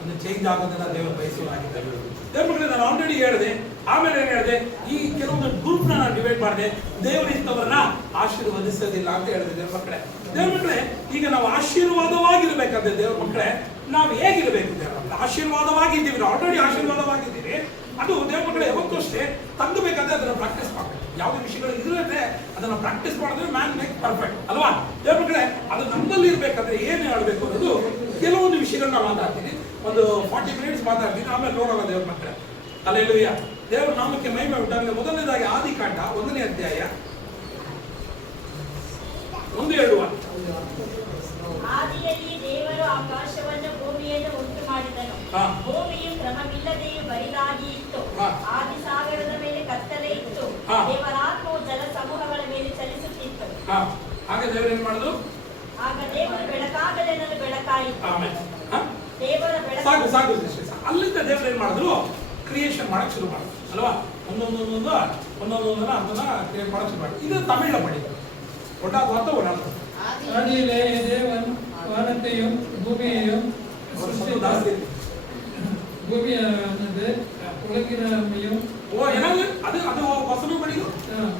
ಒಂದು ಚೇಂಜ್ ಆಗೋದನ್ನ ದೇವರು ಬಯಸುವಾಗಿದ್ದಾರೆ. ದೇವ್ರ ಮಕ್ಕಳೇ, ನಾನು ಆಲ್ರೆಡಿ ಹೇಳಿದೆ. ಆಮೇಲೆ ಏನು ಹೇಳಿದೆ? ಈ ಕೆಲವೊಂದು ಗ್ರೂಪ್ನ ನಾನು ಡಿವೈಡ್ ಮಾಡಿದೆ. ದೇವರು ಇಂಥವ್ರನ್ನ ಆಶೀರ್ವದಿಸೋದಿಲ್ಲ ಅಂತ ಹೇಳಿದೆ. ದೇವ್ರ ಮಕ್ಕಳೇ, ದೇವ್ರ ಮಕ್ಕಳೇ, ಈಗ ನಾವು ಆಶೀರ್ವಾದವಾಗಿರ್ಬೇಕಾದ್ರೆ ದೇವ್ರ ಮಕ್ಕಳೇ ನಾವು ಹೇಗಿರ್ಬೇಕು? ದೇವ್ರ ಮಕ್ಕಳೇ ಆಶೀರ್ವಾದವಾಗಿದ್ದೀವಿ. ನಾವು ಆಲ್ರೆಡಿ ಆಶೀರ್ವಾದವಾಗಿದ್ದೀವಿ. ಅದು ದೇವ್ರ ಮಕ್ಕಳೇ ಯಾವತ್ತೂ ಅಷ್ಟೇ ತಂಗಬೇಕಾದ್ರೆ ಅದನ್ನು ಪ್ರಾಕ್ಟೀಸ್ ಮಾಡಬೇಕು. ಯಾವುದೇ ವಿಷಯಗಳು ಇದ್ರೆ ಅದನ್ನು ಪ್ರಾಕ್ಟೀಸ್ ಮಾಡಿದ್ರೆ ಮ್ಯಾನ್ ಮೇಕ್ ಪರ್ಫೆಕ್ಟ್ ಅಲ್ವಾ? ದೇವ್ರ ಮಕ್ಕಳೇ, ಅದು ನಮ್ಮಲ್ಲಿ ಇರಬೇಕಾದ್ರೆ ಏನು ಹೇಳಬೇಕು ಅನ್ನೋದು ಕೆಲವೊಂದು ವಿಷಯಗಳನ್ನ ಮಾತಾಡ್ತೀನಿ. ಒಂದು 40 ಮಿನಿಟ್ಸ್ ಮಾತಾಡ್ತೀನಿ, ಆಮೇಲೆ ನೋಡೋಣ ದೇವ್ರ ಮಕ್ಕಳೇ. ಹಲ್ಲೆಲೂಯಾ. ದೇವರ ನಾಮಕ್ಕೆ ಮಹಿಮೆ ಉಂಟಾಗಲಿ. ಮೊದಲನೇದಾಗಿ ಆದಿಕಾಂಡ 1ನೇ ಅಧ್ಯಾಯ 1-2 ವಾಕ್ಯ. ಆದಿಯಲ್ಲಿ ದೇವರು ಆಕಾಶವನ್ನು ಭೂಮಿಯನ್ನು ಉಂಟು ಮಾಡಿದನು. ಭೂಮಿಯು ಕ್ರಮವಿಲ್ಲದೆಯೂ ಬರಿದಾಗಿ ಇತ್ತು. ಆದಿ ಸಾಗರದ ಮೇಲೆ ಕತ್ತಲೆ ಇತ್ತು. ದೇವರ ಆತ್ಮವು ಜಲ ಸಮೂಹಗಳ ಮೇಲೆ ಚಲಿಸುತ್ತಿತ್ತು. ಹಾಗೆ ದೇವರು ಏನ್ ಮಾಡುದು? ಆಗ ದೇವರು ಬೆಳಕಾಗಲೆನ್ನಲು ಬೆಳಕಾಯಿತು. ಸಾಕು ಸಾಕು ಸಿಸ್ಟರ್, ಅಲ್ಲಿಂದ ದೇವರು ಏನ್ ಮಾಡಿದ್ರು, ಕ್ರಿಯೇಷನ್ ಮಾಡಕ್ ಶುರು ಮಾಡಿದ್ರು ಅಲ್ವಾ. ಒಂದೊಂದನ್ನ ಅದನ್ನ ಕ್ರಿಯೇಟ್ ಮಾಡಕ್ ಶುರು ಮಾಡಿದ್ರು. ಇದು ತಮಿಳ ಪಡಿ ஒட்டாத ஒட்டாத ஆதியிலே தேவன் வானத்தையும் பூமியையும் ಜಾಸ್ತಿ பூமியானது உலகினமையும் ಏನದು ಅದು ಅದು ಹೊಸಲು ಪಡಿದು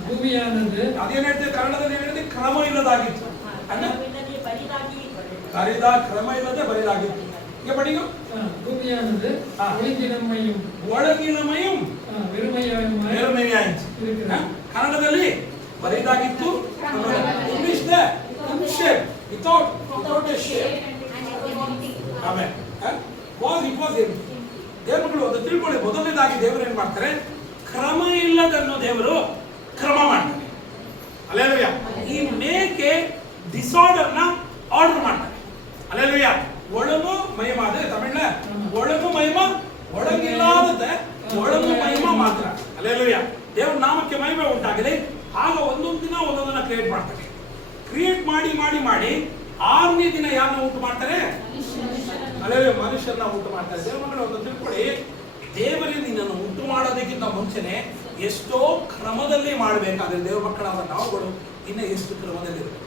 ಭೂಮಿಯಾನದು ಅದೇನ್ ಹೇಳ್ತೇವೆ ಕನ್ನಡದಲ್ಲಿ ಹೇಳಿದ್ರೆ ಕ್ರಮ ಇಲ್ಲದಾಗಿತ್ತು, ಕ್ರಮ ಇಲ್ಲದೆ ಬರಿದಾಗಿತ್ತು. ಈಗ ಪಡಿಗು ಭೂಮಿಯಾನದು ಒಳಗಿನಮೈயும் ಒಳಗಿನಮೈயும் வெறுமையாயிற்று. ಕನ್ನಡದಲ್ಲಿ ಬರಿದಾಗಿತ್ತು, ಇಂಗ್ಲಿಷ್ ವಿತೌಟ್ ಎ ಶೇಪ್. ಆಮೇಲೆ ದೇವರುಗಳು ಅದು ತಿಳ್ಕೊಳ್ಳಿ. ಮೊದಲನೇದಾಗಿ ದೇವರು ಏನ್ ಮಾಡ್ತಾರೆ, ಕ್ರಮ ಇಲ್ಲದನ್ನು ದೇವರು ಕ್ರಮ ಮಾಡ್ತಾರೆ. ಅಲ್ಲೇಲುಯ್ಯ. ಈ ಮೇಕೆ ಡಿಸಾರ್ಡರ್ ನ ಆರ್ಡರ್ ಮಾಡ್ತಾರೆ. ಅಲ್ಲೇಲುಯ್ಯ. ಒಳಗು ಮಹಿಮ, ಅದೇ ತಮಿಳ ಒಳಗು ಮಹಿಮ, ಒಳಗಿಲ್ಲದೆ ಒಳಗು ಮಹಿಮ ಮಾತ್ರ. ಅಲ್ಲೇಲುಯ್ಯ. ದೇವರ ನಾಮಕ್ಕೆ ಮಹಿಮೆ ಉಂಟಾಗಿದೆ. ಆಗ ಒಂದೊಂದು ದಿನ ಒಂದೊಂದನ್ನ ಕ್ರಿಯೇಟ್ ಮಾಡ್ತಾರೆ. ಕ್ರಿಯೇಟ್ ಮಾಡಿ ಮಾಡಿ ಮಾಡಿ 6ನೇ ದಿನ ಯಾರನ್ನ ಉಂಟು ಮಾಡ್ತಾರೆ, ಅಲ್ಲೇಲುಯ್ಯ, ಮನುಷ್ಯರನ್ನ ಉಂಟು ಮಾಡ್ತಾರೆ. ದೇವರ ಮಕ್ಕಳು ಒಂದು ತಿಳ್ಕೊಳ್ಳಿ, ದೇವರೇ ನಿನ್ನನ್ನು ಉಂಟು ಮಾಡೋದಕ್ಕಿಂತ ಮುಂಚೆನೆ ಎಷ್ಟೋ ಕ್ರಮದಲ್ಲಿ ಮಾಡಬೇಕಾದ್ರೆ ದೇವರ ಮಕ್ಕಳಾದ ನಾವುಗಳು ಇನ್ನ ಎಷ್ಟು ಕ್ರಮದಲ್ಲಿರುತ್ತೆ.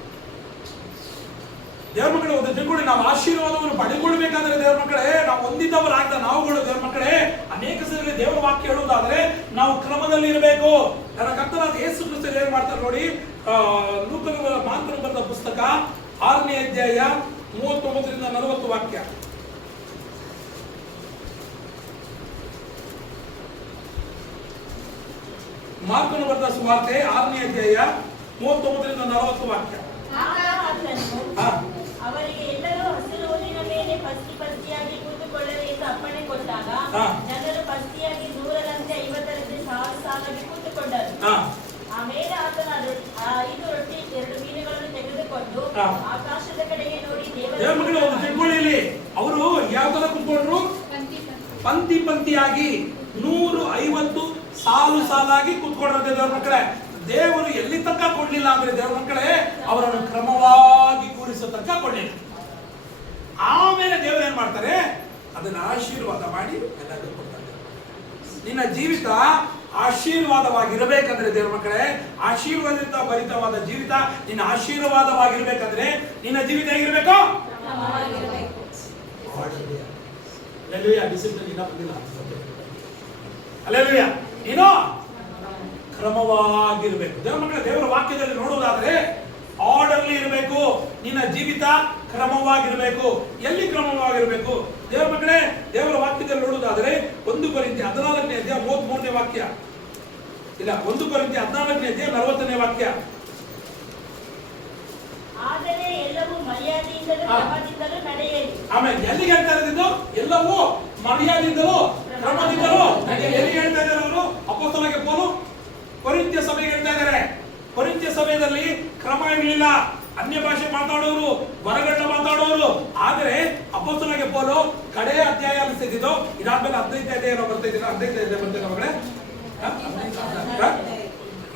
ದೇವರ ಮಕ್ಕಳು ಒಂದು ತಿಳ್ಕೊಳ್ಳಿ, ನಾವು ಆಶೀರ್ವಾದವನ್ನು ಪಡೆದುಕೊಳ್ಬೇಕಾದ್ರೆ ದೇವರ ಮಕ್ಕಳೇ, ನಾವು ಹೊಂದಿದ್ದವರಾದ ನಾವುಗಳು ದೇವರ ಮಕ್ಕಳೇ, ಅನೇಕ ಸಲ ದೇವರ ವಾಕ್ಯ ಹೇಳುವುದಾದ್ರೆ ನಾವು ಕ್ರಮದಲ್ಲಿ ಇರಬೇಕು. ನನ್ನ ಕರ್ತನಾದ ಯೇಸು ಕ್ರಿಸ್ತರು ಏನ್ ಮಾಡ್ತಾರೆ ನೋಡಿ, ಮಾತನು ಬರೆದ ಪುಸ್ತಕ 6ನೇ ಅಧ್ಯಾಯ 39ರಿಂದ 40 ವಾಕ್ಯ. ಮಾರ್ಕನು ಬರೆದ ಸುವಾರ್ತೆ 6ನೇ ಅಧ್ಯಾಯ 39ರಿಂದ 40 ವಾಕ್ಯ. ಅವರಿಗೆ ಎಲ್ಲರೂ ಹಸಿರು ಹುಲ್ಲಿನ ಮೇಲೆ ಪಸ್ತಿ ಪಸ್ತಿಯಾಗಿ ಕೂತುಕೊಳ್ಳಲು ಎಂದು ಅಪ್ಪಣೆ ಕೊಟ್ಟಾಗ ಜನರು ಪಸ್ತಿಯಾಗಿ 100ರಂತೆ 50ರಂತೆ ಸಾಲಾಗಿ ಕೂತುಕೊಂಡರು. ಆಮೇಲೆ ಆತನ 5 ರೊಟ್ಟಿ 2 ಮೀನುಗಳನ್ನು ತೆಗೆದುಕೊಂಡು ಆಕಾಶದ ಕಡೆಗೆ ನೋಡಿ ದೇವರ ಅವರು ಯಾವ ತರ ಕೂತ್ಕೊಂಡ್ರು, ಪಂಕ್ತಿ ಪಂಕ್ತಿಯಾಗಿ 150 ಸಾಲು ಸಾಲಾಗಿ ಕೂತ್ಕೊಂಡ್ರೆ ದೇವರ ಮಕ್ಕಳೇ. ದೇವರು ಎಲ್ಲಿ ತನಕ ಕೊಡ್ಲಿಲ್ಲ ಅಂದ್ರೆ ದೇವರ ಮಕ್ಕಳೇ, ಅವರನ್ನು ಕ್ರಮವಾಗಿ ಕೂರಿಸೋ ತನಕ ಕೊಡ್ಲಿಲ್ಲ. ಆಮೇಲೆ ದೇವರು ಏನ್ ಮಾಡ್ತಾರೆ, ಅದನ್ನ ಆಶೀರ್ವಾದ ಮಾಡಿ ಎಲ್ಲರಿಗೂ ಕೊಡ್ತಾರೆ. ನಿನ್ನ ಜೀವಿತ ಆಶೀರ್ವಾದವಾಗಿರಬೇಕಂದ್ರೆ ದೇವರ ಮಕ್ಕಳೇ, ಆಶೀರ್ವಾದಿತ ಭರಿತವಾದ ಜೀವಿತ ನಿನ್ನ ಆಶೀರ್ವಾದವಾಗಿರ್ಬೇಕಂದ್ರೆ ನಿನ್ನ ಜೀವಿತ ಹೇಗಿರ್ಬೇಕು, ಅಲ್ಲೇಲುಯ್ಯ, ನೀನು ಕ್ರಮವಾಗಿರ್ಬೇಕು. ದೇವರ ಮಕ್ಕಳ ದೇವರ ವಾಕ್ಯದಲ್ಲಿ ನೋಡುವುದಾದ್ರೆ ಆರ್ಡರ್ಲಿ ಇರಬೇಕು. ನಿನ್ನ ಜೀವಿತ ಕ್ರಮವಾಗಿರ್ಬೇಕು. ಎಲ್ಲಿ ಕ್ರಮವಾಗಿರ್ಬೇಕು ದೇವರ ಮಕ್ಕಳೇ? ದೇವರ ವಾಕ್ಯದಲ್ಲಿ ನೋಡುವುದಾದ್ರೆ 1 ಕೊರಿಂಥಿ 14ನೇ ಅಧ್ಯಾಯ 33ನೇ ವಾಕ್ಯ, ಇಲ್ಲ 1 ಕೊರಿಂಥಿ 14ನೇ ಅಧ್ಯಾಯ 40ನೇ ವಾಕ್ಯ. ಆದರೆ ಎಲ್ಲವೂ ಮರ್ಯಾದೆಯಿಂದಲೂ ಕ್ರಮದಿಂದಲೂ ನಡೆಯಲಿ. ಆಮೇಲೆ ಎಲ್ಲಿಗೆ ಹೇಳ್ತಾ ಇರೋದು? ಎಲ್ಲವೂ ಮರ್ಯಾದೆಯಿಂದಲೂ ಕ್ರಮದಿಂದಲೂ. ಎಲ್ಲಿ ಹೇಳ್ತಾ ಇದ್ದಾರೆ ಅವರು? ಅಪೊಸ್ತಲನಾದ ಪೌಲನು ಕೊರಿಂಥ್ಯ ಸಭೆಗೆ ಹೇಳ್ತಾ ಇದ್ದಾರೆ. ಕೊರಿಂಥ್ಯ ಸಭೆಯಲ್ಲಿ ಕ್ರಮ ಇರಲಿಲ್ಲ. ಅನ್ಯ ಭಾಷೆ ಮಾತಾಡೋರು, ಹೊರಗಡೆ ಮಾತಾಡೋರು. ಆದರೆ ಅಪೊಸ್ತಲನಾದ ಪೌಲನು ಕಡೆಯ ಅಧ್ಯಾಯ ಅನಿಸ್ತಿದ್ದು, ಇದಾದ್ಮೇಲೆ 15ನೇ ಅಧ್ಯಾಯ ಬರ್ತಾ ಇದ್ದೀರಾ? 15ನೇ ಅಧ್ಯಾಯ ಬರ್ತಾ ಮಕ್ಕಳೇ,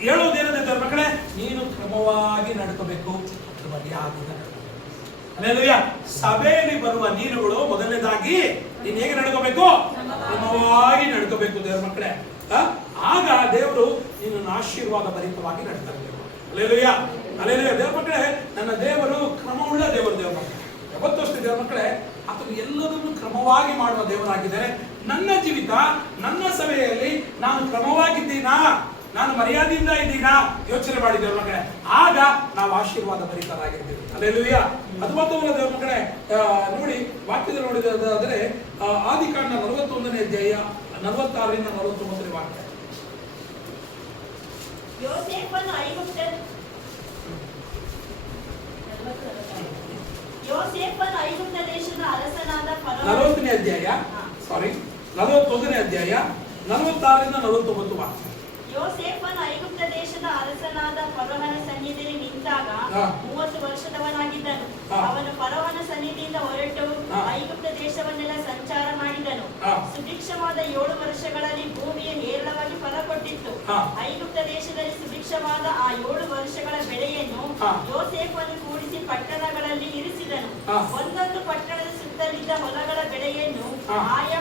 ಹೇಳೋದೇನಂದ್ರೆ ದೇವರ ಮಕ್ಕಳೇ, ನೀನು ಕ್ರಮವಾಗಿ ನಡ್ಕೋಬೇಕು. ಸಭೆಯಲ್ಲಿ ಬರುವ ನೀರುಗಳು ಮೊದಲನೇದಾಗಿ ನೀನು ಹೇಗೆ ನಡ್ಕೋಬೇಕು? ಕ್ರಮವಾಗಿ ನಡ್ಕೋಬೇಕು ದೇವರ ಮಕ್ಕಳೇ. ಆಗ ದೇವರು ನಿನ್ನನ್ನು ಆಶೀರ್ವಾದ ಭರಿತವಾಗಿ ನಡ್ತಾರೆ. ಅಲ್ಲೇಲುಯ್ಯ, ಅಲ್ಲೇಲುಯ್ಯ. ದೇವರ ಮಕ್ಕಳೇ, ನನ್ನ ದೇವರು ಕ್ರಮವುಳ್ಳ ದೇವರು. ದೇವರ ಮಕ್ಕಳೇ, ಯಾವತ್ತೂ ಅಷ್ಟೇ ದೇವರ ಮಕ್ಕಳೇ, ಆತನು ಎಲ್ಲದನ್ನು ಕ್ರಮವಾಗಿ ಮಾಡುವ ದೇವರಾಗಿದ್ದಾರೆ. ನನ್ನ ಜೀವಿತ, ನನ್ನ ಸಭೆಯಲ್ಲಿ ನಾನು ಕ್ರಮವಾಗಿದ್ದೀನಾ, ನಾನು ಮರ್ಯಾದೆಯಿಂದ ಇದ್ದೀನಾ ಯೋಚನೆ ಮಾಡಿದ್ದೇವೆ ಮಕ್ಕಳೇ. ಆಗ ನಾವು ಆಶೀರ್ವಾದ ಭರಿತರಾಗಿರ್ತೀವಿ. ಅಲ್ಲೇಲುಯ್ಯ. ಅದು ಮಾತ್ರವಲ್ಲ ದೇವರ ಮಕ್ಕಳೇ, ನೋಡಿ ವಾಕ್ಯದಲ್ಲಿ ನೋಡಿದಾದ್ರೆ ಆದಿಕಾಂಡ 41ನೇ ಅಧ್ಯಾಯ 46ರಿಂದ 49ನೇ ವಾಕ್ಯ. ಯೋಸೇಫನು ಐಗುಪ್ತ ದೇಶದ ಅರಸನಾದ ಫರೋಹನ 40ನೇ ಅಧ್ಯಾಯ 41ನೇ ಅಧ್ಯಾಯ 46ರಿಂದ 49 ವಾಕ್ಯ. ಯೋಸೇಫನು ಐಗುಪ್ತ ದೇಶದ ಅರಸನಾದ ಫರೋಹನ ಸನ್ನಿಧಿಯಲ್ಲಿ ನಿಂತಾಗ 30 ವರ್ಷದವನಾಗಿದ್ದನು. ಅವನು ಫರೋಹನ ಸನ್ನಿಧಿಯಿಂದ ಹೊರಟು ಐಗುಪ್ತ ದೇಶವನ್ನೆಲ್ಲ ಸಂಚಾರ ಮಾಡಿದನು. ಸುಭಿಕ್ಷವಾದ 7 ವರ್ಷಗಳಲ್ಲಿ ಭೂಮಿಯು ಹೇರಳವಾಗಿ ಫಲ ಕೊಟ್ಟಿತ್ತು. ಐಗುಪ್ತ ದೇಶದಲ್ಲಿ ಸುಭಿಕ್ಷವಾದ ಆ 7 ವರ್ಷಗಳ ಬೆಳೆಯನ್ನು ಯೋಸೇಫನು ಕೂಡಿಸಿ ಪಟ್ಟಣಗಳಲ್ಲಿ ಇರಿಸಿದನು. ಒಂದೊಂದು ಪಟ್ಟಣದ ಸುತ್ತಲಿದ್ದ ಹೊಲಗಳ ಬೆಳೆಯನ್ನು ಆಯಾ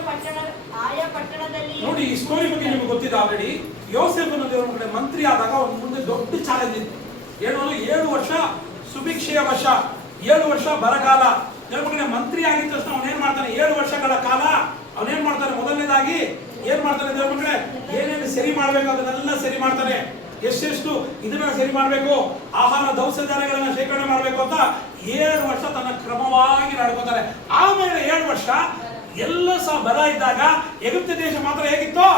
ಪಟ್ಟಣದಲ್ಲಿ ನೋಡಿ. ಈ ಸ್ಟೋರಿ ಬಗ್ಗೆ ನಿಮ್ಗೆ ಗೊತ್ತಿದೆ ಆಲ್ರೆಡಿ. ಯೋಸೇಫನ ದೇವರ ಮಕ್ಕಳೇ ಮಂತ್ರಿ ಆದಾಗ ಅವ್ನ ಮುಂದೆ ದೊಡ್ಡ ಚಾಲೆಂಜ್ ಇತ್ತು. ಏನು 7 ವರ್ಷ ಸುಭಿಕ್ಷೆಯ ವರ್ಷ, 7 ವರ್ಷ ಬರಗಾಲ. ದೇವರ ಮಕ್ಕಳೇ ಮಂತ್ರಿ ಆಗಿದ ತಕ್ಷಣ ಅವನೇನ್ ಮಾಡ್ತಾನೆ? 7 ವರ್ಷಗಳ ಕಾಲ ಅವನೇನ್ ಮಾಡ್ತಾನೆ? ಮೊದಲನೇದಾಗಿ ಏನ್ ಮಾಡ್ತಾನೆ? ದೇವರ ಮಕ್ಕಳೇ ಏನೇನು ಸರಿ ಮಾಡ್ಬೇಕು ಅದನ್ನೆಲ್ಲ ಸರಿ ಮಾಡ್ತಾನೆ. ಎಷ್ಟೆಷ್ಟು ಇದನ್ನ ಸರಿ ಮಾಡ್ಬೇಕು, ಆಹಾರ ದವಸ ಧಾನ್ಯಗಳನ್ನ ಶೇಖರಣೆ ಮಾಡ್ಬೇಕು ಅಂತ 7 ವರ್ಷ ತನ್ನ ಕ್ರಮವಾಗಿ ನಡ್ಕೋತಾರೆ. ಆಮೇಲೆ 7 ವರ್ಷ ಎಲ್ಲ ಸಹ ಬರ ಇದ್ದಾಗ ಎಗಿಪ್ತ ದೇಶ ಮಾತ್ರ ಹೇಗಿತ್ತು?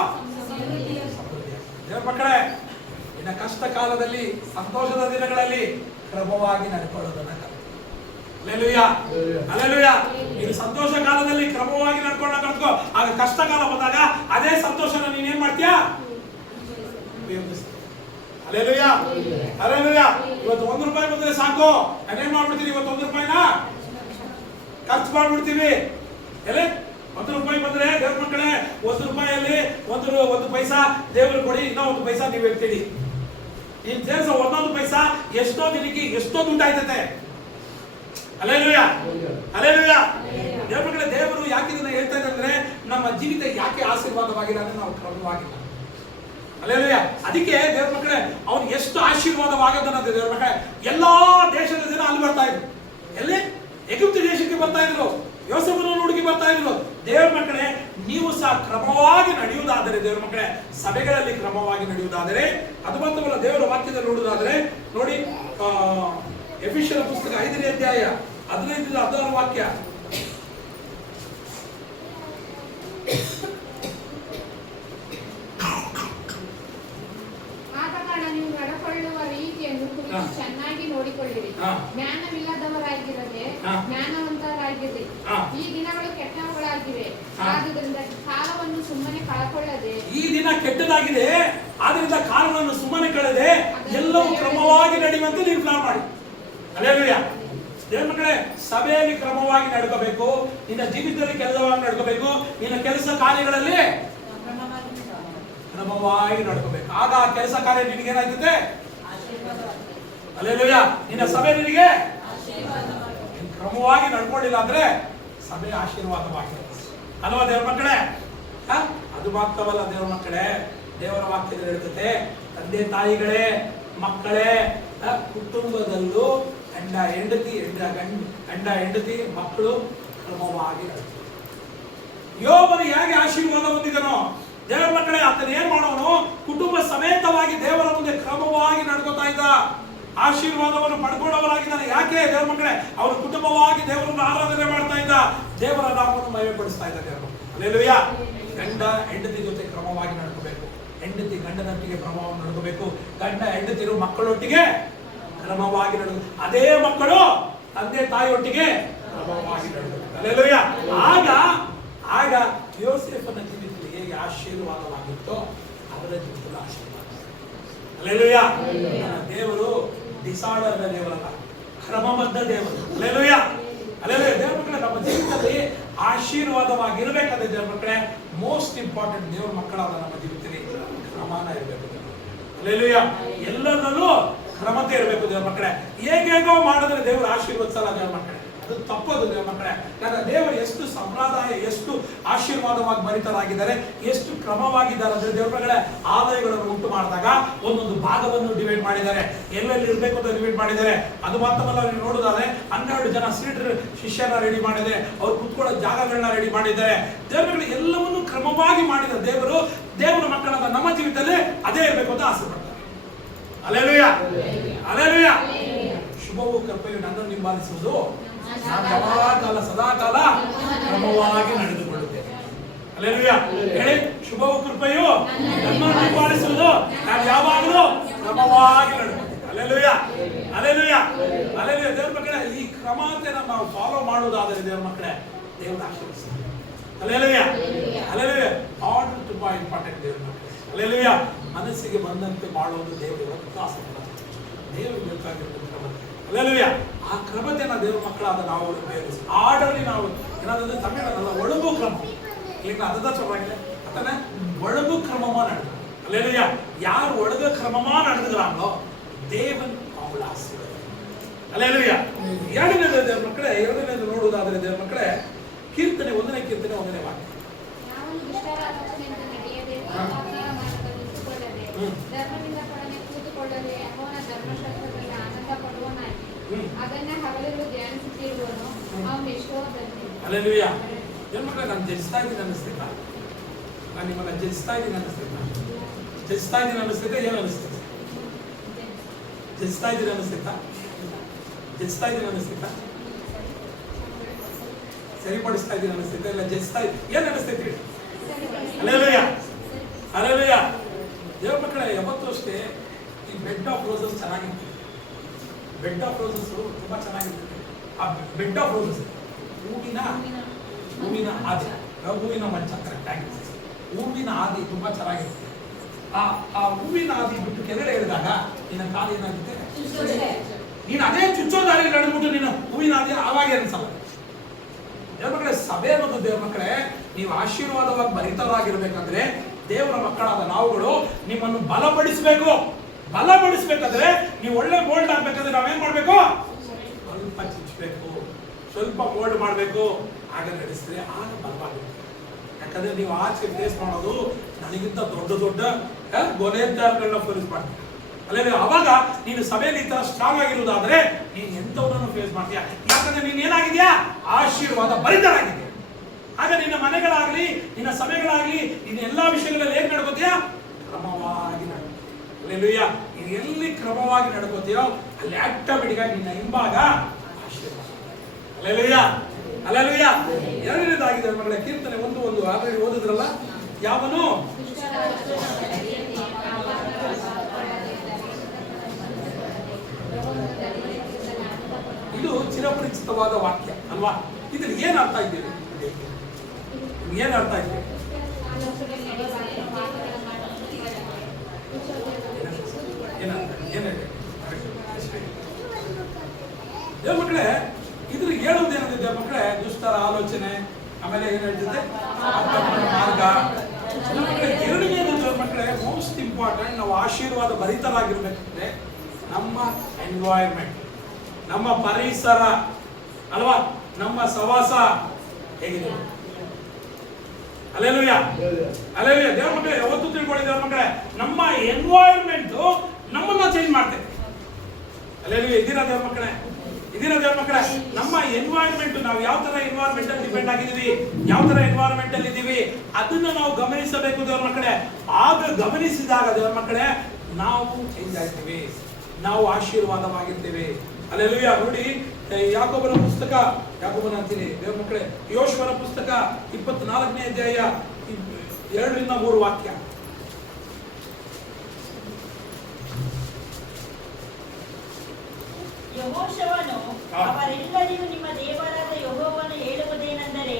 ದೇವರ ಮಕ್ಕಳೇ, ಇನ್ನ ಕಷ್ಟ ಕಾಲದಲ್ಲಿ, ಸಂತೋಷದ ದಿನಗಳಲ್ಲಿ ಕ್ರಮವಾಗಿ ನಡ್ಕೊಳ್ಳೋದನ್ನ ಕಲಿತು. Alleluia, alleluia. ಇದು ಸಂತೋಷ ಕಾಲದಲ್ಲಿ ಕ್ರಮವಾಗಿ ನಡ್ಕೊಂಡು ಕಲ್ತ್ಕೋ. ಆಗ ಕಷ್ಟ ಕಾಲ ಬಂದಾಗ ಅದೇ ಸಂತೋಷನ ನೀನೇನ್ ಮಾಡ್ತೀಯಾ? ಉಪಯೋಗಿಸ್ತೀಯ. Alleluia, alleluia. ಇವತ್ತು 1 ರೂಪಾಯಿ ಬಂದ್ರೆ ಸಾಕು, ನಾನೇನ್ ಮಾಡ್ಬಿಡ್ತೀನಿ? ಇವತ್ತು 1 ರೂಪಾಯಿನ ಖರ್ಚು ಮಾಡ್ಬಿಡ್ತೀವಿ. ಎಲ್ಲಿ 1 ರೂಪಾಯಿ ಬಂದ್ರೆ ದೇವ್ರ ಮಕ್ಕಳೇ 1 ರೂಪಾಯಿಯಲ್ಲಿ 1 ಪೈಸಾ ದೇವ್ರು ಕೊಡಿ, ಇನ್ನೂ 1 ಪೈಸಾ ನೀವು ಇರ್ತೀರಿ. ನೀನ್ ಸೇರಿಸೋ 1 ಪೈಸಾ ಎಷ್ಟೋ ದಿನಕ್ಕೆ ಎಷ್ಟೋ ದುಡ್ಡು ಆಯ್ತತೆ. Alleluia, alleluia. ದೇವ್ರ ಮಕ್ಕಳೇ, ದೇವರು ಯಾಕೆ ಇದನ್ನ ಹೇಳ್ತಾ ಇದ್ದಾರೆ ಅಂದ್ರೆ ನಮ್ಮ ಜೀವಿತ ಯಾಕೆ ಆಶೀರ್ವಾದವಾಗಿಲ್ಲ ಅಂದ್ರೆ ನಾವು ಕ್ರಮವಾಗಿಲ್ಲ. ಅಲ್ಲೇಲೂಯಾ. ಅದಕ್ಕೆ ದೇವ್ರ ಮಕ್ಕಳೇ ಅವ್ನು ಎಷ್ಟು ಆಶೀರ್ವಾದವಾಗದನ್ನಂತೆ. ದೇವ್ರ ಮಕ್ಕಳೇ ಎಲ್ಲಾ ದೇಶದ ಜನ ಅಲ್ಲಿ ಬರ್ತಾ ಇದ್ರು. ಎಲ್ಲಿ? ಎಗಿಪ್ತ ದೇಶಕ್ಕೆ ಬರ್ತಾ ಇದ್ರು. ಯೋಸೇಫನ ಹುಡುಗಿ ಬರ್ತಾ ಇದ್ರು. ದೇವ್ರ ಮಕ್ಕಳೇ, ನೀವು ಸಹ ಕ್ರಮವಾಗಿ ನಡೆಯುವುದಾದರೆ, ದೇವ್ರ ಮಕ್ಕಳೇ ಸಭೆಗಳಲ್ಲಿ ಕ್ರಮವಾಗಿ ನಡೆಯುವುದಾದರೆ, ಅದು ಮಾತ್ರವಲ್ಲ ದೇವರ ವಾಕ್ಯದಲ್ಲಿ ನೋಡುವುದಾದರೆ ನೋಡಿ, ಎಫೆಸೀಯರ ಪುಸ್ತಕ 5ನೇ ಅಧ್ಯಾಯ 15-16 ವಾಕ್ಯ. ನೀವು ನಡಕೊಳ್ಳುವ ರೀತಿಯನ್ನು ಕುರಿತು ಚೆನ್ನಾಗಿ ನೋಡಿಕೊಳ್ಳಿರಿ. ಜ್ಞಾನವಿಲ್ಲದವರಾಗಿರದೆ ಜ್ಞಾನವಂತರಾಗಿರಿ. ಈ ದಿನಗಳು ಕೆಟ್ಟವುಗಳಾಗಿವೆ, ಆದುದರಿಂದ ಕಾಲವನ್ನು ಸುಮ್ಮನೆ ಕಳಕೊಳ್ಳದೆ. ಈ ದಿನ ಕೆಟ್ಟದಾಗಿದೆ, ಆದ್ರಿಂದ ಕಾಲವನ್ನು ಸುಮ್ಮನೆ ಕಳೆದೆ ಎಲ್ಲವೂ ಕ್ರಮವಾಗಿ ನಡೆಯುವಂತೆ ನೀವು ಪ್ಲಾನ್ ಮಾಡಿ. ಅಲ್ಲೇಲೂಯಾ. ದೇವ್ರ ಮಕ್ಕಳೇ, ಸಭೆಯಲ್ಲಿ ಕ್ರಮವಾಗಿ ನಡ್ಕೋಬೇಕು. ನಿನ್ನ ಜೀವಿತದಲ್ಲಿ ಕೆಲಸವಾಗಿ ನಡ್ಕೋಬೇಕು. ನಿನ್ನ ಕೆಲಸ ಕಾರ್ಯಗಳಲ್ಲಿ ಕ್ರಮವಾಗಿ ನಡ್ಕೋಬೇಕು. ಆಗ ಆ ಕೆಲಸ ಕಾರ್ಯ ನಿನಗೇನಾಗ್ತದೆ? ಅಲ್ಲೇಲೂಯಾ. ನಿನ್ನ ಸಭೆ ನಿನಗೆ ಕ್ರಮವಾಗಿ ನಡ್ಕೊಂಡಿಲ್ಲ ಅಂದ್ರೆ ಸಭೆ ಆಶೀರ್ವಾದವಾಗಿರುತ್ತೆ ಅಲ್ವಾ ದೇವ್ರ ಮಕ್ಕಳೇ? ಅದು ಮಾತ್ರವಲ್ಲ ದೇವ್ರ ಮಕ್ಕಳೇ, ದೇವರ ವಾಕ್ಯದಲ್ಲಿ ಹೇಳ್ತದೆ, ತಂದೆ ತಾಯಿಗಳೇ, ಮಕ್ಕಳೇ, ಕುಟುಂಬದಲ್ಲೂ ಗಂಡ ಹೆಂಡತಿ ಮಕ್ಕಳು ಕ್ರಮವಾಗಿ ನಡ್ತಾರೆ. ಯೋಬನು ಹೇಗೆ ಆಶೀರ್ವಾದ ಹೊಂದಿದನೋ ದೇವರ ಮಕ್ಕಳೇ, ಆತನ ಏನ್ ಮಾಡೋನು? ಕುಟುಂಬ ಸಮೇತವಾಗಿ ದೇವರ ಮುಂದೆ ಕ್ರಮವಾಗಿ ನಡ್ಕೋತಾ ಇದ್ದ. ಆಶೀರ್ವಾದವನ್ನು ಪಡ್ಕೊಳ್ಳೋವರಾಗಿದ್ದಾನೆ. ಯಾಕೆ ದೇವರ ಮಕ್ಕಳೇ? ಅವರು ಕುಟುಂಬವಾಗಿ ದೇವರನ್ನು ಆರಾಧನೆ ಮಾಡ್ತಾ ಇದ್ದ, ದೇವರ ನಾಮವನ್ನು ಮಹಿಮೆಪಡಿಸ್ತಾ ಇದ್ದ ದೇವರು. ಅಲ್ಲೇಲೂಯಾ. ಗಂಡ ಹೆಂಡತಿ ಜೊತೆ ಕ್ರಮವಾಗಿ ನಡ್ಕೋಬೇಕು. ಹೆಂಡತಿ ಗಂಡನೊಟ್ಟಿಗೆ ಕ್ರಮವಾಗಿ ನಡ್ಕೋಬೇಕು. ಗಂಡ ಹೆಂಡತಿರು ಮಕ್ಕಳೊಟ್ಟಿಗೆ ಕ್ರಮವಾಗಿ ನಡ್ಕೋಬೇಕು. ಅದೇ ಮಕ್ಕಳು ತಂದೆ ತಾಯಿಯೊಟ್ಟಿಗೆ ಕ್ರಮವಾಗಿ ನಡ್ಕೋಬೇಕು. ಅಲ್ಲೇಲೂಯಾ. ಆಗ ಯೋಸೇಫನ ಜೀವಿತದಲ್ಲಿ ಹೇಗೆ ಆಶೀರ್ವಾದವಾಗಿತ್ತೋ ಅವರ ಜೀವಿತದ ಆಶೀರ್ವಾದ. ಅಲ್ಲೇಲೂಯಾ. ದೇವರು ಡಿಸಾರ್ಡರ್ ದೇವರಲ್ಲ, ಕ್ರಮಬದ್ಧ ದೇವರು. Alleluia, alleluia. ದೇವರ ಮಕ್ಕಳೇ, ನಮ್ಮ ಜೀವಿತದಲ್ಲಿ ಆಶೀರ್ವಾದವಾಗಿರ್ಬೇಕಾದ್ರೆ ದೇವರ ಮಕ್ಕಳೇ ಮೋಸ್ಟ್ ಇಂಪಾರ್ಟೆಂಟ್ ದೇವರ ಮಕ್ಕಳಾದ ನಮ್ಮ ಜೀವಿತದಲ್ಲಿ ಕ್ರಮನ ಇರಬೇಕು. ಅಲ್ಲೇಲೂಯಾ. ಎಲ್ಲರಲ್ಲೂ ಕ್ರಮತೆ ಇರಬೇಕು ದೇವರ ಮಕ್ಕಳೇ. ಹೇಗೇಗೋ ಮಾಡಿದ್ರೆ ದೇವರು ಆಶೀರ್ವದಿಸಲ್ಲ ದೇವರ ಮಕ್ಕಳೇ, ಅದು ತಪ್ಪದು ದೇವರ ಮಕ್ಕಳೇ. ನನ್ನ ದೇವರು ಎಷ್ಟು ಸಂಪ್ರದಾಯ, ಎಷ್ಟು ಆಶೀರ್ವಾದವಾಗಿ ಭರಿತರಾಗಿದ್ದಾರೆ, ಎಷ್ಟು ಕ್ರಮವಾಗಿದ್ದಾರೆ ಅಂದ್ರೆ ದೇವರ ಮಕ್ಕಳೇ, ಆದಾಯಗಳನ್ನು ಉಂಟು ಮಾಡಿದಾಗ ಒಂದೊಂದು ಭಾಗವನ್ನು ಡಿವೈಡ್ ಮಾಡಿದ್ದಾರೆ, ಎಲ್ಲೆಲ್ಲಿ ಇರಬೇಕು ಅಂತ ಡಿವೈಡ್ ಮಾಡಿದ್ದಾರೆ. ಅದು ಮಾತ್ರವಲ್ಲ, ನೀವು ನೋಡುದಾದ್ರೆ 12 ಜನ ಶಿಷ್ಯನ ರೆಡಿ ಮಾಡಿದ್ದಾರೆ, ಅವ್ರು ಕುತ್ಕೊಳ್ಳೋ ಜಾಗಗಳನ್ನ ರೆಡಿ ಮಾಡಿದ್ದಾರೆ. ದೇವರ ಮಕ್ಕಳೇ ಎಲ್ಲವನ್ನೂ ಕ್ರಮವಾಗಿ ಮಾಡಿದ ದೇವರು ದೇವರ ಮಕ್ಕಳಾದ ನಮ್ಮ ಜೀವಿತದಲ್ಲಿ ಅದೇ ಇರಬೇಕು ಅಂತ ಆಸೆ ಪಡ್ತಾರೆ. Alleluia, alleluia. ಶುಭವು ಕೃಪೆಯು ನನ್ನನ್ನು ಹಿಂಬಾಲಿಸುವುದು, ನಾನು ಯಾವಾಗಲ ಸದಾಕಾಲ ಕ್ರಮವಾಗಿ ನಡೆದುಕೊಳ್ಳುತ್ತೇನೆ. ಅಲ್ಲೇಲೂಯಾ. ಹೇಳಿ, ಶುಭವು ಕೃಪೆಯು ನನ್ನನ್ನು ಹಿಂಬಾಲಿಸುವುದು, ನಾನು ಯಾವಾಗಲೂ ಕ್ರಮವಾಗಿ ನಡೆದುಕೊಳ್ಳುತ್ತೇನೆ. Alleluia, alleluia, alleluia. ದೇವರ ಮಕ್ಕಳೇ, ಈ ಕ್ರಮತೆಯನ್ನು ನಾವು ಫಾಲೋ ಮಾಡುವುದಾದರೆ ದೇವರ ಮಕ್ಕಳೇ ದೇವರ ಆಶೀರ್ವದಿಸ್ತಾರೆ. Alleluia, alleluia. ಆರ್ಡರ್ ತುಂಬಾ ಇಂಪಾರ್ಟೆಂಟ್ ದೇವರ ಮಕ್ಕಳೇ. ಅಲ್ಲೇಲೂಯಾ. ಮನಸ್ಸಿಗೆ ಬಂದಂತೆ ಮಾಡುವುದು ದೇವರ ಆಸೆ. ದೇವರು ಬೇಕಾಗಿರುವ ಕ್ರಮತೆ. ಅಲ್ಲೇಲೂಯಾ. ಆ ಕ್ರಮತೆನ ದೇವರ ಮಕ್ಕಳಾದ ನಾವು ಉಪಯೋಗಿಸಿ ಆರ್ಡರ್ಲಿ ನಾವು ಏನಾದ್ರೆ ತಮಿಳಲ್ಲ ಒಳಗು ಕ್ರಮ ಈಗ ಅದದ ಚೆನ್ನಾಗಿದೆ ಅದನ್ನ ಒಳಗು ಕ್ರಮமா ನಡೆದು. ಅಲ್ಲೇಲೂಯಾ. ಯಾರು ಒಳಗ ಕ್ರಮமா ನಡೆದಿದ್ರಾங்களோ ದೇವನ್ ಅವಳ ಆಶೀರ್ವಾದ. ಅಲ್ಲೇಲೂಯಾ. ಎರಡನೇದು ದೇವರ ಮಕ್ಕಳೇ, ಎರಡನೇದು ನೋಡುವುದಾದರೆ ದೇವರ ಮಕ್ಕಳೇ ಕೀರ್ತನೆ 1ನೇ ಕೀರ್ತನೆ 1ನೇ ವಾಕ್ಯ. ಯಾವನು ದುಷ್ಟರ ಆಲೋಚನೆಯಿಂದ ನಡೆಯದೆ, ಪಾಪಾತ್ಮರ ಮಾರ್ಗದಲ್ಲಿ ನಿಂತುಕೊಳ್ಳದೆ, ಧರ್ಮದಿಂದ ಪಡನೆ ಕೂತುಕೊಳ್ಳದೆ, ಯೆಹೋವನ ಧರ್ಮಶಾಸ್ತ್ರದಲ್ಲಿ ಆನಂದ ಪಡುವನಾಗಿ ಅದನ್ನೇ ಹಗಲಿರುಳು ಧ್ಯಾನಿಸುತ್ತಿರುವನು, ಅವನು ಎಷ್ಟೋ ಧನ್ಯ. ಹಲ್ಲೆಲೂಯಾ. ಹೆಣ್ಮಕ್ಳೆ, ನಾನು ಜಯಿಸ್ತಾ ಇದ್ದೀನಿ ಅನ್ನಿಸ್ತಿಲ್ಲ? ನಾನು ನಿಮ್ಮನ್ನ ಜಯಿಸ್ತಾ ಇದ್ದೀನಿ ಅನ್ನಿಸ್ತಿಲ್ಲ? ಜಯಿಸ್ತಾ ಇದ್ದೀನಿ ಅನ್ನಿಸ್ತಿದ್ದೆ? ಏನು ಅನ್ನಿಸ್ತಿದೆ? ಜಯಿಸ್ತಾ ಇದ್ದೀನಿ ಅನ್ನಿಸ್ತಿತ್ತ? ಜಯಿಸ್ತಾ ಇದ್ದೀನಿ ಅನ್ನಿಸ್ತಿತ್ತ? ಸರಿಪಡಿಸ್ತಾ ಇದ್ದೀನಿ ಅನ್ನಿಸ್ತಿದ್ದೆ? ಇಲ್ಲ ಜಯಿಸ್ತಾ ಇದ್ದೀನಿ ಏನು ಅನ್ನಿಸ್ತೈತಿ? Hallelujah, hallelujah. ದೇವ್ರ ಮಕ್ಕಳೇ, ಯಾವತ್ತೂ ಅಷ್ಟೇ ಈ ಬೆಡ್ ಆಫ್ ರೋಸಸ್ ಚೆನ್ನಾಗಿರ್ತದೆ. ಬೆಡ್ ಆಫ್ ರೋಸಸ್ ತುಂಬಾ ಚೆನ್ನಾಗಿರ್ತದೆ. ಆ ಬೆಡ್ ಆಫ್ ರೋಸಸ್ ಹೂವಿನ ಆದಿ, ಹೂವಿನ ಮಂಚ, ಕರೆಕ್ಟ್ ಆಗಿ ಹೂವಿನ ಆದಿ ತುಂಬಾ ಚೆನ್ನಾಗಿರ್ತದೆ. ಆ ಹೂವಿನ ಆದಿ ಬಿಟ್ಟು ಕೆಳಗಡೆ ಇಳಿದಾಗ ನಿನ್ನ ಕಾಲು ಏನಾಗುತ್ತೆ? ನೀನು ಅದೇ ಚುಚ್ಚೋ ದಾರಿ ನಡೆದ್ಬಿಟ್ಟು ನೀನು ಹೂವಿನ ಆದಿ ಆವಾಗ ಅನ್ಸಲ್ಲ. ದೇವ್ರ ಮಕ್ಕಳೇ, ಸಭೆ ಅನ್ನೋದು ದೇವ್ರ ಮಕ್ಕಳೇ, ನೀವು ಆಶೀರ್ವಾದವಾಗಿ ಭರಿತರಾಗಿರ್ಬೇಕಂದ್ರೆ ದೇವರ ಮಕ್ಕಳಾದ ನಾವುಗಳು ನಿಮ್ಮನ್ನು ಬಲಪಡಿಸಬೇಕು. ಬಲಪಡಿಸ್ಬೇಕಾದ್ರೆ ನೀವು ಒಳ್ಳೆ ಬೋಲ್ಡ್ ಆಗ್ಬೇಕಾದ್ರೆ ನಾವೇನ್ ಮಾಡ್ಬೇಕು? ಸ್ವಲ್ಪ ಚಿಚ್ಚಬೇಕು, ಸ್ವಲ್ಪ ಬೋಲ್ಡ್ ಮಾಡಬೇಕು. ಆಗ ನಡೆಸಿದ್ರೆ ಆಗ ಬಲವಾಗಿರುತ್ತೆ. ಯಾಕಂದ್ರೆ ನೀವು ಆಚೆ ಫೇಸ್ ಮಾಡೋದು ನನಗಿಂತ ದೊಡ್ಡ ದೊಡ್ಡ ಗೊನೆದಾರಗಳನ್ನ ಫೇಸ್ ಮಾಡ್ತೀವಿ. ಅಲ್ಲೇ ಅವಾಗ ನೀನು ಸಭೆಯಲ್ಲಿ ಈ ತರ ಸ್ಟ್ರಾಂಗ್ ಆಗಿರುವುದಾದ್ರೆ ನೀನು ಎಂಥವರನ್ನು ಫೇಸ್ ಮಾಡ್ತೀಯ. ಯಾಕಂದ್ರೆ ನೀನು ಏನಾಗಿದ್ಯಾ? ಆಶೀರ್ವಾದ ಭರಿತರಾಗಿದೆಯಾ. ಆಗ ನಿನ್ನ ಮನೆಗಳಾಗ್ಲಿ, ನಿನ್ನ ಸಭೆಗಳಾಗ್ಲಿ, ನಿನ್ನ ಎಲ್ಲಾ ವಿಷಯಗಳಲ್ಲಿ ಹೇಗೆ ನಡ್ಕೋತೀಯ? ಕ್ರಮವಾಗಿ ನಡ್ಕೋ. ಹಲ್ಲೆಲೂಯಾ. ನೀನು ಎಲ್ಲಿ ಕ್ರಮವಾಗಿ ನಡ್ಕೋತೀಯೋ ಅಲ್ಲಿ ಆಟೋಮೆಟಿಕ್ ಆಗಿ ನಿನ್ನ ಹಿಂಭಾಗ ಆಶೀರ್ವಾದ. Hallelujah, hallelujah. ಎರಡನೇದಾಗಿದೆ ಮಕ್ಕಳೇ, ಕೀರ್ತನೆ 1:1 ಆಲ್ರೆಡಿ ಓದಿದ್ರಲ್ಲ. ಯಾವನು ಇದು ಚಿರಪರಿಚಿತವಾದ ವಾಕ್ಯ ಅಲ್ವಾ? ಇದ್ರಲ್ಲಿ ಏನ್ ಅರ್ಥ ಇದ್ದೀರಿ? ಏನ್ ಅರ್ಥ ಇದೆ? ದೇವ್ರ ಮಕ್ಕಳೇ, ಇದ್ರ ಹೇಳುವುದೇನಿದೆ ದೇವ್ರ ಮಕ್ಕಳೇ? ದುಷ್ಟರ ಆಲೋಚನೆ, ಆಮೇಲೆ ಏನ್ ಹೇಳ್ತಿದೆ? ಮಾರ್ಗ. ಎರಡನೇದು ದೇವ್ರ ಮಕ್ಕಳೇ, ಮೋಸ್ಟ್ ಇಂಪಾರ್ಟೆಂಟ್, ನಾವು ಆಶೀರ್ವಾದ ಭರಿತರಾಗಿರ್ಬೇಕಂದ್ರೆ ನಮ್ಮ ಎನ್ವೈರ್ಮೆಂಟ್, ನಮ್ಮ ಪರಿಸರ ಅಲ್ವಾ, ನಮ್ಮ ಸವಾಸ ಹೇಗಿದೆ? Hallelujah, hallelujah. ದೇವ್ರ ಮಕ್ಕಳೇ, ಯಾವತ್ತೂ ತಿಳ್ಕೊಳ್ಳಿ ದೇವ್ರ ಮಕ್ಕಳೇ, ನಮ್ಮ ಎನ್ವೈರ್ಮೆಂಟ್ ನಮ್ಮನ್ನ ಚೇಂಜ್ ಮಾಡ್ತೇವೆ. ಹಲ್ಲೆಲೂಯಾ. ಇದೀರಾ ದೇವ್ರ ಮಕ್ಕಳೇ? ಇದೀರಾ ದೇವ್ರ ಮಕ್ಕಳೇ? ನಮ್ಮ ಎನ್ವೈರ್ಮೆಂಟ್, ನಾವು ಯಾವ ತರ ಎನ್ವೈರ್ಮೆಂಟ್ ಅಲ್ಲಿ ಡಿಪೆಂಡ್ ಆಗಿದ್ದೀವಿ, ಯಾವ ತರ ಎನ್ವೈರ್ಮೆಂಟ್ ಅಲ್ಲಿ ಇದ್ದೀವಿ, ಅದನ್ನ ನಾವು ಗಮನಿಸಬೇಕು ದೇವ್ರ ಮಕ್ಕಳೇ. ಆಗ ಗಮನಿಸಿದಾಗ ದೇವ್ರ ಮಕ್ಕಳೇ ನಾವು ಚೇಂಜ್ ಆಗ್ತೀವಿ, ನಾವು ಆಶೀರ್ವಾದವಾಗಿರ್ತೇವೆ. ಹಲ್ಲೆಲೂಯಾ. ನೋಡಿ, ಯಾಕೋಬನ ಪುಸ್ತಕ, ಯಾಕೋಬನ ಅಂತೀನಿ ದೇವ್ರ ಮಕ್ಕಳೇ, ಯೋಶುವನ ಪುಸ್ತಕ 24ನೇ ಅಧ್ಯಾಯ 2-3 ವಾಕ್ಯ. ಯೆಹೋಶುವನು ಅವರೆಲ್ಲರಿಗೂ ನಿಮ್ಮ ದೇವರಾದ ಯೆಹೋವನು ಹೇಳುವುದೇನೆಂದರೆ,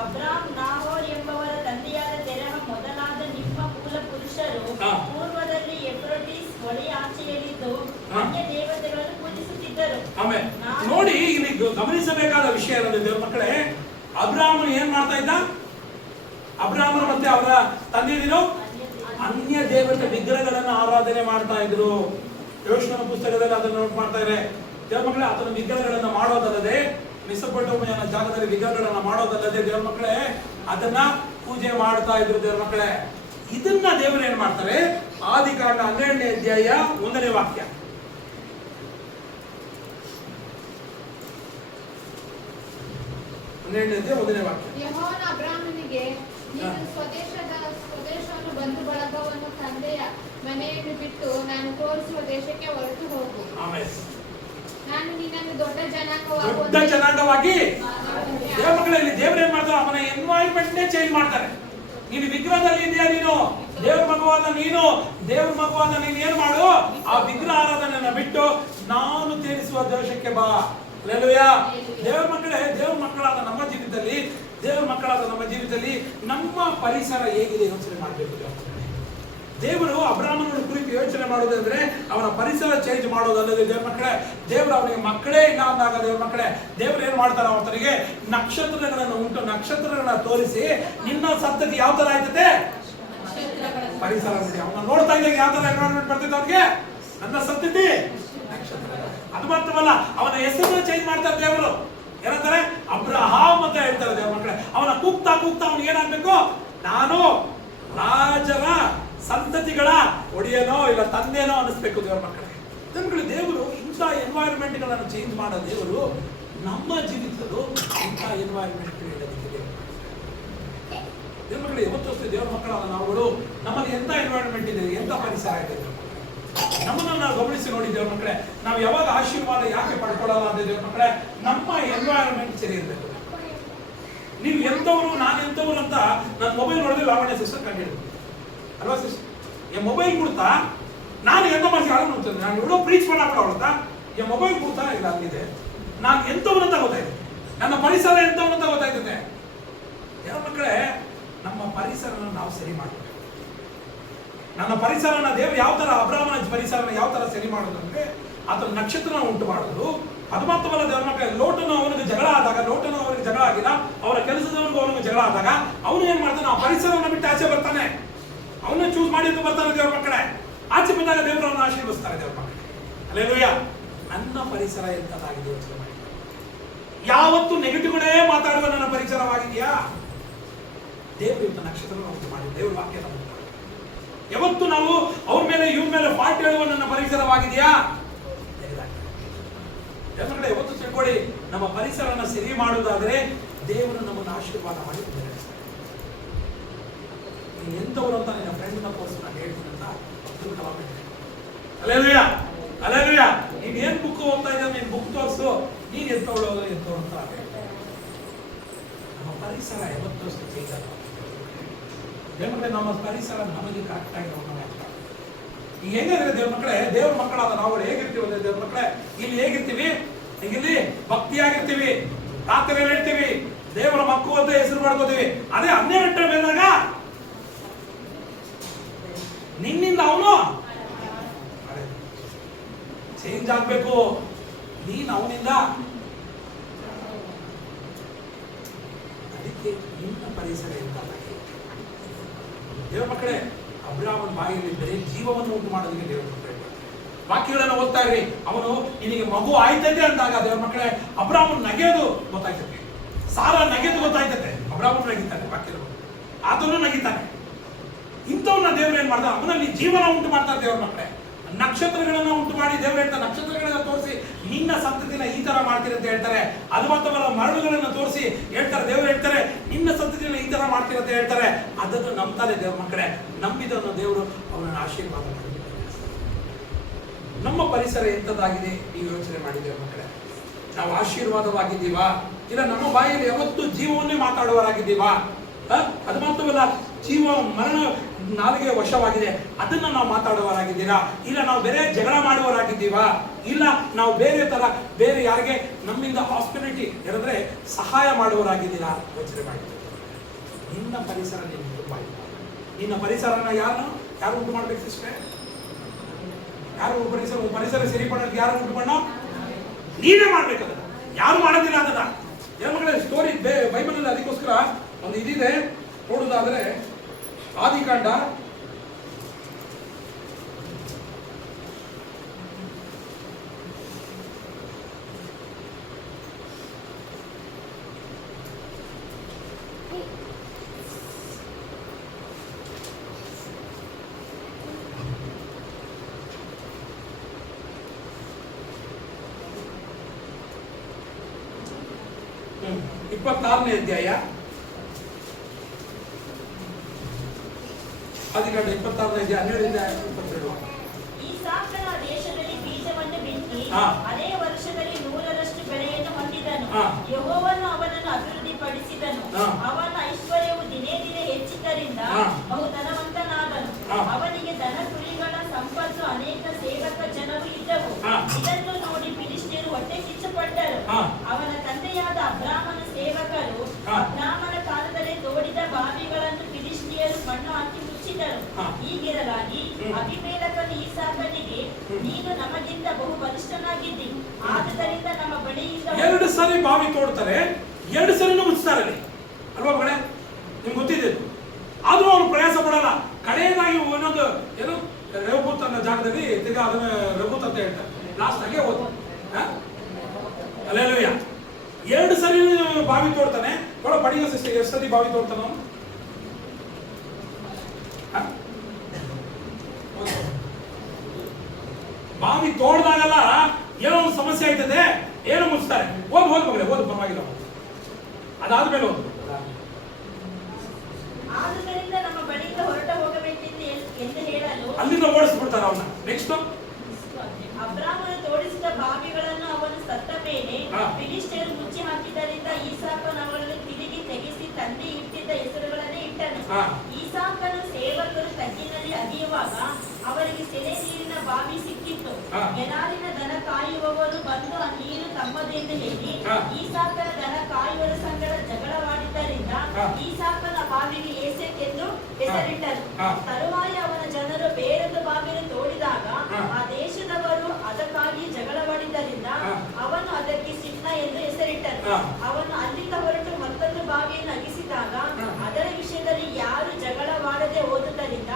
ಅಬ್ರಾಮ್, ನಾಹೋರ್ ಎಂಬವರ ತಂದೆಯಾದ ತೆರಹ ಮೊದಲಾದ ನಿಮ್ಮ ಮೂಲ ಪುರುಷರು ಪೂರ್ವದಲ್ಲಿ ಎಫ್ರೋಟಿಸ್ ಹೊಳೆಯಾಚೆಯಲ್ಲಿದ್ದು ಅನ್ಯ ದೇವತೆಗಳನ್ನು ಪೂಜಿಸುತ್ತಿದ್ದರು. ಆಮೇಲೆ ನೋಡಿ, ಇಲ್ಲಿ ಗಮನಿಸಬೇಕಾದ ವಿಷಯ ಏನಂದ್ರೆ ದೇವ್ರ ಮಕ್ಕಳೇ, ಅಬ್ರಾಮನು ಏನ್ ಮಾಡ್ತಾ ಇದ್ದ? ಅಬ್ರಾಮನು ಮತ್ತೆ ಅವರ ತಂದೆಯರು ಅನ್ಯ ದೇವತೆ ವಿಗ್ರಹಗಳನ್ನು ಆರಾಧನೆ ಮಾಡ್ತಾ ಇದ್ರು. ಯೋಶುವನ ಪುಸ್ತಕದಲ್ಲಿ ಅದನ್ನು ನೋಟ್ ಮಾಡ್ತಾ ಇದ್ದಾರೆ ದೇವ್ರ ಮಕ್ಕಳೇ. ಅದನ್ನ ವಿಗ್ರಹಗಳನ್ನ ಮಾಡೋದಲ್ಲದೆ, ಮೆಸೊಪೊಟೇಮಿಯನ ಜಾಗದಲ್ಲಿ ವಿಗ್ರಹಗಳನ್ನ ಮಾಡೋದಲ್ಲದೆ ದೇವ್ರ ಮಕ್ಕಳೇ ಅದನ್ನ ಪೂಜೆ ಮಾಡ್ತಾ ಇದ್ರು ದೇವ್ರ ಮಕ್ಕಳೇ. ಇದನ್ನ ದೇವರು ಏನ್ ಮಾಡ್ತಾರೆ? ಆದಿಕಾಂಡ 12ನೇ ಅಧ್ಯಾಯ 1ನೇ ವಾಕ್ಯ. ಯೆಹೋವನು ಅಬ್ರಾಮನಿಗೆ, ನೀನು ಸ್ವದೇಶವನ್ನು ಬಂಧು ಬಳಗವನ್ನು ತಂದೆಯ ಮನೆಯನ್ನು ಬಿಟ್ಟು ನಾನು ತೋರಿಸುವ ದೇಶಕ್ಕೆ ಹೊರಟು ಹೋಗು. ನಾನು ನಿನ್ನನ್ನು ದೊಡ್ಡ ಜನಾಂಗವಾಗಿ ದೇವ್ರ ಮಕ್ಕಳಲ್ಲಿ ದೇವ್ರ ಏನ್ ಮಾಡ್ತಾರೆ? ಅವನ ಎನ್ವೈರ್ಮೆಂಟ್ ನೇ ಚೇಂಜ್ ಮಾಡ್ತಾರೆ. ನೀನು ವಿಗ್ರಹದಲ್ಲಿ ಇದೆಯಾ? ನೀನು ದೇವ್ರ ಮಗುವಾದ ನೀನು ಏನ್ ಮಾಡು? ಆ ವಿಗ್ರಹ ಆರಾಧನೆಯನ್ನ ಬಿಟ್ಟು ನಾನು ತೇರಿಸುವ ದೇಶಕ್ಕೆ ಬಾ. ಹಲ್ಲೆಲೂಯಾ. ದೇವ್ರ ಮಕ್ಕಳೇ, ದೇವ್ರ ಮಕ್ಕಳಾದ ನಮ್ಮ ಜೀವಿತದಲ್ಲಿ ನಮ್ಮ ಪರಿಸರ ಹೇಗಿದೆ ಯೋಚನೆ ಮಾಡಬೇಕು. ದೇವರು ಅಬ್ರಾಮನ ಕುರಿತು ಯೋಚನೆ ಮಾಡೋದಂದ್ರೆ ಅವನ ಪರಿಸರ ಚೇಂಜ್ ಮಾಡೋದಲ್ಲದೆ ದೇವ್ರ ಮಕ್ಕಳೇ, ದೇವರು ಅವನಿಗೆ ಮಕ್ಕಳೇ ಇಲ್ಲ ಅಂದಾಗ ದೇವ್ರ ಮಕ್ಕಳೇ ದೇವ್ರು ಏನ್ ಮಾಡ್ತಾರೆ? ಅವನಿಗೆ ನಕ್ಷತ್ರಗಳನ್ನ ತೋರಿಸಿ ನಿನ್ನ ಸಂತತಿ ಯಾವ ತರ ಆಯ್ತದೆ ಪರಿಸರ ನೋಡಿ. ಅವನ ನೋಡ್ತಾ ಇದ್ದಾಗ ಯಾವ ತರ ಎನ್ವೈರನ್ಮೆಂಟ್ ಬರ್ತೈತೆ ಅವ್ರಿಗೆ? ನನ್ನ ಸಂತತಿ ನಕ್ಷತ್ರ. ಅದು ಮಾತ್ರವಲ್ಲ, ಅವನ ಹೆಸರನ್ನ ಚೇಂಜ್ ಮಾಡ್ತಾರೆ ದೇವರು. ಏನಂತಾರೆ? ಅಬ್ರಹಾಮ್ ಅಂತ ಹೇಳ್ತಾರೆ ದೇವ್ರ ಮಕ್ಕಳೇ. ಅವನ ಕೂಗ್ತಾ ಕೂಗ್ತಾ ಅವನಿಗೆ ಏನಾಗ್ಬೇಕು? ನಾನು ರಾಜರ ಸಂತತಿಗಳ ಒಡೆಯನೋ ಇಲ್ಲ ತಂದೆನೋ ಅನಿಸ್ಬೇಕು ದೇವ್ರ ಮಕ್ಕಳೇ. ನಮ್ಗಳು ದೇವರು ಇಂಥ ಎನ್ವೈರನ್ಮೆಂಟ್ಗಳನ್ನು ಚೇಂಜ್ ಮಾಡೋ ದೇವರು ನಮ್ಮ ಜೀವಿತದ್ದು ಇಂಥ ಎನ್ವೈರನ್ಮೆಂಟ್ ಇಡೋದಕ್ಕೆ ದೇವ್ರ ಮಕ್ಕಳು ಯಾವತ್ತೂ ಅಷ್ಟೇ ದೇವ್ರ ಮಕ್ಕಳಾದ ನಾವುಗಳು ನಮ್ಮಲ್ಲಿ ಎಂಥ ಎನ್ವೈರನ್ಮೆಂಟ್ ಇದೆ, ಎಂಥ ಪರಿಸರ ಇದೆ ನಮ್ಮನ್ನು ನಾವು ಗಮನಿಸಿ ನೋಡಿ ದೇವ್ರ ಮಕ್ಕಳೇ. ನಾವು ಯಾವಾಗ ಆಶೀರ್ವಾದ ಯಾಕೆ ಪಡ್ಕೊಳ್ಳಲ್ಲ ಅಂದ್ರೆ ದೇವ್ರ ಮಕ್ಕಳೇ, ನಮ್ಮ ಎನ್ವೈರನ್ಮೆಂಟ್ ಸರಿ ಇರಬೇಕು. ನೀವು ಎಂಥವ್ರು ನಾನು ಎಂಥವ್ರು ಅಂತ ನನ್ನ ಮೊಬೈಲ್ ನೋಡಿದ್ರೆ ಲಾವಣ್ಯ ಸಿಸ್ಟರ್ ಕಂಡಿಡ್ದು ಅಲ್ವಾ ಸಿಸ್ಟರ್? ಈ ಮೊಬೈಲ್ ಕೊಡ್ತಾ ನಾನು ಎಂತ ಮಾಡಿಸಿ ಆಳು ನೋಡ್ತೇನೆ, ನಾನು ಇವಳೋ ಪ್ರೀಚ್ ಮಾಡಾಕ ಅವಳತ್ತ ಈ ಮೊಬೈಲ್ ಕೊಡ್ತಾ ಇಲ್ಲ ಅಲ್ಲಿದೆ. ನಾನು ಎಂಥವ್ರು ಅಂತ ಗೊತ್ತಾಯ್ತು, ನನ್ನ ಪರಿಸರ ಎಂಥವ್ರು ಅಂತ ಗೊತ್ತಾಯ್ತದೆ. ದೇವ್ರ ಮಕ್ಕಳೇ, ನಮ್ಮ ಪರಿಸರನ ನಾವು ಸರಿ ಮಾಡಬೇಕು. ನನ್ನ ಪರಿಸರನ ದೇವರು ಯಾವ ತರ ಅಬ್ರಾಹ್ಮನ ಪರಿಸರನ ಯಾವ ತರ ಸರಿ ಮಾಡೋದು ಅಂದ್ರೆ ಆತನ ನಕ್ಷತ್ರನ ಉಂಟು ಮಾಡೋದು. ಅದು ಮಾತ್ರವಲ್ಲ ದೇವರ ಮಕ್ಕಳೇ, ಲೋಟನು ಅವನಿಗೆ ಜಗಳ ಆದಾಗ, ಲೋಟನು ಅವನಿಗೆ ಜಗಳ ಆಗಿಲ್ಲ, ಅವರ ಕೆಲಸದವನಿಗೂ ಅವನಿಗೆ ಜಗಳ ಆದಾಗ ಅವನು ಏನ್ ಮಾಡ್ತಾನೆ? ಆ ಪರಿಸರವನ್ನು ಬಿಟ್ಟು ಆಚೆ ಬರ್ತಾನೆ. ಅವನ್ನ ಚೂಸ್ ಮಾಡಿ ಅಂತ ಬರ್ತಾನೆ ದೇವ್ರ ಮಕ್ಕಳೇ. ಆಚೆ ಬಂದಾಗ ದೇವರು ಅವನ್ನ ಆಶೀರ್ವದಿಸ್ತಾರೆ ದೇವ್ರ ಮಕ್ಕಳೇ. ಹಲ್ಲೆಲೂಯಾ. ನನ್ನ ಪರಿಸರ ಎಂತದಾಗಿದೆ ಯೋಚನೆ ಮಾಡಿ. ಯಾವತ್ತು ನೆಗೆಟಿವ್ಗಳೇ ಮಾತಾಡುವ ನನ್ನ ಪರಿಸರವಾಗಿದೆಯಾ? ದೇವರು ಇವತ್ತು ನಕ್ಷತ್ರವನ್ನು ಉಂಟು ಮಾಡಿ ದೇವ್ರ ವಾಕ್ಯನ ಉಂಟು ಮಾಡಿ. ಯಾವತ್ತು ನಾವು ಅವ್ರ ಮೇಲೆ ಇವ್ರ ಮೇಲೆ ಪಾಠ ಹೇಳುವ ನನ್ನ ಪರಿಸರವಾಗಿದೆಯಾ? ಮಕ್ಕಳೇ, ಯಾವತ್ತು ತಿಳ್ಕೊಳ್ಳಿ, ನಮ್ಮ ಪರಿಸರನ ಸರಿ ಮಾಡುವುದಾದರೆ ದೇವರು ನಮ್ಮನ್ನು ಆಶೀರ್ವಾದ ಮಾಡಿ ಬೆಳೆಸ್ತಾರೆ. ನೀನು ಎಂಥವ್ರು ಅಂತ ನಿನ್ನ ಫ್ರೆಂಡ್ನ ಕೋರ್ಸ್ ನಾನು ಹೇಳ್ತೀನಿ ಅಂತ ತಿಳ್ಕೊಳ್ಳಬೇಕು. Hallelujah, hallelujah. ನೀನು ಏನ್ ಬುಕ್ ಓದ್ತಾ ಇದ್ದ, ನೀನು ಬುಕ್ ತೋರಿಸು, ನೀನು ಎಂಥವಳು ಎಂಥವ್ರು ಅಂತ. ನಮ್ಮ ಪರಿಸರ ಯಾವತ್ತೂ ಅಷ್ಟು ಚೇಂಜ್ ಆಗ ದೇವ್ರ ನಮ್ಮ ಪರಿಸರ ನಮಗೆ ಕರೆಕ್ಟ್ ಆಗಿ ನಾವು ಈಗ ಹೆಂಗಿದ್ರೆ ದೇವ್ರ ಮಕ್ಕಳೇ, ದೇವ್ರ ಮಕ್ಕಳಾದ ನಾವು ಹೇಗಿರ್ತೀವಿ ಅಂದ್ರೆ ದೇವ್ರ ಮಕ್ಕಳೇ, ಇಲ್ಲಿ ಹೇಗಿರ್ತೀವಿ? ಇಲ್ಲಿ ಭಕ್ತಿಯಾಗಿರ್ತೀವಿ, ಪ್ರಾರ್ಥನೆಯಲ್ಲಿ ಇರ್ತೀವಿ, ದೇವರ ಮಕ್ಕಳು ಅಂತ ಹೆಸರು ಮಾಡ್ಕೋತೀವಿ. ಅದೇ 12 ಗಂಟೆ ಮೇಲಾಗ ನಿನ್ನಿಂದ ಅವನು ಚೇಂಜ್ ಆಗ್ಬೇಕು, ನೀನು ಅವನಿಂದ. ಅದಕ್ಕೆ ನಿನ್ನ ಪರಿಸರ ಎಂತ ದೇವ್ರ ಮಕ್ಕಳೇ. ಅಬ್ರಾಹ್ಮನ ಬಾಯಿಯಲ್ಲಿ ಬರೀ ಜೀವವನ್ನು ಉಂಟು ಮಾಡೋದಕ್ಕೆ ದೇವ್ರ ಮಕ್ಕಳೇ ವಾಕ್ಯಗಳನ್ನು ಓದ್ತಾ ಇರ್ರಿ. ಅವನು ನಿನಗೆ ಮಗು ಆಯ್ತದೆ ಅಂದಾಗ ದೇವ್ರ ಮಕ್ಕಳೇ ಅಬ್ರಾಹ್ಮನ್ ನಗೆಯೋದು ಗೊತ್ತಾಯ್ತದೆ, ಸಾರ ನಗೆದು ಗೊತ್ತಾಯ್ತದೆ. ಅಬ್ರಾಹ್ಮನ್ ನಗಿತಾನೆ, ವಾಕ್ಯಗಳು ಆತನು ನಗಿತಾನೆ. ಇಂಥವನ್ನ ದೇವ್ರು ಏನ್ ಮಾಡ್ದ? ಅವನಲ್ಲಿ ಜೀವನ ಉಂಟು ಮಾಡ್ತಾರೆ ದೇವ್ರ ಮಕ್ಕಳೇ. ನಕ್ಷತ್ರಗಳನ್ನ ಉಂಟು ಮಾಡಿ ದೇವ್ರು ಹೇಳ್ತಾರೆ, ನಕ್ಷತ್ರಗಳನ್ನ ತೋರಿಸಿ ನಿನ್ನ ಸಂತತಿನ ಈ ತರ ಮಾಡ್ತೀರಿ ಅಂತ ಹೇಳ್ತಾರೆ. ಅದು ಮಾತ್ರವಲ್ಲ, ಮರಳುಗಳನ್ನ ತೋರಿಸಿ ಹೇಳ್ತಾರೆ, ದೇವ್ರು ಹೇಳ್ತಾರೆ ನಿನ್ನ ಸಂತತಿನ ಈ ತರ ಮಾಡ್ತೀರಿ ಅಂತ ಹೇಳ್ತಾರೆ. ಅದನ್ನು ನಂಬ್ತಾರೆ ದೇವ್ರ ಮಕ್ಕಳೇ. ನಂಬಿದವನು ದೇವರು ಅವನನ್ನು ಆಶೀರ್ವಾದ ಮಾಡಿ. ನಮ್ಮ ಪರಿಸರ ಎಂಥದ್ದಾಗಿದೆ ನೀವು ಯೋಚನೆ ಮಾಡಿ ದೇವ್ರ ಮಕ್ಕಳೇ. ನಾವು ಆಶೀರ್ವಾದವಾಗಿದ್ದೀವಾ? ಇಲ್ಲ ನಮ್ಮ ಬಾಯಲ್ಲಿ ಯಾವತ್ತೂ ಜೀವವನ್ನೇ ಮಾತಾಡುವರಾಗಿದ್ದೀವಾ? ಅದು ಮಾತ್ರವಲ್ಲ, ಜೀವ ಮರಣ ನಾಲಿಗೆ ವಶವಾಗಿದೆ, ಅದನ್ನ ನಾವು ಮಾತಾಡುವರಾಗಿದ್ದೀರಾ? ಇಲ್ಲ ನಾವು ಬೇರೆ ಜಗಳ ಮಾಡುವರಾಗಿದ್ದೀವಾ? ಇಲ್ಲ ನಾವು ಬೇರೆ ಯಾರಿಗೆ ನಮ್ಮಿಂದ ಹಾಸ್ಪಿಟಾಲಿಟಿ ಹೇಳಿದ್ರೆ ಸಹಾಯ ಮಾಡುವರಾಗಿದ್ದೀರಾ? ಯೋಚನೆ ಮಾಡಿ. ನಿನ್ನ ಪರಿಸರ ನಿನ್ನ ತುಂಬ ನಿನ್ನ ಪರಿಸರನ ಯಾರು ಉಂಟು ಮಾಡ್ಬೇಕು ಸಿಸ್ಟರ್? ಯಾರು ಪರಿಸರ ಸರಿ ಮಾಡೋದು ಯಾರು ಉಂಟು ಮಾಡೋ? ನೀವೇ ಮಾಡ್ಬೇಕದ. ಯಾರು ಮಾಡೋದಿಲ್ಲ ಅದನ್ನ. ಏನ್ಮಗಳೇ, ಸ್ಟೋರಿ ಬೈಬಲ್ ಅಲ್ಲಿ ಅದಕ್ಕೋಸ್ಕರ ಒಂದು ಇದಿದೆ ನೋಡುವುದಾದ್ರೆ, ಆದಿಕಾಂಡ 26ನೇ ಅಧ್ಯಾಯ, ಆದಿಕಾಂಡ 26ನೇ ಅಧ್ಯಾಯ 12ರಿಂದ 22. ಈಸಾಕನ ದೇಶದಲ್ಲಿ ಬೀಜವನ್ನು ಬಿತ್ತಿ ಅದೇ ವರ್ಷದಲ್ಲಿ 100ರಷ್ಟು ಬೆಳೆಯನ್ನು ಹೊಂದಿದನು. ಯೆಹೋವನು ಅವನನ್ನು ಅಭಿವೃದ್ಧಿಪಡಿಸಿದನು. ಅವನ ಐಶ್ವರ್ಯವು ದಿನೇ ದಿನೇ ಹೆಚ್ಚಿದ್ದರಿಂದ ಬಹು ಧನವಂತನಾದನು. ಅವನಿಗೆ ದನ ಕುರಿಗಳ ಸಂಪತ್ತು, ಅನೇಕ ಸೇವಕ ಜನರು ಇದ್ದವು. ಇದನ್ನು ನೋಡಿ ಫಿಲಿಷ್ಟಿಯರು ಹೊಟ್ಟೆ ಕಿಚ್ಚುಪಟ್ಟರು. ಅವನ ತಂದೆಯಾದ ಅಬ್ರಾಮನ ಸೇವಕರು ಅಬ್ರಾಮನ ಕಾಲದಲ್ಲಿ ತೋಡಿದ ಬಾವಿಗಳನ್ನು ಫಿಲಿಷ್ಟಿಯರು ಮಣ್ಣು ಹಾಕಿ ಮುಚ್ಚಿದರು. ಹೀಗಿರಲಾಗಿ ಅಬೀಮೆಲೆಕನು ಈಸಾಕನಿಗೆ, ನೀನು ನಮಗಿಂತ ಬಹು ಬಲಿಷ್ಠನಾಗಿದ್ದಿ, ಆದುದರಿಂದ ನಮ್ಮ ಬಳಿಯಿಂದ 2 ಸರಿ ಬಾವಿ ತೋಡ್ತಾರೆ, 2 ಸರಿನೂ ಮುಚ್ತಾರೆ ಅಲ್ವಾ ಮಗಳೇ? ನಿಮ್ಗೆ ಗೊತ್ತಿದೆ. ಆದ್ರೂ ಅವ್ರು ಪ್ರಯಾಸ ಪಡಲ್ಲ. ಕಡೆಯದಾಗಿ ಒಂದೊಂದು ಏನು ರೇವೂತ್ ಅನ್ನೋ ಜಾಗದಲ್ಲಿ ತಿರ್ಗಾ ಅದನ್ನ ರೇವೂತ್ ಅಂತ ಹೇಳ್ತಾರೆ. ಲಾಸ್ಟ್ ಆಗಿ ಹೋದ್ರು. ಹಲ್ಲೆಲೂಯಾ. 2 ಸರಿ ಬಾವಿ ತೋಡ್ತಾನೆ. ನೋಡ ಬಡಿಯೋ ಸಿಸ್ಟರ್ ಎಷ್ಟು ಸತಿ ಬಾವಿ ತೋಡ್ತಾನ ಅವನು? ಬಾವಿ ತೋಡ್ದಾಗಲ್ಲ ಏನೋ ಒಂದು ಸಮಸ್ಯೆ ಆಯ್ತದೆ, ಏನೋ ಮುಚ್ತಾರೆ. ಓದ್ ಮಗಳೇ ಓದು, ಪರವಾಗಿಲ್ಲ. ಅದಾದ್ಮೇಲೆ ಓದು. ಆದುದರಿಂದ ನಮ್ಮ ಬಳಿಯಿಂದ ಹೊರಟು ಹೋಗಬೇಕೆಂದು ಎಂದು ಹೇಳಲು ಅಲ್ಲಿಂದ ಓಡಿಸ್ಬಿಡ್ತಾರೆ ಅವನ್ನ. ನೆಕ್ಸ್ಟ್ ಅಬ್ರಾಮನು ತೋಡಿಸಿದ ಬಾವಿಗಳನ್ನು ಅವನು ಸತ್ತ ಮೇಲೆ ಫಿಲಿಷ್ಟಿಯರು ಮುಚ್ಚಿ ಹಾಕಿದ್ದರಿಂದ ಈಸಾಕನು ಅವರನ್ನು ತಿರುಗಿ ತೆಗೆಸಿ ತಂದೆ ಇಟ್ಟಿದ್ದ ಹೆಸರುಗಳನ್ನೇ ಇಟ್ಟನು. ಈಸಾಕನ ಸೇವಕರು ತಗ್ಗಿನಲ್ಲಿ ಅಗೆಯುವಾಗ ಅವರಿಗೆ ಸೆರೆ ನೀರಿನ ಬಾವಿ ಸಿಕ್ಕಿತ್ತು. ಗೆರಾರಿನ ದನ ಕಾಯುವವರು ಬಂದು ಆ ನೀರು ತಮ್ಮದೆಂದು ಹೇಳಿ ಈಸಾಕನ ದನ ಕಾಯುವರ ಸಂಗಡ ಜಗಳವಾಡಿದ್ದರಿಂದ ಈಸಾಕನ ಬಾವಿಗೆ ಏಸೆಕ್ ಎಂದು ಹೆಸರಿಟ್ಟರು. ತರುವಾಯ ಅವನ ಜನರು ಬೇರೊಂದು ಬಾವಿಯನ್ನು ತೋಡಿದಾಗ ಆ ದೇಶದವರು ಅದಕ್ಕಾಗಿ ಜಗಳವಾಡಿದ್ದರಿಂದ ಅವನು ಅದಕ್ಕೆ ಸಿಟ್ನ ಎಂದು ಹೆಸರಿಟ್ಟನು. ಅವನು ಅಲ್ಲಿಂದ ಹೊರಟು ಮತ್ತೊಂದು ಬಾವಿಯನ್ನು ಅಗಿಸಿದಾಗ ಅದರ ವಿಷಯದಲ್ಲಿ ಯಾರು ಜಗಳವಾಡದೆ ಹೋದುದರಿಂದ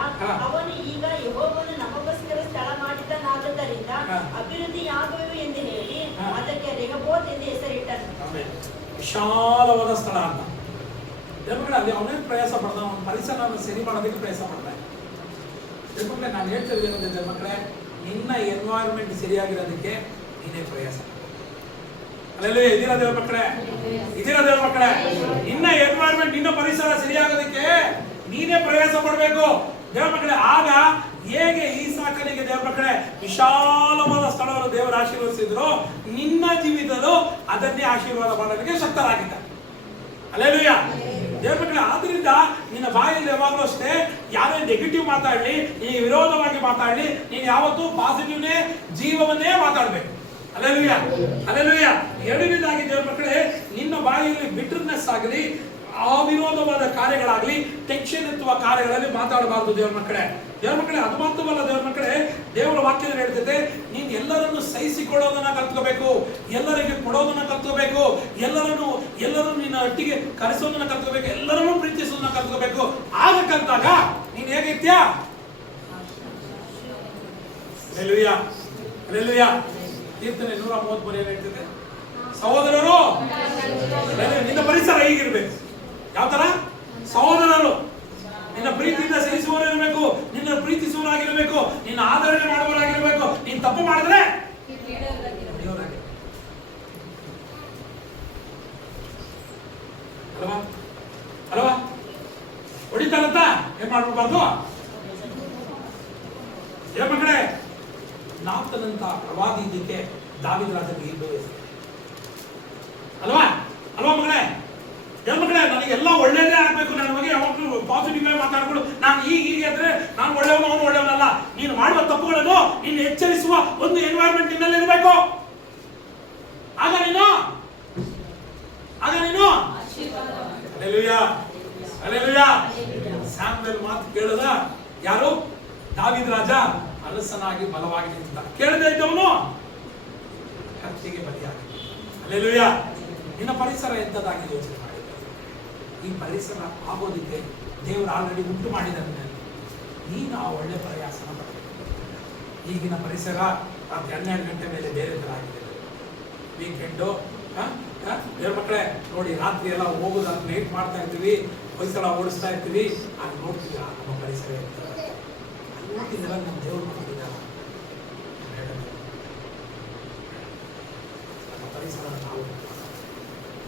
ಅವನು ಈಗ ಯೆಹೋವನು ನಮಗೋಸ್ಕರ ಸ್ಥಳ ಮಾಡಿದ್ದನಾದುದರಿಂದ ಅಭಿವೃದ್ಧಿಯಾಗುವೆವು ಎಂದು ಹೇಳಿ ಅದಕ್ಕೆ ರೆಹೋಬೋತ್ ಎಂದು ಹೆಸರಿಟ್ಟನು. ವಿಶಾಲವಾದ ಸ್ಥಳ ಅಂತ ಅಲ್ಲಿ ಅವನೇ ಪ್ರಯಾಸ ಪಡ್ದ, ಅವನ ಪರಿಸರವನ್ನು ಸರಿ ಮಾಡೋದಕ್ಕೆ ಪ್ರಯಾಸ ಪಡ್ತಾನೆ. ಮಕ್ಕಳೇ ನಾನು ಹೇಳ್ತಿದ್ದೇನೆ ಮಕ್ಕಳೇ, ನಿನ್ನ ಎನ್ವೈರನ್ಮೆಂಟ್ ಸರಿಯಾಗಿರೋದಕ್ಕೆ ನೀನೇ ಪ್ರಯಾಸ. ಅಲ್ಲೆಲ್ಲ ಇದೀರ ದೇವ್ರ ಮಕ್ಕಳೇ, ಇದೀರ ದೇವ್ರ ಮಕ್ಕಳೇ, ನಿನ್ನ ಎನ್ವೈರನ್ಮೆಂಟ್ ನಿನ್ನ ಪರಿಸರ ಸರಿಯಾಗೋದಕ್ಕೆ ನೀನೇ ಪ್ರಯಾಸ ಪಡಬೇಕು ದೇವ್ರ ಮಕ್ಕಳೇ. ಆಗ ಹೇಗೆ ಈಸಾಕನಿಗೆ ದೇವ್ರ ಮಕ್ಕಳೇ ವಿಶಾಲವಾದ ಸ್ಥಳವನ್ನು ದೇವರು ಆಶೀರ್ವದಿಸಿದ್ರು, ನಿನ್ನ ಜೀವಿತದಲ್ಲೂ ಅದನ್ನೇ ಆಶೀರ್ವಾದ ಮಾಡೋದಕ್ಕೆ ಶಕ್ತರಾಗಿದ್ದಾರೆ. ಅಲ್ಲೇಲೂಯ ದೇವ್ರ ಮಕ್ಕಳೇ. ಆದ್ರಿಂದ ನಿನ್ನ ಬಾಯಲ್ಲಿ ಯಾವಾಗಲೂ ಅಷ್ಟೇ ಯಾರೇ ನೆಗೆಟಿವ್ ಮಾತಾಡಲಿ, ನೀನು ವಿರೋಧವಾಗಿ ಮಾತಾಡಲಿ, ನೀನು ಯಾವತ್ತೂ ಪಾಸಿಟಿವ್ನೇ ಜೀವವನ್ನೇ ಮಾತಾಡಬೇಕು. Alleluia alleluia. ಎರಡನೇದಾಗಿ ದೇವ್ರ ಮಕ್ಕಳೇ, ನಿನ್ನ ಬಾಯಲ್ಲಿ ಬಿಟ್ರನೆಸ್ ಆಗಲಿ, ಅವಿರೋಧವಾದ ಕಾರ್ಯಗಳಾಗಲಿ, ಟೆನ್ಷನ್ ಎತ್ತುವ ಕಾರ್ಯಗಳಲ್ಲಿ ಮಾತಾಡಬಾರದು ದೇವ್ರ ಮಕ್ಕಳೇ. ದೇವ್ರ ಮಕ್ಕಳೇ, ಅದು ಮಾತ್ರವಲ್ಲ ದೇವ್ರ ಮಕ್ಕಳೇ, ದೇವರ ವಾಕ್ಯದಲ್ಲಿ ಹೇಳ್ತೈತೆ ನೀನು ಎಲ್ಲರನ್ನು ಸಹಿಸಿಕೊಳ್ಳೋದನ್ನ ಕಲ್ತ್ಕೋಬೇಕು, ಎಲ್ಲರಿಗೆ ಕೊಡೋದನ್ನ ಕಲ್ತ್ಕೋಬೇಕು, ಎಲ್ಲರೂ ನಿನ್ನ ಒಟ್ಟಿಗೆ ಕರೆಸೋದನ್ನ ಕಲ್ತ್ಕೋಬೇಕು, ಎಲ್ಲರನ್ನೂ ಪ್ರೀತಿಸೋದನ್ನ ಕಲ್ತ್ಕೋಬೇಕು. ಆಗ ಕಲ್ತಾಗ ನೀನು ಹೇಗಿತ್ಯಾ? Hallelujah hallelujah. ಕೀರ್ತನೆ 133 ಏನು ಹೇಳ್ತೈತೆ? ಸಹೋದರರು ನಿನ್ನ ಪರಿಸರ ಹೀಗಿರ್ಬೇಕು. ಯಾವ ತರ? ಸಹೋದರರು ನಿನ್ನ ಪ್ರೀತಿಯಿಂದ ಸಹಿಸುವವರಿರಬೇಕು, ನಿನ್ನ ಪ್ರೀತಿಸುವವರಾಗಿರ್ಬೇಕು, ನಿನ್ನ ಆದರಣೆ ಮಾಡುವವರಾಗಿರ್ಬೇಕು. ನೀನು ತಪ್ಪು ಮಾಡಿದ್ರೆ ಅಲ್ವಾ ಅಲ್ವಾ ಹೊಡಿತಾರಂತ ಏನ್ ಮಾಡ್ಬಿಡ್ಬಾರ್ದು. ಏನ್ ಮಕ್ಕಳೇ, ನಾತನಂತ ಪ್ರವಾದಿ ಇದಕ್ಕೆ ದಾವೀದ ರಾಜನಿಗೆ ಇದ್ದು ಅಲ್ವಾ ಅಲ್ವಾ ಮಗಳೇ? ಏನ್ ಮಗಳೇ, ನನಗೆಲ್ಲ ಒಳ್ಳೇದೇ ಆಗ್ಬೇಕು, ನನ್ನ ಬಗ್ಗೆ ಯಾವಾಗಲೂ ಪಾಸಿಟಿವ್ ಆಗಿ ಮಾತಾಡ್ಕೊಂಡು ನಾನು ಹೀಗೆ ಅಂದ್ರೆ ನಾನು ಒಳ್ಳೆಯವನು ಅವನು ಒಳ್ಳೆಯವನಲ್ಲ. ನೀನು ಮಾಡುವ ತಪ್ಪುಗಳನ್ನು ನೀನು ಎಚ್ಚರಿಸುವ ಒಂದು ಎನ್ವೈರನ್ಮೆಂಟ್ ನಿನ್ನಲ್ಲಿ ಇರಬೇಕು. ಆಗ ನೀನು ಹಲ್ಲೆಲೂಯಾ ಹಲ್ಲೆಲೂಯಾ. ಸ್ಯಾಮ್ಯುಯೇಲ್ ಮಾತು ಕೇಳದ ಯಾರು? ದಾವೀದ ರಾಜ ಅರಸನಾಗಿ ಬಲವಾಗಿ ನಿಂತ. ಕೇಳದೆ ಇದ್ದವನು ಕತ್ತಿಗೆ ಬಲಿಯಾಗ. ಹಲ್ಲೆಲೂಯಾ. ನಿನ್ನ ಪರಿಸರ ಎಂಥದ್ದಾಗಿ ಯೋಚನೆ ಮಾಡಿದ್ದಾರೆ. ಈ ಪರಿಸರ ಆಗೋದಕ್ಕೆ ದೇವರು ಆಲ್ರೆಡಿ ಉಂಟು ಮಾಡಿದ ನೀನು ಆ ಒಳ್ಳೆ ಪ್ರಯಾಸನ ಪಡಬೇಕು. ಈಗಿನ ಪರಿಸರ ರಾತ್ರಿ 12 ಗಂಟೆ ಮೇಲೆ ಬೇರೆ ಥರ ಆಗಿದೆ. ವೀಕೆಂಡು ದೇವ್ರ ಮಕ್ಕಳೇ ನೋಡಿ, ರಾತ್ರಿ ಎಲ್ಲ ಹೋಗೋದು ಲೇಟ್ ಮಾಡ್ತಾ ಇರ್ತೀವಿ, ಹೊಯ್ಸಳ ಓಡಿಸ್ತಾ ಇರ್ತೀವಿ, ಆಗ ನೋಡ್ತೀವಿ ನಮ್ಮ ಪರಿಸರ ಇರ್ತದೆ. ನೋಡ್ತಿದ್ದೆಲ್ಲ ನಮ್ಮ ದೇವ್ರು ಮಾಡಿದ್ದಾರ ನಮ್ಮ ಪರಿಸರ ನಾವು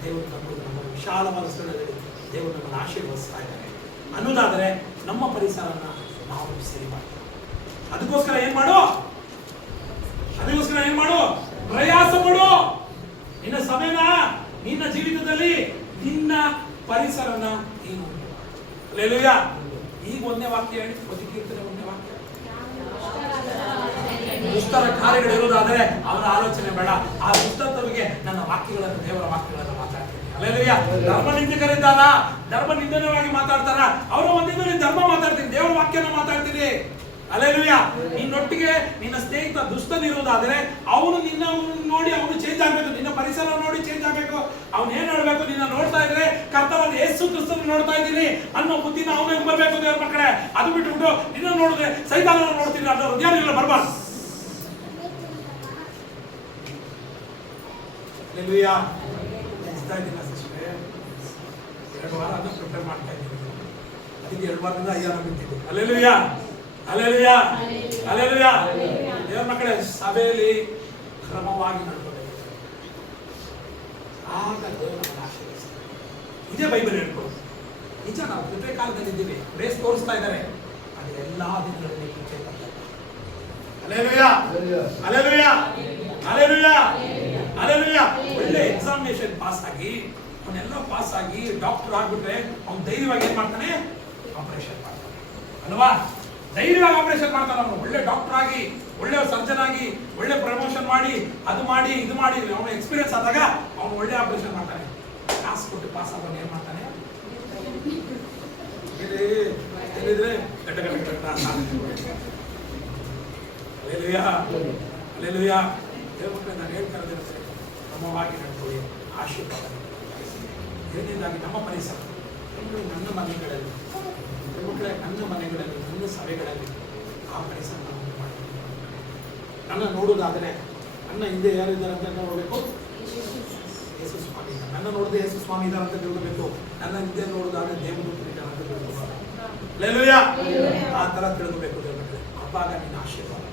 ದೇವರು ನಮ್ಮ ವಿಶಾಲವಾದ ಸ್ಥಳದಲ್ಲಿ ದೇವರು ನಮ್ಮನ್ನು ಆಶೀರ್ವದಿಸ್ತಾ ಇದ್ದಾರೆ ಅನ್ನೋದಾದರೆ ನಮ್ಮ ಪರಿಸರನ ನಾವು ಸರಿ ಮಾಡ್ತೀವಿ. ಅದಕ್ಕೋಸ್ಕರ ಏನ್ ಮಾಡು? ಪ್ರಯಾಸ ಪಡು. ನಿನ್ನ ಸಮಯನ, ನಿನ್ನ ಜೀವಿತದಲ್ಲಿ ನಿನ್ನ ಪರಿಸರನ ನೀನು. ಹಲ್ಲೆಲೂಯಾ. ಈಗ ಒಂದೇ ವಾಕ್ಯ ಹೇಳಿ, ಕೀರ್ತನೆ 1ನೇ ವಾಕ್ಯ. ದುಷ್ಟರ ಕಾರ್ಯಗಳಿರುವುದಾದರೆ ಅವರ ಆಲೋಚನೆ ಬೇಡ. ಆ ದುಷ್ಟತ್ವಕ್ಕೆ ನನ್ನ ವಾಕ್ಯಗಳನ್ನು, ದೇವರ ವಾಕ್ಯಗಳನ್ನು ಮಾತಾಡ್ತೀನಿ. ಹಲ್ಲೆಲೂಯಾ. ಧರ್ಮ ನಿಂದಕರಿದ್ದಾರ, ಧರ್ಮ ನಿಂದನವಾಗಿ ಮಾತಾಡ್ತಾರ, ಅವರ ಒಂದೇ ಧರ್ಮ ಮಾತಾಡ್ತೀನಿ, ದೇವರ ವಾಕ್ಯನ ಮಾತಾಡ್ತೀನಿ. ಹಲ್ಲೆಲೂಯಾ. ನಿನ್ನೊಟ್ಟಿಗೆ ನಿನ್ನ ಸ್ನೇಹಿತ ದುಷ್ಟನಿರುವುದಾದರೆ ಅವನು ನಿನ್ನ ನೋಡಿ ಅವನು ಚೇಂಜ್ ಆಗ್ಬೇಕು, ನಿನ್ನ ಪರಿಸರ ನೋಡಿ ಚೇಂಜ್ ಆಗ್ಬೇಕು. ಅವನು ಏನ್ ಹೇಳ್ಬೇಕು? ನಿನ್ನ ನೋಡ್ತಾ ಇದ್ರೆ ಕರ್ತನಾದ ಯೇಸು ಕ್ರಿಸ್ತನ ನೋಡ್ತಾ ಇದ್ದೀನಿ ಅನ್ನೋ ಬುದ್ಧಿನ ಅವನಿಗೆ ಬರ್ಬೇಕು ದೇವ್ರ ಮಕ್ಕಳೇ. ಅದು ಬಿಟ್ಟುಬಿಟ್ಟು ನಿನ್ನ ನೋಡಿದ್ರೆ ಸೈತಾನನ ನೋಡ್ತೀನಿ ಅನ್ನೋ ಹೃದಯ ಬರಬಾರ್ದು. ಹಲ್ಲೆಲೂಯಾ. ಬರ್ತಾ ಇದ್ದಿಲ್ಲ ಸಿಸ್ಟರ್, 2 ವಾರ ಅದನ್ನು ಪ್ರಿಪೇರ್ ಮಾಡ್ತಾ ಇದ್ದೀನಿ. ಅದಕ್ಕೆ 2 ವಾರದಿಂದ ಅಯ್ಯಾನ ಬಿಟ್ಟಿದ್ದು. Hallelujah, hallelujah, hallelujah. ದೇವರ ಮಕ್ಕಳೇ, ಸಭೆಯಲ್ಲಿ ಕ್ರಮವಾಗಿ ನಡ್ಕೋಬೇಕು, ಆಗ ದೇವರನ್ನು ಆಶೀರ್ವದಿಸ್ತಾರೆ. ಇದೇ ಬೈಬಲ್ ಹೇಳ್ಕೊಡು. ನಿಜ, ನಾವು ಕೃಪೆ ಕಾಲದಲ್ಲಿ ಇದ್ದೀವಿ, ರೇಸ್ ತೋರಿಸ್ತಾ ಇದ್ದಾರೆ, ಅದು ಎಲ್ಲಾ ದಿನಗಳಲ್ಲಿ ಕೃಪೆ ಬರ್ತದೆ. Hallelujah, hallelujah, hallelujah, hallelujah. ಒಳ್ಳೆ ಎಕ್ಸಾಮಿನೇಷನ್ ಪಾಸ್ ಆಗಿ ಅವನ್ನೆಲ್ಲ ಪಾಸ್ ಆಗಿ ಡಾಕ್ಟರ್ ಆಗ್ಬಿಟ್ರೆ ಅವ್ನು ಧೈರ್ಯವಾಗಿ ಏನ್ ಮಾಡ್ತಾನೆ? ಆಪರೇಷನ್ ಮಾಡ್ತಾನೆ ಅಲ್ವಾ? ಧೈರ್ಯವಾಗಿ ಆಪರೇಷನ್ ಮಾಡ್ತಾನೆ ಅವನು. ಒಳ್ಳೆ ಡಾಕ್ಟರ್ ಆಗಿ, ಒಳ್ಳೆ ಸರ್ಜನ್ ಆಗಿ, ಒಳ್ಳೆ ಪ್ರಮೋಷನ್ ಮಾಡಿ, ಅದು ಮಾಡಿ, ಇದು ಮಾಡಿ, ಅವನು ಎಕ್ಸ್ಪೀರಿಯನ್ಸ್ ಆದಾಗ ಅವನು ಒಳ್ಳೆ ಆಪರೇಷನ್ ಮಾಡ್ತಾನೆ. ಕಾಸು ಕೊಟ್ಟು ಪಾಸ್ ಆಗೋನು ಏನ್ ಮಾಡ್ತಾನೆ? ಹೇಳಿದ್ರೆ ಗಟ್ಟ ಗಟ್ಟ ಗಟ್ಟ. Hallelujah, hallelujah. ದೇವಮಕ್ಕಳೇ, ನಾನು ಹೇಳ್ತಾ ಇರೋದು ಕ್ರಮವಾಗಿ ನಡ್ಕೊಳ್ಳಿ, ಆಶೀರ್ವಾದ. ಎರಡನೇದಾಗಿ ನಮ್ಮ ಪರಿಸರ, ನನ್ನ ಮನೆಗಳಲ್ಲಿ, ದೇವಮಕ್ಕಳೇ, ನನ್ನ ಮನೆಗಳಲ್ಲಿ, ನನ್ನ ಸಭೆಗಳಲ್ಲಿ ಆ ಪರಿಸರ ನಾವು ಮಾಡ್ತೀವಿ. ನನ್ನ ನೋಡುವುದಾದರೆ ನನ್ನ ಹಿಂದೆ ಯಾರಿದ್ದಾರೆ ಅಂತ ನೋಡಬೇಕು? ಯೇಸು ಸ್ವಾಮಿ. ನನ್ನ ನೋಡದೆ ಯೇಸು ಸ್ವಾಮಿ ಇದ್ದಾರೆ ಅಂತ ತಿಳ್ಕೋಬೇಕು. ನನ್ನ ಹಿಂದೆ ನೋಡುವುದಾದ್ರೆ ದೇವದೂತರು ಇದ್ದಾರೆ ಅಂತ ತಿಳ್ಕೋಬೇಕು. ಹಲ್ಲೆಲೂಯಾ, ಆ ಥರ ತಿಳ್ಕೋಬೇಕು ದೇವಮಕ್ಕಳೇ. ಅವಾಗ ನಿನ್ನ ಆಶೀರ್ವಾದ.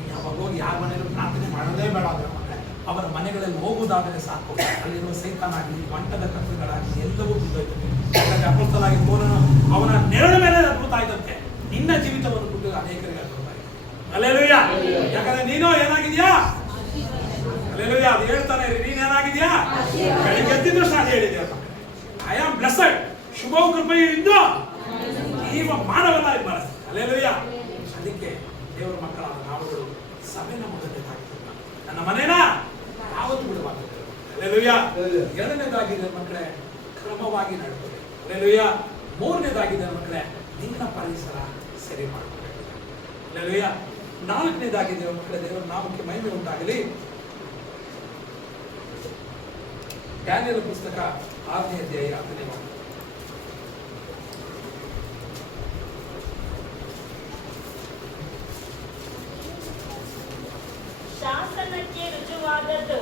ಇನ್ನು ಅವಾಗ ಹೋಗಿ ಯಾರ ಮನೆಯಲ್ಲೂ ಪ್ರಾರ್ಥನೆ ಮಾಡೋದೇ ಬೇಡ. ಅವರ ಮನೆಗಳಲ್ಲಿ ಹೋಗುವುದಾದರೆ ಸಾಕು, ಅಲ್ಲಿರುವ ಸೈತಾನಾಗಲಿ, ಮಂಟದ ಕತ್ತುಗಳಾಗಲಿ ಎಲ್ಲವೂ ಬಿದ್ದೋಯ್ತದೆ. ಅಪೊಸ್ತಲನಾಗಿ ಪೌಲನು ಅವನ ನೆರಳ ಮೇಲೆ ಅದ್ಭುತ ಆಯ್ತಂತೆ. ನಿನ್ನ ಜೀವಿತವನ್ನು ಕುರಿತು ಅನೇಕರಿಗೆ ಅದ್ಭುತ ಆಯ್ತು. ಹಲ್ಲೆಲೂಯಾ. ಯಾಕಂದ್ರೆ ನೀನು ಏನಾಗಿದ್ಯಾ? ಹಲ್ಲೆಲೂಯಾ. ಅದು ಹೇಳ್ತಾನೆ, ನೀನು ಏನಾಗಿದ್ಯಾ? ಬೆಳಿಗ್ಗೆ ಎದ್ದಿದ್ದು ಸಹ ಹೇಳಿದ್ಯಾ, ಐ ಆಮ್ ಬ್ಲೆಸ್ಡ್, ಶುಭ ಕೃಪೆಯು ಇದ್ದು ಈ ಮಾನವನಾಗಿ ಬಳಸ್ತಾರೆ. ಹಲ್ಲೆಲೂಯಾ. ಅದಕ್ಕೆ ದೇವರ ಮಕ್ಕಳಾದ ನಾವುಗಳು ಸಭೆನ ಮೊದಲನೇ ತಾಕಿದ್ದ ನನ್ನ ಮನೇನ ಯಾವತ್ತು ಬಿಡಬಾರದು. ಹಲ್ಲೆಲೂಯಾ. ಎರಡನೇದಾಗಿದೆ ಮಕ್ಕಳೇ, ಕ್ರಮವಾಗಿ ನಡ್ಕೋಬೇಕು. ಹಲ್ಲೆಲೂಯಾ. ಮೂರನೇದಾಗಿದೆ ಮಕ್ಕಳೇ, ನಿನ್ನ ಪರಿಸರ ಸರಿ ಮಾಡ್ಕೋಬೇಕು. ಹಲ್ಲೆಲೂಯಾ. ನಾಲ್ಕನೇದಾಗಿದೆ ಮಕ್ಕಳೇ, ದೇವರ ನಾಮಕ್ಕೆ ಮಹಿಮೆ ಉಂಟಾಗಲಿ. ಡ್ಯಾನಿಯೇಲ್ ಪುಸ್ತಕ 6ನೇ ಅಧ್ಯಾಯ 10ನೇ ವಾಕ್ಯ. ಶಾಸನಕ್ಕೆ ರುಜುವಾದದ್ದು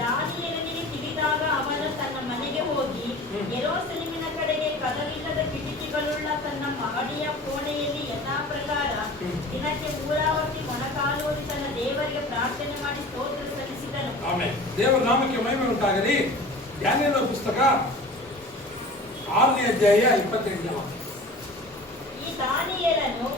ದಾನಿಯೇಲನಿಗೆ ತಿಳಿದಾಗ ಅವನು ತನ್ನ ಮನೆಗೆ ಹೋಗಿ ಯೆರೂಸಲೇಮಿನ ಕಡೆಗೆ ಕದವಿಲ್ಲದ ಕಿಟಕಿಗಳುಳ್ಳ ತನ್ನ ಮಹಡಿಯ ಕೋಣೆಯಲ್ಲಿ ಯಥಾ ಪ್ರಕಾರ ದಿನಕ್ಕೆ 3 ಆವರ್ತಿ ಮೊಣಕಾಲೂರಿ ತನ್ನ ದೇವರಿಗೆ ಪ್ರಾರ್ಥನೆ ಮಾಡಿ ಸ್ತೋತ್ರ ಸಲ್ಲಿಸಿದನು. ಆಮೆನ್. ದೇವರ ನಾಮಕ್ಕೆ ಮಹಿಮೆ ಉಂಟಾಗಲಿ. ಡ್ಯಾನಿಯೇಲ ಪುಸ್ತಕ 6ನೇ ಅಧ್ಯಾಯ 28ನೇ ವಾಕ್ಯ. ಈ ದಾನಿಯೇಲನು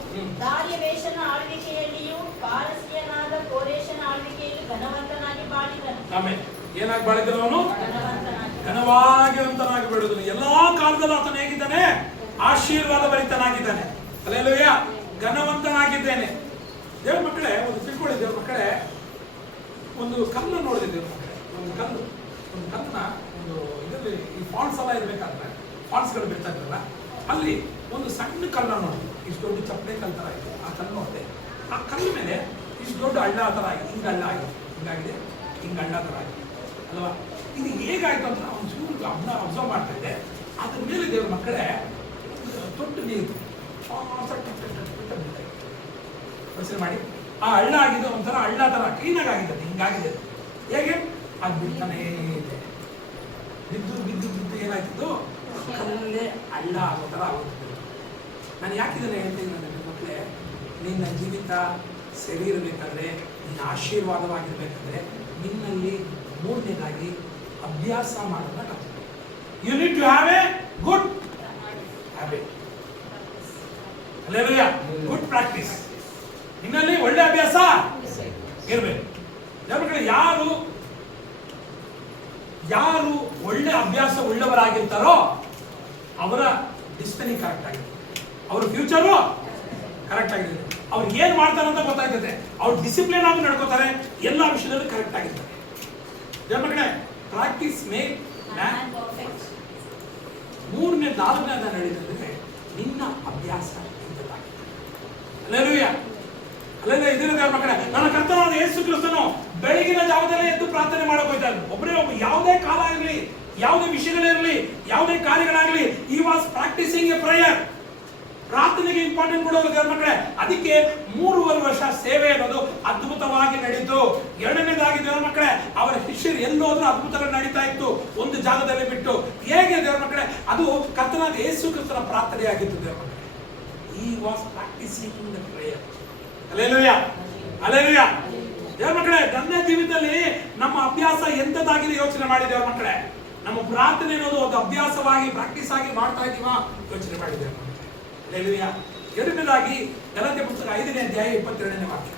ದಾರ್ಯವೇಷನ ಆಳ್ವಿಕೆಯಲ್ಲಿಯೂ ಪಾರಸಿಯನಾದ ಕೋರೇಶನ ಆಳ್ವಿಕೆಯಲ್ಲಿ ಘನವಂತನಾಗಿ ಬಾಳಿದನು. ಆಮೆನ್. ಏನಾಗಿ ಬಾಳಿದನು ಅವನು? ಘನವಂತನಾಗಿ. ಘನವಾಗಿರುವಂತನಾಗಿ ಬೆಳೆದನು. ಎಲ್ಲಾ ಕಾಲದಲ್ಲೂ ಆತನು ಹೇಗಿದ್ದಾನೆ? ಆಶೀರ್ವಾದ ಭರಿತನಾಗಿದ್ದಾನೆ. ಹಲ್ಲೆಲೂಯಾ. ಘನವಂತನಾಗಿದ್ದೇನೆ. ದೇವ್ರ ಮಕ್ಕಳೇ, ಒಂದು ತಿಳ್ಕೊಳ್ಳಿ ದೇವ್ರ ಮಕ್ಕಳೇ, ಒಂದು ಕಲ್ಲನ್ನು ನೋಡಿದೆ ದೇವ್ರ ಮಕ್ಕಳೇ. ಒಂದು ಕಲ್ಲನ್ನ ಒಂದು ಇದರಲ್ಲಿ ಈ ಫಾಲ್ಸ್ ಎಲ್ಲ ಇರಬೇಕಾದ್ರೆ ಫಾಲ್ಸ್ಗಳು ಬಿಡ್ತಾ ಇದ್ರಲ್ಲ, ಅಲ್ಲಿ ಒಂದು ಸಣ್ಣ ಕಲ್ಲನ್ನು ನೋಡಿದ್ವಿ. ಇಷ್ಟು ದೊಡ್ಡ ಚಪ್ಪಡೆ ಕಲ್ ಥರ ಇದೆ. ಆ ಕಲ್ಲು ನೋಡಿದೆ. ಆ ಕಲ್ಲು ಮೇಲೆ ಇಷ್ಟು ದೊಡ್ಡ ಹಳ್ಳ ಥರ ಆಗಿದೆ. ಹಿಂಗೆ ಹಳ್ಳ ಆಗಿದೆ, ಹಿಂಗಾಗಿದೆ, ಹಿಂಗೆ ಹಳ್ಳ ಥರ ಆಗಿದೆ ಅಲ್ವಾ? ಇದು ಹೇಗಾಯ್ತು ಅಂತ ಅವ್ನು ಚೂರು ಅಬ್ಸರ್ವ್ ಮಾಡ್ತಾ ಇದ್ದೆ. ಅದ್ರ ಮೇಲೆ ದೇವ್ರ ಮಕ್ಕಳೇ ತೊಟ್ಟು ನೀರು ಯೋಚನೆ ಮಾಡಿ. ಆ ಹಳ್ಳ ಆಗಿದೆ, ಒಂಥರ ಹಳ್ಳ ಥರ ಕ್ಲೀನಾಗಿ ಆಗಿದೆ, ಹಿಂಗಾಗಿದೆ. ಹೇಗೆ? ಅದು ಬಿಡ್ತಾನೇ ಇದೆ. ಬಿದ್ದು ಬಿದ್ದು ಬಿದ್ದು ಏನಾಯ್ತಿದ್ದು? ಕಲ್ಲೇ ಹಳ್ಳ ಆಗೋ ಥರ ಆಗುತ್ತಿದ್ದು. ನಾನು ಯಾಕಿದನ್ನು ಹೇಳ್ತೀನಿ ನನ್ನ ಮಕ್ಕಳೇ, ನಿನ್ನ ಜೀವಿತ ಸರಿ ಇರಬೇಕಾದ್ರೆ, ನಿನ್ನ ಆಶೀರ್ವಾದವಾಗಿರ್ಬೇಕಾದ್ರೆ ನಿನ್ನಲ್ಲಿ ಮೂರನೇದಾಗಿ ಅಭ್ಯಾಸ ಮಾಡೋದನ್ನ ಕಲಿತು. You need to have a good habit. Hallelujah. Good practice. ನಿನ್ನಲ್ಲಿ ಒಳ್ಳೆ ಅಭ್ಯಾಸ ಇರಬೇಕು. ಮಕ್ಕಳೇ, ಯಾರು ಒಳ್ಳೆ ಅಭ್ಯಾಸ ಉಳ್ಳವರಾಗಿರ್ತಾರೋ ಅವರ ಡಿಸ್ಟಿನಿ ಕರೆಕ್ಟ್ ಆಗಿದೆ, ಅವ್ರ ಫ್ಯೂಚರು ಕರೆಕ್ಟ್ ಆಗಿದೆ. ಅವ್ರು ಏನ್ ಮಾಡ್ತಾರೆ ಅಂತ ಗೊತ್ತಾಗ್ತದೆ. ಅವ್ರು ಡಿಸಿಪ್ಲಿನ್ ಆಗಿ ನಡ್ಕೋತಾರೆ, ಎಲ್ಲ ವಿಷಯದಲ್ಲೂ ಕರೆಕ್ಟ್ ಆಗಿರ್ತಾರೆ. ಮಕ್ಕಳೇ, ಪ್ರಾಕ್ಟೀಸ್ ಮೇಕ್ ಮ್ಯಾನ್ ಪರ್ಫೆಕ್ಟ್. ಮೂರನೇ ನಾಲ್ಕನೇ ನಾನು ಹೇಳಿದ್ರೆ ನಿನ್ನ ಅಭ್ಯಾಸ ಇಂಥದ್ದಾಗಿದೆ. ಹಲ್ಲೆಲೂಯಾ. ಹಲ್ಲೆಲೂಯಾ. ಇದರ ದೇವರ ಮಕ್ಕಳೇ, ನನ್ನ ಕರ್ತನಾದ ಯೇಸು ಕ್ರಿಸ್ತನು ಬೆಳಗಿನ ಜಾವದಲ್ಲೇ ಎದ್ದು ಪ್ರಾರ್ಥನೆ ಮಾಡಕ್ ಹೋಗ್ತಾನೆ. ಒಬ್ಬರೇ ಒಬ್ಬ, ಯಾವುದೇ ಕಾಲ ಆಗಲಿ, ಯಾವುದೇ ವಿಷಯಗಳಿರಲಿ, ಯಾವುದೇ ಕಾರ್ಯಗಳಾಗಲಿ, he was practicing a prayer. ಪ್ರಾರ್ಥನೆಗೆ ಇಂಪಾರ್ಟೆಂಟ್ ಕೊಡೋದು ದೇವರ ಮಕ್ಕಳೇ. ಅದಕ್ಕೆ 3.5 ವರ್ಷ ಸೇವೆ ಅನ್ನೋದು ಅದ್ಭುತವಾಗಿ ನಡೀತು. ಎರಡನೇದಾಗಿ ದೇವರ ಮಕ್ಕಳೇ, ಅವರ ಶಿಷ್ಯರು ಎಲ್ಲೋದ್ರೂ ಅದ್ಭುತಗಳು ನಡೀತಾ ಇತ್ತು, ಒಂದು ಜಾಗದಲ್ಲಿ ಬಿಟ್ಟು. ಹೇಗೆ ದೇವರ ಮಕ್ಕಳೇ? ಅದು ಕರ್ತನಾದ ಯೇಸು ಕ್ರಿಸ್ತನ ಪ್ರಾರ್ಥನೆ ಆಗಿತ್ತು ದೇವರ ಮಕ್ಕಳೇ. He was practicing the prayer. Hallelujah, hallelujah. ದೇವರ ಮಕ್ಕಳೇ, ನನ್ನ ಜೀವಿತದಲ್ಲಿ ನಮ್ಮ ಅಭ್ಯಾಸ ಎಂತದಾಗಿದೆ ಯೋಚನೆ ಮಾಡಿ ದೇವರ ಮಕ್ಕಳೇ. ನಮ್ಮ ಪ್ರಾರ್ಥನೆ ಅನ್ನೋದು ಒಂದು ಅಭ್ಯಾಸವಾಗಿ ಪ್ರಾಕ್ಟೀಸ್ ಆಗಿ ಮಾಡ್ತಾ ಇದೀವಾ ಯೋಚನೆ ಮಾಡಿದ್ದೇವೆ. ಹಲ್ಲೆಲೂಯಾ. ಎರಡನೇದಾಗಿ ಗಲಾತ್ಯ ಪುಸ್ತಕ 5ನೇ ಅಧ್ಯಾಯ 22ನೇ ವಾಕ್ಯ.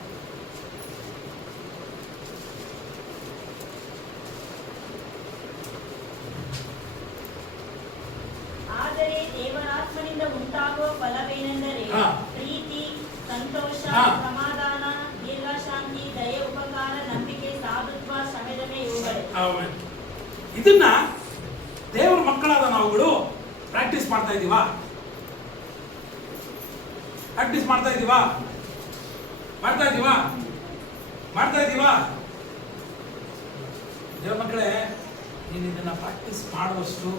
ಆದರೆ ದೇವರಾತ್ಮನಿಂದ ಉಂಟಾಗುವ ಫಲವೇನೆಂದರೆ ಹಾ. ಪ್ರೀತಿ, ಸಂತೋಷ, ಹಾ. ಸಮಾಧಾನ, ದೀರ್ಘಶಾಂತಿ, ದಯೆ, ಉಪಕಾರ, ನಂಬಿಕೆ, ಸಾಧುತ್ವ, ಶಮೆದಮೆ ಇವುಗಳೇ. ಆಮೆನ್. ಇದನ್ನ ದೇವರ ಮಕ್ಕಳಾದ ನಾವುಗಳು ಪ್ರಾಕ್ಟೀಸ್ ಮಾಡ್ತಾ ಇದೀವಾ? ಪ್ರಾಕ್ಟೀಸ್ ಮಾಡ್ತಾ ಇದೀವಾ? ಮಾಡ್ತಾ ಇದೀವಾ? ಮಾಡ್ತಾ ಇದೀವಾ? ದೇವರ ಮಕ್ಕಳೇ, ನೀನು ಇದನ್ನ ಪ್ರಾಕ್ಟೀಸ್ ಮಾಡುವಷ್ಟು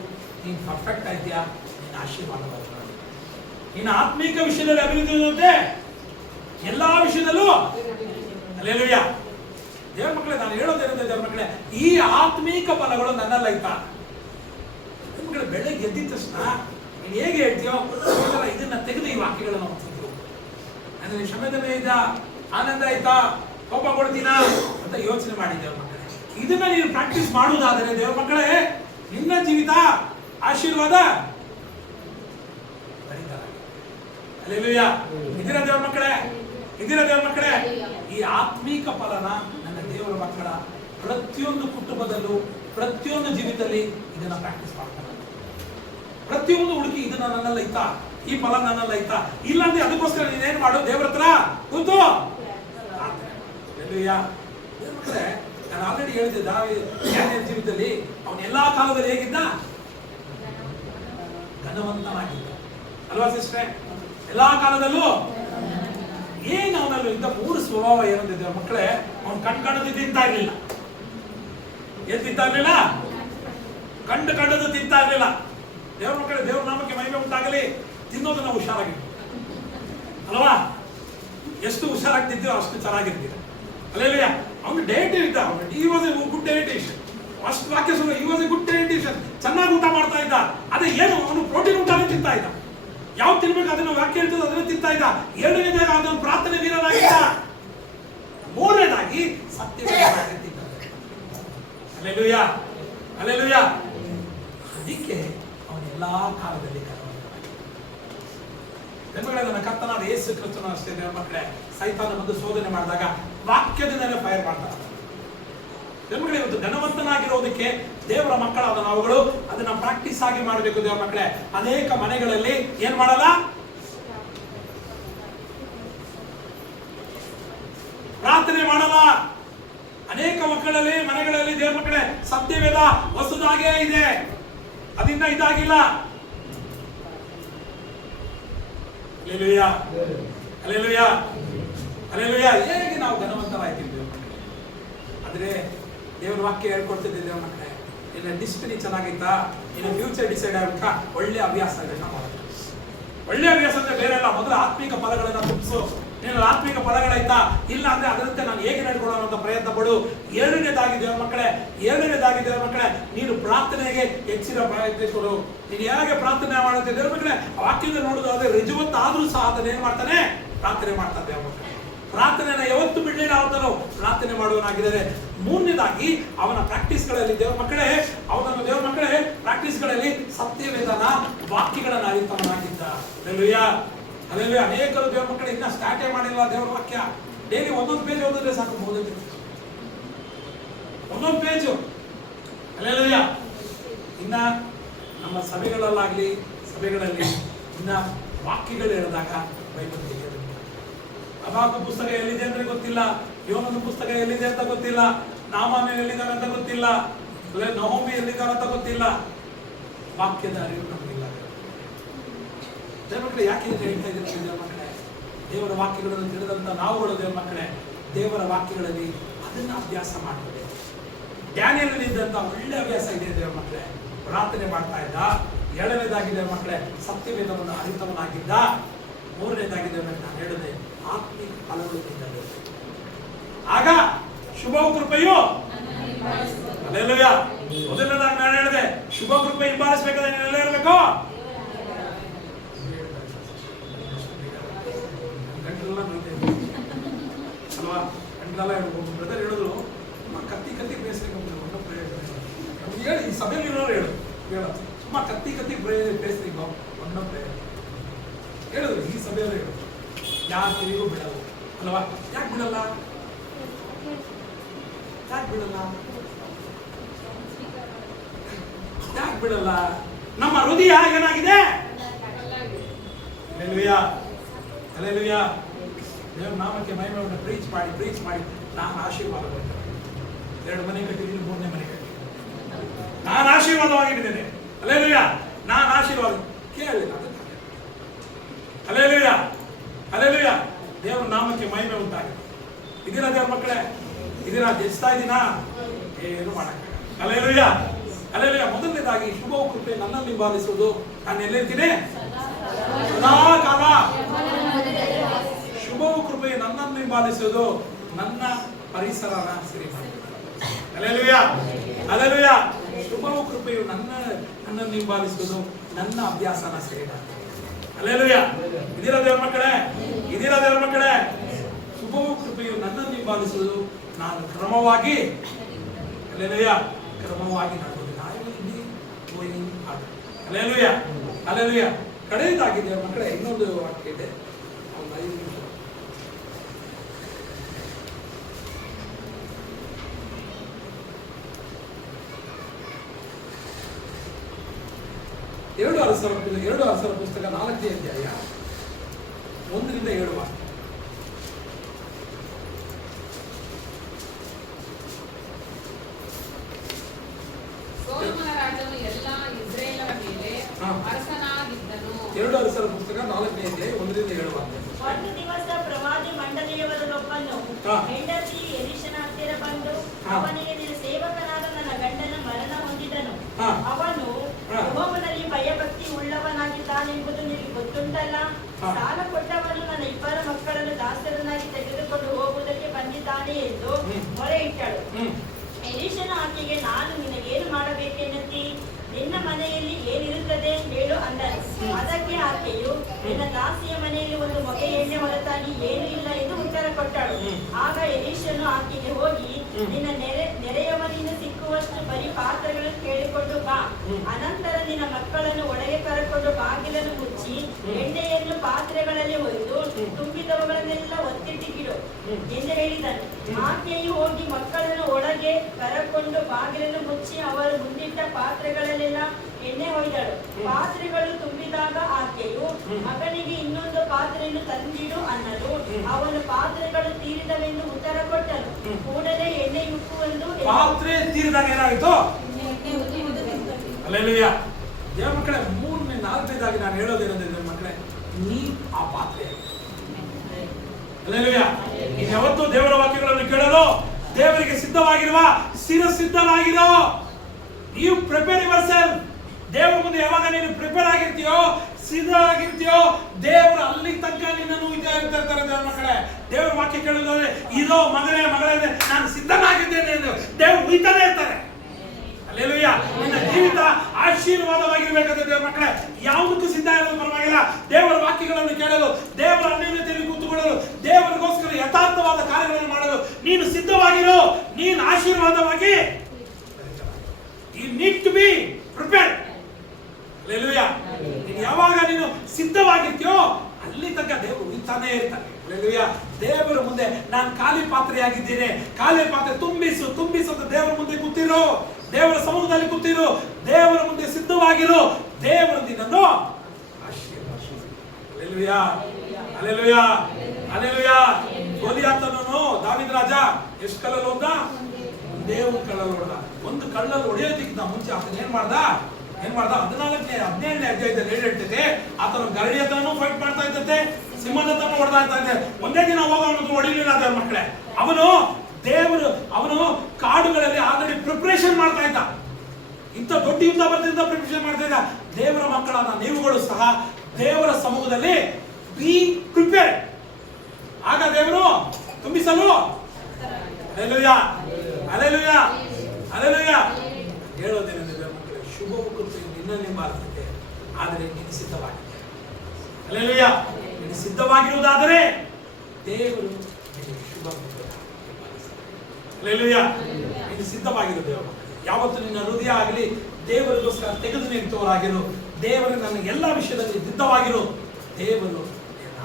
ನೀನು ಪರ್ಫೆಕ್ಟ್ ಆಯ್ತೀಯಾ? ನೀನು ಆಶೀರ್ವಾದ. ನೀನು ಆತ್ಮೀಕ ವಿಷಯದಲ್ಲಿ ಅಭಿವೃದ್ಧಿ ಹೊಂದುತ್ತೆ, ಎಲ್ಲಾ ವಿಷಯದಲ್ಲೂ. ಹಲ್ಲೆಲೂಯಾ. ದೇವರ ಮಕ್ಕಳೇ, ನಾನು ಹೇಳೋದೇನಂದ್ರೆ ದೇವರ ಮಕ್ಕಳೇ, ಈ ಆತ್ಮೀಕ ಫಲಗಳು ನನ್ನಲ್ಲಿ ಆಯ್ತಾ? ದೇವರ ಮಕ್ಕಳೇ, ಬೆಳಗ್ಗೆ ಎದ್ದಿದ ತಕ್ಷಣ ನೀನು ಹೇಗೆ ಹೇಳ್ತೀಯೋ ಇದನ್ನ ತೆಗೆದು ಈ ವಾಕ್ಯಗಳನ್ನು ಓದ್ತಿದ್ರು. ಅಂದ್ರೆ ಕ್ಷಮೆದಮೆ ಇದ್ದ, ಆನಂದ ಆಯ್ತಾ, ಕೋಪ ಕೊಡ್ತೀನಾ ಅಂತ ಯೋಚನೆ ಮಾಡಿ ದೇವರ ಮಕ್ಕಳೇ. ಇದನ್ನ ನೀನು ಪ್ರಾಕ್ಟೀಸ್ ಮಾಡುವುದಾದರೆ ದೇವರ ಮಕ್ಕಳೇ, ನಿನ್ನ ಜೀವಿತ ಆಶೀರ್ವಾದ ಹಲ್ಲೆಲೂಯಾ. ಇದೀರ ದೇವರ ಮಕ್ಕಳೇ, ಇದೀರ ದೇವರ ಮಕ್ಕಳೇ. ಈ ಆತ್ಮೀಕ ಫಲನ ನನ್ನ ದೇವರ ಮಕ್ಕಳ ಪ್ರತಿಯೊಂದು ಕುಟುಂಬದಲ್ಲೂ, ಪ್ರತಿಯೊಂದು ಜೀವಿತದಲ್ಲಿ ಇದನ್ನ ಪ್ರಾಕ್ಟೀಸ್ ಮಾಡ್ತಾರೆ. ಪ್ರತಿಯೊಂದು ಹುಡುಕಿ ಇದನ್ನ ನನ್ನಲ್ಲಿ ಐತಾ, ಈ ಫಲ ನನ್ನಲ್ಲಿ ಐತಾ? ಇಲ್ಲಾಂದ್ರೆ ಅದಕ್ಕೋಸ್ಕರ ನೀನೇನ್ ಮಾಡು, ದೇವರ ಹತ್ರ ಕೂತು. ಹಲ್ಲೆಲೂಯಾ. ದೇವರ ಮಕ್ಕಳೇ, ನಾನು ಆಲ್ರೆಡಿ ಹೇಳಿದ್ದೆ, ದಾವೀದನ ಜೀವಿತದಲ್ಲಿ ಅವನ ಎಲ್ಲಾ ಕಾಲದಲ್ಲಿ ಹೇಗಿದ್ದ? ಘನವಂತನಾಗಿದ್ದ ಅಲ್ವಾ ಸಿಸ್ಟ್ರೆ? ಎಲ್ಲಾ ಕಾಲದಲ್ಲೂ ಏನು ಅವನಲ್ಲೂ ಇದ್ದ 3 ಸ್ವಭಾವ ಏನಂತಿದ್ದ ಮಕ್ಕಳೇ? ಅವನು ಕಣ್ಣು ತಿಂತಾ ಇರ್ಲಿಲ್ಲ. ಏನ್ ತಿಂತಾ ಇರ್ಲಿಲ್ಲ? ಕಂಡು ತಿಂತಾ ಇರ್ಲಿಲ್ಲ. ದೇವ್ರ ಮಕ್ಕಳೇ, ದೇವ್ರ ನಾಮಕ್ಕೆ ಮಹಿಮೆ ಉಂಟಾಗಲಿ. ತಿನ್ನೋದು ನಾವು ಹುಷಾರಾಗಿರ್ತೀವಿ ಅಲ್ವಾ? ಎಷ್ಟು ಹುಷಾರಾಗ್ತಿದ್ದೀವೋ ಅಷ್ಟು ಚೆನ್ನಾಗಿರ್ತೀವಿ. ಅಲ್ಲೆಲ್ಲ ಅವನು ಡಯಟ್ ಇದ್ದ, ಈ ವಾಸ್ ಎ ಗುಡ್ ಡಯಟಿಷಿಯನ್. ಅಷ್ಟು ವಾಕ್ಯ ಸುಳ್ಳು, ಈ ವಾಸ್ ಎ ಗುಡ್ ಡಯಟಿಷಿಯನ್. ಚೆನ್ನಾಗಿ ಊಟ ಮಾಡ್ತಾ ಇದ್ದ. ಅದೇ ಏನು, ಅವನು ಪ್ರೋಟೀನ್ ಊಟನೇ ತಿಂತಾ ಇದ್ದ. ಯಾವ ತಿನ್ಬೇಕು ಅದನ್ನು ವಾಕ್ಯ ಇರ್ತದೆ ಅದನ್ನು ತಿಂತಾ ಇದ್ದ. ಎರಡನೇದಾಗಿ ಅವನು ಪ್ರಾರ್ಥನೆ ವೀರನಾಗಿದ್ದ. ಮೂರನೇದಾಗಿ ಸತ್ಯವೇದ. Hallelujah, hallelujah. ಅದಕ್ಕೆ ಅವನ ಎಲ್ಲಾ ಕಾಲದಲ್ಲಿ ನನ್ನ ಕರ್ತನಾದ ಯೇಸು ಕ್ರಿಸ್ತನ ಅಷ್ಟೇ ದೇವರ ಮಕ್ಕಳೇ, ಸೈತಾನ ಬಂದು ಶೋಧನೆ ಮಾಡಿದಾಗ ವಾಕ್ಯದಿಂದಲೇ ಫೈರ್ ಮಾಡ್ತಾರೆ. ದೇವರ ಮಕ್ಕಳೇ, ಇವತ್ತು ಘನವಂತನಾಗಿರೋದಕ್ಕೆ ದೇವರ ಮಕ್ಕಳಾದ ನಾವುಗಳು ಅದನ್ನ ಪ್ರಾಕ್ಟೀಸ್ ಆಗಿ ಮಾಡಬೇಕು. ದೇವರ ಮಕ್ಕಳೇ, ಅನೇಕ ಮನೆಗಳಲ್ಲಿ ಏನ್ ಮಾಡಲ್ಲ, ಪ್ರಾರ್ಥನೆ ಮಾಡಲ್ಲ. ಅನೇಕ ಮನೆಗಳಲ್ಲಿ ದೇವರ ಮಕ್ಕಳೇ, ಸತ್ಯವೇದ ಹೊಸದಾಗೇ ಇದೆ, ಅದನ್ನ ಇದಾಗಿಲ್ಲ. Hallelujah, hallelujah, hallelujah. ಹೇಗೆ ನಾವು ಘನವಂತರಾಗ್ತಿದ್ದೇವೆ ಆದ್ರೆ ದೇವರ ವಾಕ್ಯ ಹೇಳ್ಕೊಡ್ತಿದ್ದೆ ದೇವರ ಮಕ್ಕಳೇ, ನಿನ್ನ ಡಿಸ್ಟಿನಿ ಚೆನ್ನಾಗಿತ್ತಾ, ನಿನ್ನ ಫ್ಯೂಚರ್ ಡಿಸೈಡ್ ಆಗ್ಬೇಕಾ? ಒಳ್ಳೆ ಅಭ್ಯಾಸಗಳನ್ನ ಮಾಡಬೇಕು. ಒಳ್ಳೆ ಅಭ್ಯಾಸ ಅಂದ್ರೆ ಬೇರೆ ಅಲ್ಲ, ಮೊದಲು ಆತ್ಮಿಕ ಫಲಗಳನ್ನ ತುಂಬಿಸು. ನೀನು ಆತ್ಮಿಕ ಫಲಗಳಾಯ್ತಾ? ಇಲ್ಲ ಅಂದ್ರೆ ಅದರಂತೆ ನಾನು ಹೇಗೆ ನಡ್ಕೊಳ್ಳೋಣ ಅಂತ ಪ್ರಯತ್ನ ಪಡು. ಎರಡನೇದಾಗಿ ದೇವರ ಮಕ್ಕಳೇ, ನೀನು ಪ್ರಾರ್ಥನೆಗೆ ಹೆಚ್ಚಿನ ಪ್ರಾಯತ್ನ ಕೊಡು. ನೀನು ಹೇಗೆ ಪ್ರಾರ್ಥನೆ ಮಾಡುತ್ತೆ ದೇವರ ಮಕ್ಕಳೇ, ವಾಕ್ಯದಲ್ಲಿ ನೋಡೋದಾದ್ರೆ ರಿಜುವಂತ ಆದ್ರೂ ಸಹ ಅದನ್ನ ಏನ್ ಮಾಡ್ತಾನೆ? ಪ್ರಾರ್ಥನೆ ಮಾಡ್ತಾನೆ ದೇವರ ಮಕ್ಕಳೇ. ಪ್ರಾರ್ಥನೆನ ಯಾವತ್ತು ಬಿಡಲಿಲ್ಲ, ಅವನು ಪ್ರಾರ್ಥನೆ ಮಾಡುವನಾಗಿದ್ದಾರೆ. ಮೂರನೇದಾಗಿ ಅವನ ಪ್ರಾಕ್ಟೀಸ್ಗಳಲ್ಲಿ ದೇವರ ಮಕ್ಕಳೇ, ಪ್ರಾಕ್ಟೀಸ್ಗಳಲ್ಲಿ ಸತ್ಯವೇದನ ವಾಕ್ಯಗಳನ್ನ ಅರಿತವನಾಗಿದ್ದ. Hallelujah, hallelujah. ಅನೇಕರು ದೇವರ ಮಕ್ಕಳೇ ಇನ್ನ ಸ್ಟಾರ್ಟೇ ಮಾಡಿಲ್ಲ ದೇವರ ವಾಕ್ಯ. ಡೈಲಿ ಒಂದೊಂದು ಪೇಜ್ ಓದಿದ್ರೆ ಸಾಕು, ಒಂದೊಂದು ಪೇಜು. ಹಲ್ಲೆಲೂಯಾ. ಇನ್ನ ನಮ್ಮ ಸಭೆಗಳಲ್ಲಿ ಇನ್ನ ವಾಕ್ಯಗಳು ಹೇಳಿದಾಗ ಬೈಬಲ್ ತೆಗೆಯೋದು. ಅಬಾಕು ಪುಸ್ತಕ ಎಲ್ಲಿದೆ ಅಂದ್ರೆ ಗೊತ್ತಿಲ್ಲ, ಯೋನನ ಪುಸ್ತಕ ಎಲ್ಲಿದೆ ಅಂತ ಗೊತ್ತಿಲ್ಲ, ನಾಮಾನ ಎಲ್ಲಿದ್ದಾರೆ ಅಂತ ಗೊತ್ತಿಲ್ಲ, ನಹೋಮಿ ಎಲ್ಲಿದ್ದಾರೆ ಅಂತ ಗೊತ್ತಿಲ್ಲ. ವಾಕ್ಯದ ಅರಿವು ನಮಗಿಲ್ಲ. ದೇವರ ಮಕ್ಕಳೇ, ಯಾಕೆ ಹೇಳ್ತಾ ಇದ್ದೀನಿ ದೇವರ ಮಕ್ಕಳೇ? ದೇವರ ವಾಕ್ಯಗಳನ್ನು ತಿಳಿದಂತ ನಾವುಗಳು ದೇವರ ಮಕ್ಕಳೇ, ದೇವರ ವಾಕ್ಯಗಳಲ್ಲಿ ಅದನ್ನ ಅಭ್ಯಾಸ ಮಾಡ್ತೇವೆ. ಡ್ಯಾನಿಯಲ್ ಇದ್ದಂತ ಒಳ್ಳೆ ಅಭ್ಯಾಸ ಇದೆ ದೇವರ ಮಕ್ಕಳೇ. ಪ್ರಾರ್ಥನೆ ಮಾಡ್ತಾ ಇದ್ದ. ಎರಡನೇದಾಗಿ ದೇವರ ಮಕ್ಕಳೇ, ಸತ್ಯವೇದವನ್ನು ಅರಿತವನಾಗಿದ್ದ. ಮೂರನೇದಾಗಿದೆ ನಾನು ಹೇಳಿದೆ, ಆತ್ಮಿಕ ಫಲಗಳು ನಿನ್ನಲ್ಲಿ. ಆಗ ಶುಭ ಕೃಪೆಯು ಅಲ್ಲೆಲ್ಲೂಯ. ಮೊದಲನೇದಾಗಿ ನಾನು ಹೇಳಿದೆ, ಶುಭ ಕೃಪೆ ಹಿಂಬಾಲಿಸಬೇಕಾದ್ರೆ ನೀನೆಲ್ಲ ಇರಬೇಕು. ಅಲ್ವಾ? ಗಂಟೆಲ್ಲ ಹೇಳ್ಬೋದು. ಬ್ರದರ್ ಹೇಳಿದ್ರು, ಕತ್ತಿ ಕತ್ತಿ ಬೇಯಿಸ್ಲಿಕ್ಕೆ ಒಳ್ಳೆ ಪ್ರಯೋಜನ ಹೇಳಿ. ಈ ಸಭೆಯಲ್ಲಿ ಇರೋರು ಹೇಳ ಸುಮ್ಮ ಕತ್ತಿ ಕತ್ತಿ ಬೇಯಿಸ್ಲಿಕ್ಕೆ ಒಳ್ಳೆ ಪ್ರಯೋಜನ ಹೇಳಿದ್ರು. ಈ ಸಭೆಯಲ್ಲಿ ಹೇಳಿದ್ರು, ಯಾರು ಕಿವಿಗೂ ಬಿಡಲ್ಲ ಅಲ್ವಾ? ಯಾಕೆ ಬಿಡಲ್ಲ? ಯಾಕೆ ಬಿಡಲ್ಲ? ಯಾಕೆ ಬಿಡಲ್ಲ? ನಮ್ಮ ಹೃದಯ ಏನಾಗಿದೆ? Hallelujah, hallelujah. ದೇವರ ನಾಮಕ್ಕೆ ಮಹಿಮೆಯನ್ನು ಪ್ರೀಚ್ ಮಾಡಿ ನಾನು ಆಶೀರ್ವಾದ ಕೊಡ್ತೇನೆ. 2 ಮನೆ ಕಟ್ಟಿದ್ದೀನಿ, 3ನೇ ಮನೆ ಕಟ್ಟಿದ್ದೀನಿ. ನಾನು ಆಶೀರ್ವಾದವಾಗಿದ್ದೇನೆ. ಹಲ್ಲೆಲೂಯಾ, ನಾನು ಆಶೀರ್ವಾದ ಕೇಳಲಿಲ್ಲ. Hallelujah, hallelujah. ದೇವರ ನಾಮಕ್ಕೆ ಮಹಿಮೆ ಉಂಟಾಗಿದೆ. ಇದೀರಾ ದೇವರ ಮಕ್ಕಳೇ? ಇದೀರಾ? ಜಯಿಸ್ತಾ ಇದ್ದೀನಾ? ಏನು ಮಾಡಕ್ಕೆ. Hallelujah, hallelujah. ಮೊದಲನೇದಾಗಿ ಶುಭ ಕೃಪೆ ನನ್ನನ್ನು ಹಿಂಬಾಲಿಸುವುದು. ನಾನು ಎಲ್ಲಿರ್ತೀನಿ? ಸದಾ ಕಾಲ. ಶುಭ ಕೃಪೆ ನನ್ನನ್ನು ಹಿಂಬಾಲಿಸುವುದು, ನನ್ನ ಪರಿಸರನ ಸರಿ ಮಾಡಿ. Hallelujah, hallelujah. ಶುಭ ಕೃಪೆಯು ನನ್ನನ್ನು ಹಿಂಬಾಲಿಸುವುದು, ನನ್ನ ಅಭ್ಯಾಸನ ಸರಿ ಮಾಡಿ. ಹಲ್ಲೆಲೂಯಾ. ಇದೀರಾ ದೇವರ ಮಕ್ಕಳೇ? ಇದೀರಾ ದೇವರ ಮಕ್ಕಳೇ? ಶುಭ ಕೃಪೆಯು ನನ್ನನ್ನು ಹಿಂಬಾಲಿಸುವುದು, ನಾನು ಕ್ರಮವಾಗಿ ಹಲ್ಲೆಲೂಯಾ ಕ್ರಮವಾಗಿ ನಡೆಯುವುದು. Hallelujah, hallelujah. ಕಡೆಯದಾಗಿ ದೇವರ ಮಕ್ಕಳೇ ಇನ್ನೊಂದು ವಾಕ್ಯ ಇದೆ, ಒಂದು 5 ನಿಮಿಷ. ಎರಡು ಅರಸರ ಪುಸ್ತಕ 4ನೇ ಅಧ್ಯಾಯ 1ರಿಂದ 7 ವಾಕ್ಯ. ಸೊಲೊಮೋನ ರಾಜನು ಎಲ್ಲಾ ಇಸ್ರಾಯೇಲರ ಮೇಲೆ ಅರಸನಾಗಿದ್ದನು. 2 ಅರಸರ ಪುಸ್ತಕ 4ನೇ ಅಧ್ಯಾಯ 1ರಿಂದ 7 ವಾಕ್ಯ. ಒಂದು ದಿವಸ ಪ್ರವಾದಿ ಮಂಡಳಿಯವರೊಬ್ಬನು ಹೆಂಡತಿ ಎಲೀಷನ ಹತ್ತಿರ ಬಂದು ಅವನಿಗೆ, ನಿನ್ನ ಸೇವಕನಾದ ನನ್ನ ಗಂಡನ ಮರಣ ಹೊಂದಿದನು. ಅವನು ಯೆಹೋವನಲ್ಲಿ ಭಯಭಕ್ತಿ ಉಳ್ಳವನಾಗಿದ್ದಾನೆಂಬುದು ನಿನಗೆ ಗೊತ್ತುಂಟಲ್ಲ. ಸಾಲ ಕೊಟ್ಟವನು ನನ್ನ 2 ಮಕ್ಕಳನ್ನು ದಾಸರನ್ನಾಗಿ ತೆಗೆದುಕೊಂಡು ಹೋಗುವುದಕ್ಕೆ ಬಂದಿದ್ದಾನೆ ಎಂದು ಮೊರೆ ಇಟ್ಟಳು. ಎಲೀಷನು ಆಕೆಗೆ, ನಾನು ನಿನಗೇನು ಮಾಡಬೇಕೆನ್ನುತ್ತಿ? ನಿನ್ನ ಮನೆಯಲ್ಲಿ ಏನಿರುತ್ತದೆ ಹೇಳು ಅಂದನು. ಅದಕ್ಕೆ ಆಕೆಯು, ನಿನ್ನ ದಾಸಿಯ ಮನೆಯಲ್ಲಿ ಒಂದು ಮೊಗೆ ಎಣ್ಣೆ ಹೊರತಾಗಿ ಏನೂ ಇಲ್ಲ ಎಂದು ಉತ್ತರ ಕೊಟ್ಟಳು. ಆಗ ಎಲೀಷನು ಆಕೆಗೆ, ಹೋಗಿ ನಿನ್ನ ನೆರೆಯವನಿಂದ ಸಿಕ್ಕುವಷ್ಟು ಬರೀ ಪಾತ್ರೆಗಳನ್ನು ಕೇಳಿಕೊಂಡು ಬಾ. ಅನಂತರ ನಿನ್ನ ಮಕ್ಕಳನ್ನು ಒಳಗೆ ಕರೆಕೊಂಡು ಬಾಗಿಲನ್ನು ಮುಚ್ಚಿ ಎಣ್ಣೆಯನ್ನು ಪಾತ್ರೆಗಳಲ್ಲಿ ಒಯ್ದು ತುಂಬಿದವುಗಳನ್ನೆಲ್ಲ ಒತ್ತಿಟ್ಟಿಗಿಡು ಎಂದು ಹೇಳಿದನು. ಆಕೆಯು ಹೋಗಿ ಮಕ್ಕಳನ್ನು ಒಳಗೆ ಕರೆಕೊಂಡು ಬಾಗಿಲನ್ನು ಮುಚ್ಚಿ ಅವರು ಮುಂದಿಟ್ಟ ಪಾತ್ರೆಗಳಲ್ಲೆಲ್ಲ ಎಣ್ಣೆ ಒಯ್ದಳು. ಪಾತ್ರೆಗಳು ತುಂಬಿದಾಗ ಆಕೆಯು, ಮಗನಿಗೆ ಇನ್ನೊಂದು ಪಾತ್ರೆಯನ್ನು ತಂದಿಡು ಅನ್ನಲು ಅವನು, ಪಾತ್ರೆಗಳು ತೀರಿದವೆಂದು ಉತ್ತರ ಕೊಟ್ಟನು. ಕೂಡಲೇ ಎಣ್ಣೆ ಉಕ್ಕುವಂದು. ಪಾತ್ರೆ ತೀರಿದಾಗ ಏನಾಯಿತು? ಹಲ್ಲೆಲೂಯಾ. ದೇವರ ಮಕ್ಕಳೇ, 3ನೇ 4ನೇದಾಗಿ ನಾನು ಹೇಳೋದೇನಂದ್ರೆ ದೇವರ ಮಕ್ಕಳೇ, ನೀ ಆ ಪಾತ್ರೆ. ಹಲ್ಲೆಲೂಯಾ. ನೀನು ಯಾವತ್ತೂ ದೇವರ ವಾಕ್ಯಗಳನ್ನು ಕೇಳಲು ದೇವರಿಗೆ ಸಿದ್ಧವಾಗಿರುವ ಸಿದ್ಧನಾಗಿರೋ. ನೀವು ಪ್ರಿಪೇರ್ ಯುವರ್ ಸೆಲ್ಫ್. ದೇವರ ಮುಂದೆ ಯಾವಾಗ ನೀನು ಪ್ರಿಪೇರ್ ಆಗಿರ್ತೀಯೋ, ಸಿದ್ಧವಾಗಿರ್ತೀಯೋ, ದೇವರು ಅಲ್ಲಿ ತನಕ ನಿನ್ನನ್ನು ಇರ್ತಾರೆ ದೇವರ ಮಕ್ಕಳೇ. ದೇವರ ವಾಕ್ಯ ಕೇಳೋದಾದ್ರೆ, ಇದೋ ಮಗಳೇ ನಾನು ಸಿದ್ಧನಾಗಿದ್ದೇನೆ ಎಂದು ದೇವರು ಉಯ್ತಾನೆ ಇರ್ತಾರೆ. ಹಲ್ಲೆಲೂಯಾ. ನಿನ್ನ ಜೀವಿತ ಆಶೀರ್ವಾದವಾಗಿರ್ಬೇಕಾದ್ರೆ ದೇವರ ಮಕ್ಕಳೇ, ಯಾವುದಕ್ಕೂ ಸಿದ್ಧ ಇರೋದು ಪರವಾಗಿಲ್ಲ. ದೇವರ ವಾಕ್ಯಗಳನ್ನು ಕೇಳಲು, ದೇವರ ಅನ್ಯೋನ್ಯತೆಯಲ್ಲಿ ಕೂತುಕೊಳ್ಳಲು, ದೇವರಿಗೋಸ್ಕರ ಯಥಾರ್ಥವಾದ ಕಾರ್ಯಗಳನ್ನು ಮಾಡಲು ನೀನು ಸಿದ್ಧವಾಗಿರೋ. ನೀನು ಆಶೀರ್ವಾದವಾಗಿ. You need to be prepared. Hallelujah. ನೀನು ಯಾವಾಗ ನೀನು ಸಿದ್ಧವಾಗಿರ್ತೀಯೋ ಅಲ್ಲಿ ತನಕ ದೇವರು ಉಯ್ತಾನೇ ಇರ್ತಾನೆ. ಹಲ್ಲೆಲೂಯಾ. ದೇವರ ಮುಂದೆ ನಾನು ಖಾಲಿ ಪಾತ್ರೆಯಾಗಿದ್ದೇನೆ, ಖಾಲಿ ಪಾತ್ರೆ ತುಂಬಿಸು ಅಂತ ದೇವರ ಮುಂದೆ ಕೂತಿರೋ, ದೇವರ ಸಮೂಹದಲ್ಲಿ ಕೂತಿರೋ, ದೇವರ ಮುಂದೆ ಸಿದ್ಧವಾಗಿರೋ. ದೇವರು ನಿನ್ನನ್ನು ಆಶೀರ್ವದಿಸುತ್ತಾನೆ. Hallelujah, hallelujah, hallelujah. ಗೋಲಿಯಾತನನ್ನು ದಾವೀದ ರಾಜ ಎಷ್ಟು ಕಲ್ಲಲ್ಲಿ ಹೋದ? ಒಂದೇ ಒಂದು ಕಲ್ಲಲ್ಲಿ ಹೊಡೆದ. ಒಂದು ಕಲ್ಲಲ್ಲಿ ಹೊಡೆಯೋದಕ್ಕಿಂತ ಮುಂಚೆ ಆತನ ಏನ್ ಮಾಡ್ದ? 14ನೇ 17ನೇ ಅಧ್ಯಾಯದಲ್ಲಿ ಹೇಳ್ತೈತೆ, ಆತನ ಗರಡಿ ಹತ್ರನೂ ಫೈಟ್ ಮಾಡ್ತಾ ಇದ್ದತೆ, ಸಿಂಹದ ಹತ್ರನೂ ಹೊಡೆದಾ ಇದ್ದ. ಒಂದೇ ದಿನ ಹೋಗ ಅವನನ್ನು ಹೊಡಿಲಿಲ್ಲ ದೇವರ ಮಕ್ಕಳೇ. ಅವನು ಕಾಡುಗಳಲ್ಲಿ ಆಲ್ರೆಡಿ ಪ್ರಿಪರೇಷನ್ ಮಾಡ್ತಾ ಇದ್ದ. ಇಂಥ ದೊಡ್ಡ ಯುದ್ಧ ಬರ್ತಿದ್ದ ಪ್ರಿಪರೇಷನ್ ಮಾಡ್ತಾ ಇದ್ದ. ದೇವರ ಮಕ್ಕಳಾದ ನೀವುಗಳು ಸಹ ದೇವರ ಸಮೂಹದಲ್ಲಿ ಬಿ ಪ್ರಿಪೇರ್ಡ್. ಆಗ ದೇವರು ತುಂಬಿಸಲು ಹಲ್ಲೆಲೂಯಾ ಹಲ್ಲೆಲೂಯಾ ಹಲ್ಲೆಲೂಯಾ. ಹೇಳೋದೇನೆಂದರೆ ಮಕ್ಕಳೇ, ಶುಭವು ಕೃಪೆಯು ನಿನ್ನನ್ನೇ ಬಾಳುತ್ತದೆ, ಆದರೆ ನೀನು ಸಿದ್ಧವಾಗಿದೆ. ಹಲ್ಲೆಲೂಯಾ. ನೀನು ಸಿದ್ಧವಾಗಿರುವುದಾದರೆ ದೇವರು ನಿನಗೆ ಶುಭ ಕೃಪೆಯನ್ನು ಬಾಳಿಸ್ತಾನೆ. ಹಲ್ಲೆಲೂಯಾ. ನೀನು ಸಿದ್ಧವಾಗಿರು ದೇವ ಮಕ್ಕಳೇ. ಯಾವತ್ತು ನಿನ್ನ ಹೃದಯ ಆಗಲಿ ದೇವರಿಗೋಸ್ಕರ ತೆಗೆದು ನಿಂತವರಾಗಿರು. ದೇವರು ನನ್ನ ಎಲ್ಲ ವಿಷಯದಲ್ಲಿ ಸಿದ್ಧವಾಗಿರು. ದೇವರು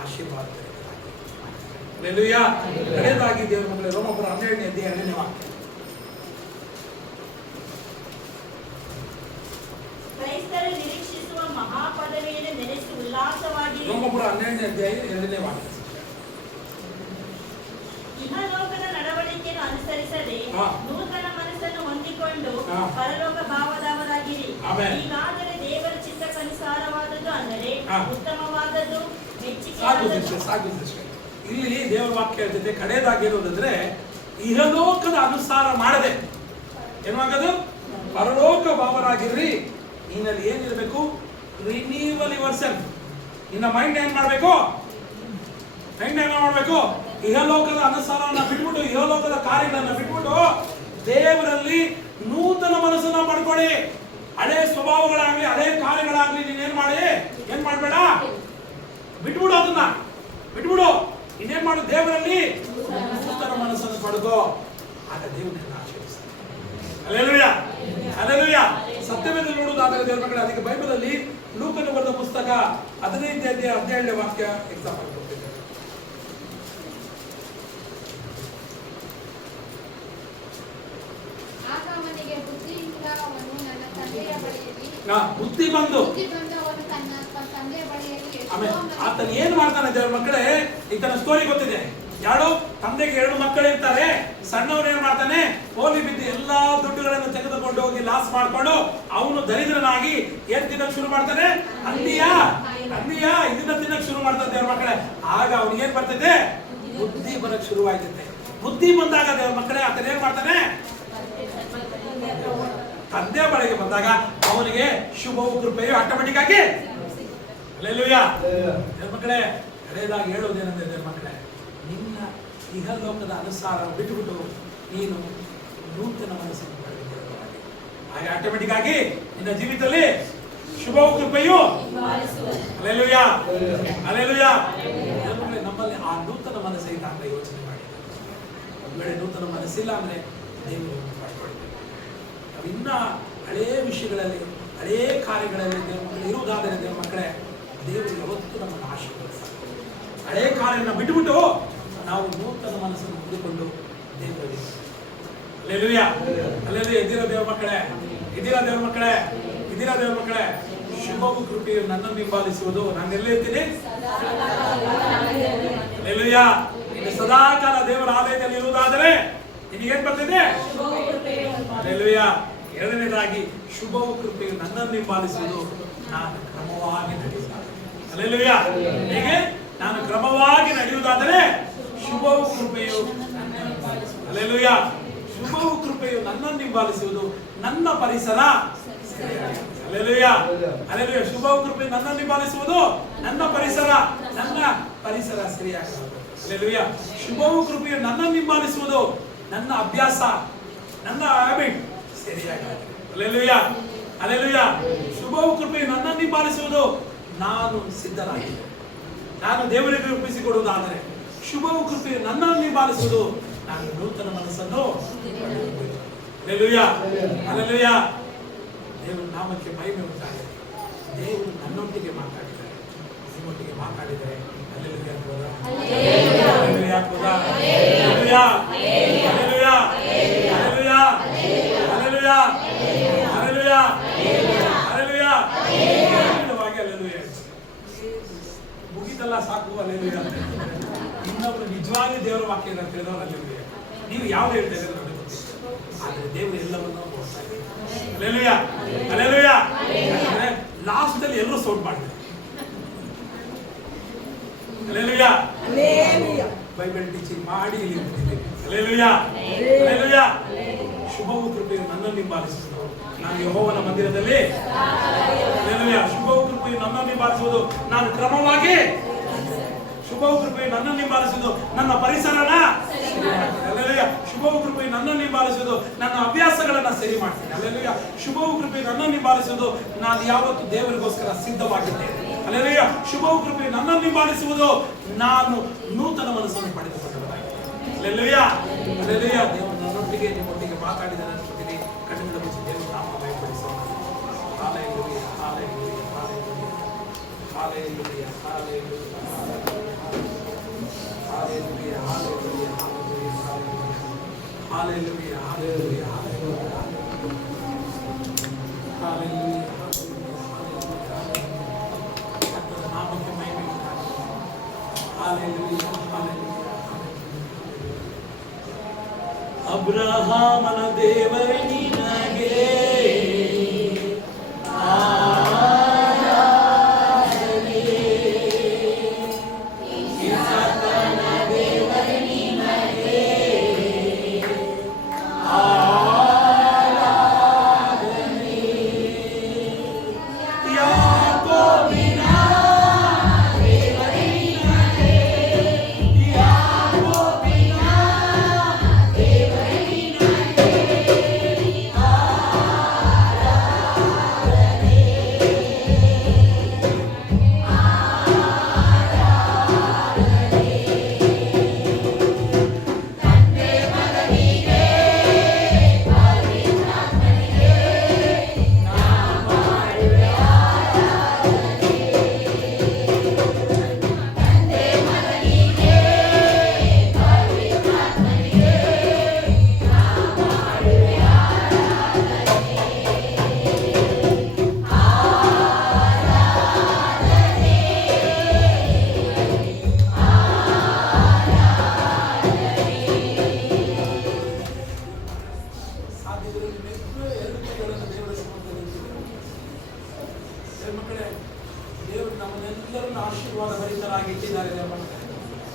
ಆಶೀರ್ವಾದ. ಹಲ್ಲೆಲೂಯಾ. ಕಡೆಯದಾಗಿ ದೇವರ ಮಕ್ಕಳೇ, ರೋಮಾಪುರ 12ನೇ ಅಧ್ಯಾಯ 2ನೇ ವಾಕ್ಯ. ಕ್ರೈಸ್ತರು ನಿರೀಕ್ಷಿಸುವ ಮಹಾಪದವಿಯನ್ನು ನೆನೆಸಿ ಉಲ್ಲಾಸವಾಗಿ. ರೋಮಾಪುರ 12ನೇ ಅಧ್ಯಾಯ 2ನೇ ವಾಕ್ಯ. ಇಹಲೋಕದ ನಡವಳಿಕೆಯನ್ನು ಅನುಸರಿಸದೆ ನೂತನ ಮನಸ್ಸನ್ನು ಹೊಂದಿಕೊಂಡು ಪರಲೋಕ ಭಾವದವರಾಗಿರಿ. ಹೀಗಾದರೆ ದೇವರ ಚಿತ್ತಕ್ಕನುಸಾರವಾದದ್ದು, ಅಂದರೆ ಉತ್ತಮವಾದದ್ದು, ಮೆಚ್ಚಿಕೆ. ಇಲ್ಲಿ ದೇವರ ವಾಕ್ಯ ಹೇಳ್ತದೆ, ಕಡೆಯದಾಗಿರೋದಂದ್ರೆ ಇಹಲೋಕದ ಅನುಸಾರ ಮಾಡದೆ ಏನಾಗದು, ಪರಲೋಕ ಭಾವರಾಗಿರ್ರಿ. ನಿನ್ನಲ್ಲಿ ಏನಿರಬೇಕು, ರಿನ್ಯೂವಲ್ ಯುವರ್ ಸೆಲ್ಫ್. ನಿನ್ನ ಮೈಂಡ್ ಏನ್ ಮಾಡ್ಬೇಕು, ಇಹಲೋಕದ ಅನುಸಾರವನ್ನ ಬಿಟ್ಬಿಟ್ಟು, ಇಹಲೋಕದ ಕಾರ್ಯಗಳನ್ನ ಬಿಟ್ಬಿಟ್ಟು ದೇವರಲ್ಲಿ ನೂತನ ಮನಸ್ಸನ್ನ ಪಡ್ಕೊಳ್ಳಿ. ಹಳೆ ಸ್ವಭಾವಗಳಾಗ್ಲಿ ಹಳೆ ಕಾರ್ಯಗಳಾಗ್ಲಿ ನೀನೇನ್ ಮಾಡ್ಬೇಡ, ಬಿಟ್ಬಿಡು. ಅದನ್ನ ಬಿಟ್ಬಿಡು. ಇನ್ನೇನ್ ಮಾಡು, ದೇವರಲ್ಲಿ ನೂತನ ಮನಸ್ಸನ್ನು ಪಡ್ಕೋ. ಆಗ ದೇವರನ್ನ ಆಶೀರ್ವದಿಸ್ತಾನೆ. Hallelujah hallelujah. ಸತ್ಯವೇದ ನೋಡುವುದಾದರೆ ದೇವರ ಮಕ್ಕಳೇ, ಅದಕ್ಕೆ ಬೈಬಲ್ ಅಲ್ಲಿ ಲೂಕನ ಬರೆದ ಪುಸ್ತಕ 15ನೇ ಅಧ್ಯಾಯ 17ನೇ ವಾಕ್ಯ ಎಕ್ಸಾಂಪಲ್ ಕೊಡ್ತಿದ್ದಾರೆ. ಆಗ ಅವನಿಗೆ ಬುದ್ಧಿಯಿಂದ ಅವನು ನನ್ನ ತಂದೆಯ ಬಳಿಯಲ್ಲಿ ಬುದ್ಧಿ ಬಂದು ಅವನು ತನ್ನ ತಂದೆಯ ಬಳಿಯಲ್ಲಿ ಆಮೇಲೆ ಆತನ ಏನ್ ಮಾಡ್ತಾನೆ ದೇವರ ಮಕ್ಕಳೇ, ಈತನ ಸ್ಟೋರಿ ಗೊತ್ತಿದೆ. ಯಾರು ತಂದೆಗೆ 2 ಮಕ್ಕಳು ಇರ್ತಾರೆ. ಸಣ್ಣವನು ಏನ್ ಮಾಡ್ತಾನೆ, ಹೋಲಿ ಬಿದ್ದು ಎಲ್ಲಾ ದುಡ್ಡುಗಳನ್ನು ತೆಗೆದುಕೊಂಡು ಹೋಗಿ ಲಾಸ್ ಮಾಡ್ಕೊಂಡು ಅವನು ದರಿದ್ರನಾಗಿ ಏನ್ ತಿನ್ನಕ್ ಶುರು ಮಾಡ್ತಾನೆ, ಅನ್ನಿಯ ಇದನ್ನ ತಿನ್ನಕ್ ಶುರು ಮಾಡ್ತಾನೆ ದೇವರ ಮಕ್ಕಳೇ. ಆಗ ಅವ್ನಿಗೆ ಏನ್ ಬರ್ತದೆ, ಬುದ್ಧಿ ಬರಕ್ ಶುರುವಾಗ್ತದೆ. ಬುದ್ಧಿ ಬಂದಾಗ ದೇವರ ಮಕ್ಕಳೇ ಆತನ ಏನ್ ಮಾಡ್ತಾನೆ, ತಂದೆ ಬಳಿಗೆ ಬಂದಾಗ ಅವನಿಗೆ ಶುಭವು ಕೃಪೆಯು ಆಟೋಮೆಟಿಕ್ ಆಗಿ. ಹಲ್ಲೆಲೂಯಾ. ದೇವರ ಮಕ್ಕಳೇ, ಕಡೆಯದಾಗಿ ಹೇಳೋದೇನೆಂದ್ರೆ ದೇವರ ಮಕ್ಕಳೇ, ನಿನ್ನ ಇಹಲೋಕದ ಅನುಸಾರ ಬಿಟ್ಟುಬಿಟ್ಟು ನೀನು ನೂತನ ಮನಸ್ಸನ್ನು ಪಡೆದಿದ್ದೇವೆ. ಹಾಗೆ ಆಟೋಮೆಟಿಕ್ ಆಗಿ ನಿನ್ನ ಜೀವಿತದಲ್ಲಿ ಶುಭವು ಕೃಪೆಯು. Hallelujah hallelujah. ನಮ್ಮಲ್ಲಿ ಆ ನೂತನ ಮನಸ್ಸಿಲ್ಲ ಅಂತ ಯೋಚನೆ ಮಾಡಿ. ಒಂದು ವೇಳೆ ನೂತನ ಮನಸ್ಸಿಲ್ಲ ಅಂದ್ರೆ ದೇವರು ಪಡ್ಕೊಳ್ತೇವೆ. ನಾವು ಇನ್ನ ಹಳೇ ವಿಷಯಗಳಲ್ಲಿ ಹಳೇ ಕಾರ್ಯಗಳಲ್ಲಿ ಇರುವುದಾದರೆ ದೇವರ ಮಕ್ಕಳೇ, ದೇವರು ಯಾವತ್ತೂ ನಮ್ಮನ್ನು ಆಶೀರ್ವದಿಸ್ತಾರೆ. ಹಳೇ ಕಾರ್ಯವನ್ನು ಬಿಟ್ಟುಬಿಟ್ಟು ನಾವು ನೂತನ ಮನಸ್ಸನ್ನು ಹೊಂದಿಕೊಂಡು ದೇವರಲ್ಲಿ. Hallelujah hallelujah. ಇದ್ದೀರಾ ದೇವರ ಮಕ್ಕಳೇ, ಇದ್ದೀರಾ ದೇವರ ಮಕ್ಕಳೇ, ಇದ್ದೀರಾ ದೇವರ ಮಕ್ಕಳೇ. ಶುಭವು ಕೃಪೆಯು ನನ್ನನ್ನು ಹಿಂಬಾಲಿಸುವುದು. ನಾನು ಎಲ್ಲೇ ಇರ್ತೀನಿ, ಹಲ್ಲೆಲೂಯಾ. ಇನ್ನು ಸದಾಕಾಲ ದೇವರ ಆಲಯದಲ್ಲಿ ಇರುವುದಾದರೆ ನಿನಗೇನ್ ಬರ್ತಿದೆ, ಹಲ್ಲೆಲೂಯಾ. ಎರಡನೇದಾಗಿ ಶುಭವು ಕೃಪೆಯು ನನ್ನನ್ನು ಹಿಂಬಾಲಿಸುವುದು. ನಾನು ಕ್ರಮವಾಗಿ ನಡೆಯುವುದಾದರೆ, ಹಲ್ಲೆಲೂಯಾ. ಹೇಗೆ ನಾನು ಕ್ರಮವಾಗಿ ನಡೆಯುವುದಾದರೆ ಶುಭವು ಕೃಪೆಯು, ಹಲ್ಲೆಲೂಯಾ, ಶುಭವು ಕೃಪೆಯು ನನ್ನನ್ನು ಹಿಂಬಾಲಿಸುವುದು. ನನ್ನ ಪರಿಸರ, ಹಲ್ಲೆಲೂಯಾ ಹಲ್ಲೆಲೂಯಾ. ಶುಭವು ಕೃಪೆಯು ನನ್ನನ್ನು ಹಿಂಬಾಲಿಸುವುದು. ನನ್ನ ಪರಿಸರ ಸರಿಯಾಗಿ. ಹಲ್ಲೆಲೂಯಾ. ಶುಭವು ಕೃಪೆಯು ನನ್ನನ್ನು ಹಿಂಬಾಲಿಸುವುದು. ನನ್ನ ಅಭ್ಯಾಸ, ನನ್ನ ಹ್ಯಾಬಿಟ್ ಸರಿಯಾಗಿ. Hallelujah hallelujah. ಶುಭವು ಕೃಪೆಯು ನನ್ನನ್ನು ಹಿಂಬಾಲಿಸುವುದು. ನಾನು ಸಿದ್ಧನಾಗಿದ್ದೆ. ನಾನು ದೇವರಿಗೆ ರೂಪಿಸಿಕೊಡುವುದಾದರೆ ಶುಭವು ಕೃಪೆಯು ನನ್ನನ್ನು ಹಿಂಬಾಲಿಸುವುದು. ನಾನು ನೂತನ ಮನಸ್ಸನ್ನು. Hallelujah hallelujah. ದೇವರ ನಾಮಕ್ಕೆ ಮಹಿಮೆ ಉಂಟಾಗಲಿ. ದೇವರು ನನ್ನೊಟ್ಟಿಗೆ ಮಾತಾಡಿದ್ದಾರೆ, ನಿಮ್ಮೊಟ್ಟಿಗೆ ಮಾತಾಡಿದರೆ ಹಲ್ಲೆಲೂಯಾ ಆಗ್ಬೋದಾ? ಹಲ್ಲೆಲೂಯಾ ಆಗ್ಬೋದಾ? Hallelujah hallelujah hallelujah hallelujah hallelujah hallelujah. Hallelujah ಮುಗಿತಲ್ಲ ಸಾಕು. ಹಲ್ಲೆಲೂಯಾ. ಇನ್ನೊಬ್ರು ನಿಜವಾಗಿ ದೇವರ ವಾಕ್ಯ ಅಂತ ಹೇಳಿದವರು ಹಲ್ಲೆಲೂಯಾ. ನೀವು ಯಾವ್ದು ಹೇಳ್ತಾ ಇದ್ದೀರ ನನಗೆ ಗೊತ್ತಿಲ್ಲ, ಆದ್ರೆ ದೇವರು ಎಲ್ಲವನ್ನೂ ನೋಡ್ತಾ ಇದ್ದಾರೆ. Hallelujah hallelujah. ಲಾಸ್ಟ್ ಅಲ್ಲಿ ಎಲ್ಲರೂ ಸೌಂಡ್ ಮಾಡಿದ್ರು. ಹಲ್ಲೆಲೂಯಾ ಬೈಬಲ್ ಟೀಚಿಂಗ್ ಮಾಡಿ ಇಲ್ಲಿ ಬಂದಿದ್ದೀವಿ. Hallelujah hallelujah. ಶುಭವು ಕೃಪೆಯು ನನ್ನನ್ನು ಹಿಂಬಾಲಿಸುವುದು. ನಾನು ಯೆಹೋವನ ಮಂದಿರದಲ್ಲಿ. ಹಲ್ಲೆಲೂಯಾ. ಶುಭವು ಕೃಪೆಯು ನನ್ನನ್ನು ಹಿಂಬಾಲಿಸುವುದು. ನಾನು ಕ್ರಮವಾಗಿ ಶುಭವು ಕೃಪೆಯು ನನ್ನನ್ನು ಹಿಂಬಾಲಿಸುವುದು ನನ್ನ ಪರಿಸರನ ಅಲ್ಲೆಲೂಯ. ಶುಭವು ಕೃಪೆಯು ನನ್ನನ್ನು ಹಿಂಬಾಲಿಸುವುದು ನನ್ನ ಅಭ್ಯಾಸಗಳನ್ನ ಸರಿ ಮಾಡ್ತೀನಿ. ಅಲ್ಲೆಲೂಯ. ಶುಭವು ಕೃಪೆಯು ನನ್ನನ್ನು ಹಿಂಬಾಲಿಸುವುದು ನಾನು ಯಾವತ್ತು ದೇವರಿಗೋಸ್ಕರ ಸಿದ್ಧವಾಗಿದ್ದೇನೆ. ಅಲ್ಲೆಲೂಯ. ಶುಭವು ಕೃಪೆಯು ನನ್ನನ್ನು ಹಿಂಬಾಲಿಸುವುದು ನಾನು ನೂತನ ಮನಸ್ಸನ್ನು ಪಡೆದುಕೊಂಡವನಾಗಿದ್ದೇನೆ. ಅಲ್ಲೆಲೂಯ. ಅಲ್ಲೆಲೂಯ. ದೇವರು ನನ್ನೊಟ್ಟಿಗೆ ನಿಮ್ಮೊಟ್ಟಿಗೆ ಮಾತಾಡಿದ ನನ್ನೊಟ್ಟಿಗೆ ಕಣ್ಣುಗಳ ಮುಚ್ಚಿ ದೇವರು ನಾಮ ಭಯಪಡಿಸೋಣ. Hallelujah. Hallelujah. Hallelujah. Hallelujah. Hallelujah. Hallelujah, hallelujah, hallelujah, hallelujah, hallelujah, hallelujah, ಕರ್ತನ ನಾಮಕ್ಕೆ ಮಹಿಮೆ ಉಂಟಾಗಲಿ. Hallelujah, hallelujah, hallelujah. ಅಬ್ರಹಾಮನ ದೇವರೇ ನಿನಗೆ ಮಕ್ಕಳೇ, ದೇವರು ನಮ್ಮನ್ನೆಲ್ಲರನ್ನು ಆಶೀರ್ವಾದ ಭರಿತರಾಗಿ ಇಟ್ಟಿದ್ದಾರೆ.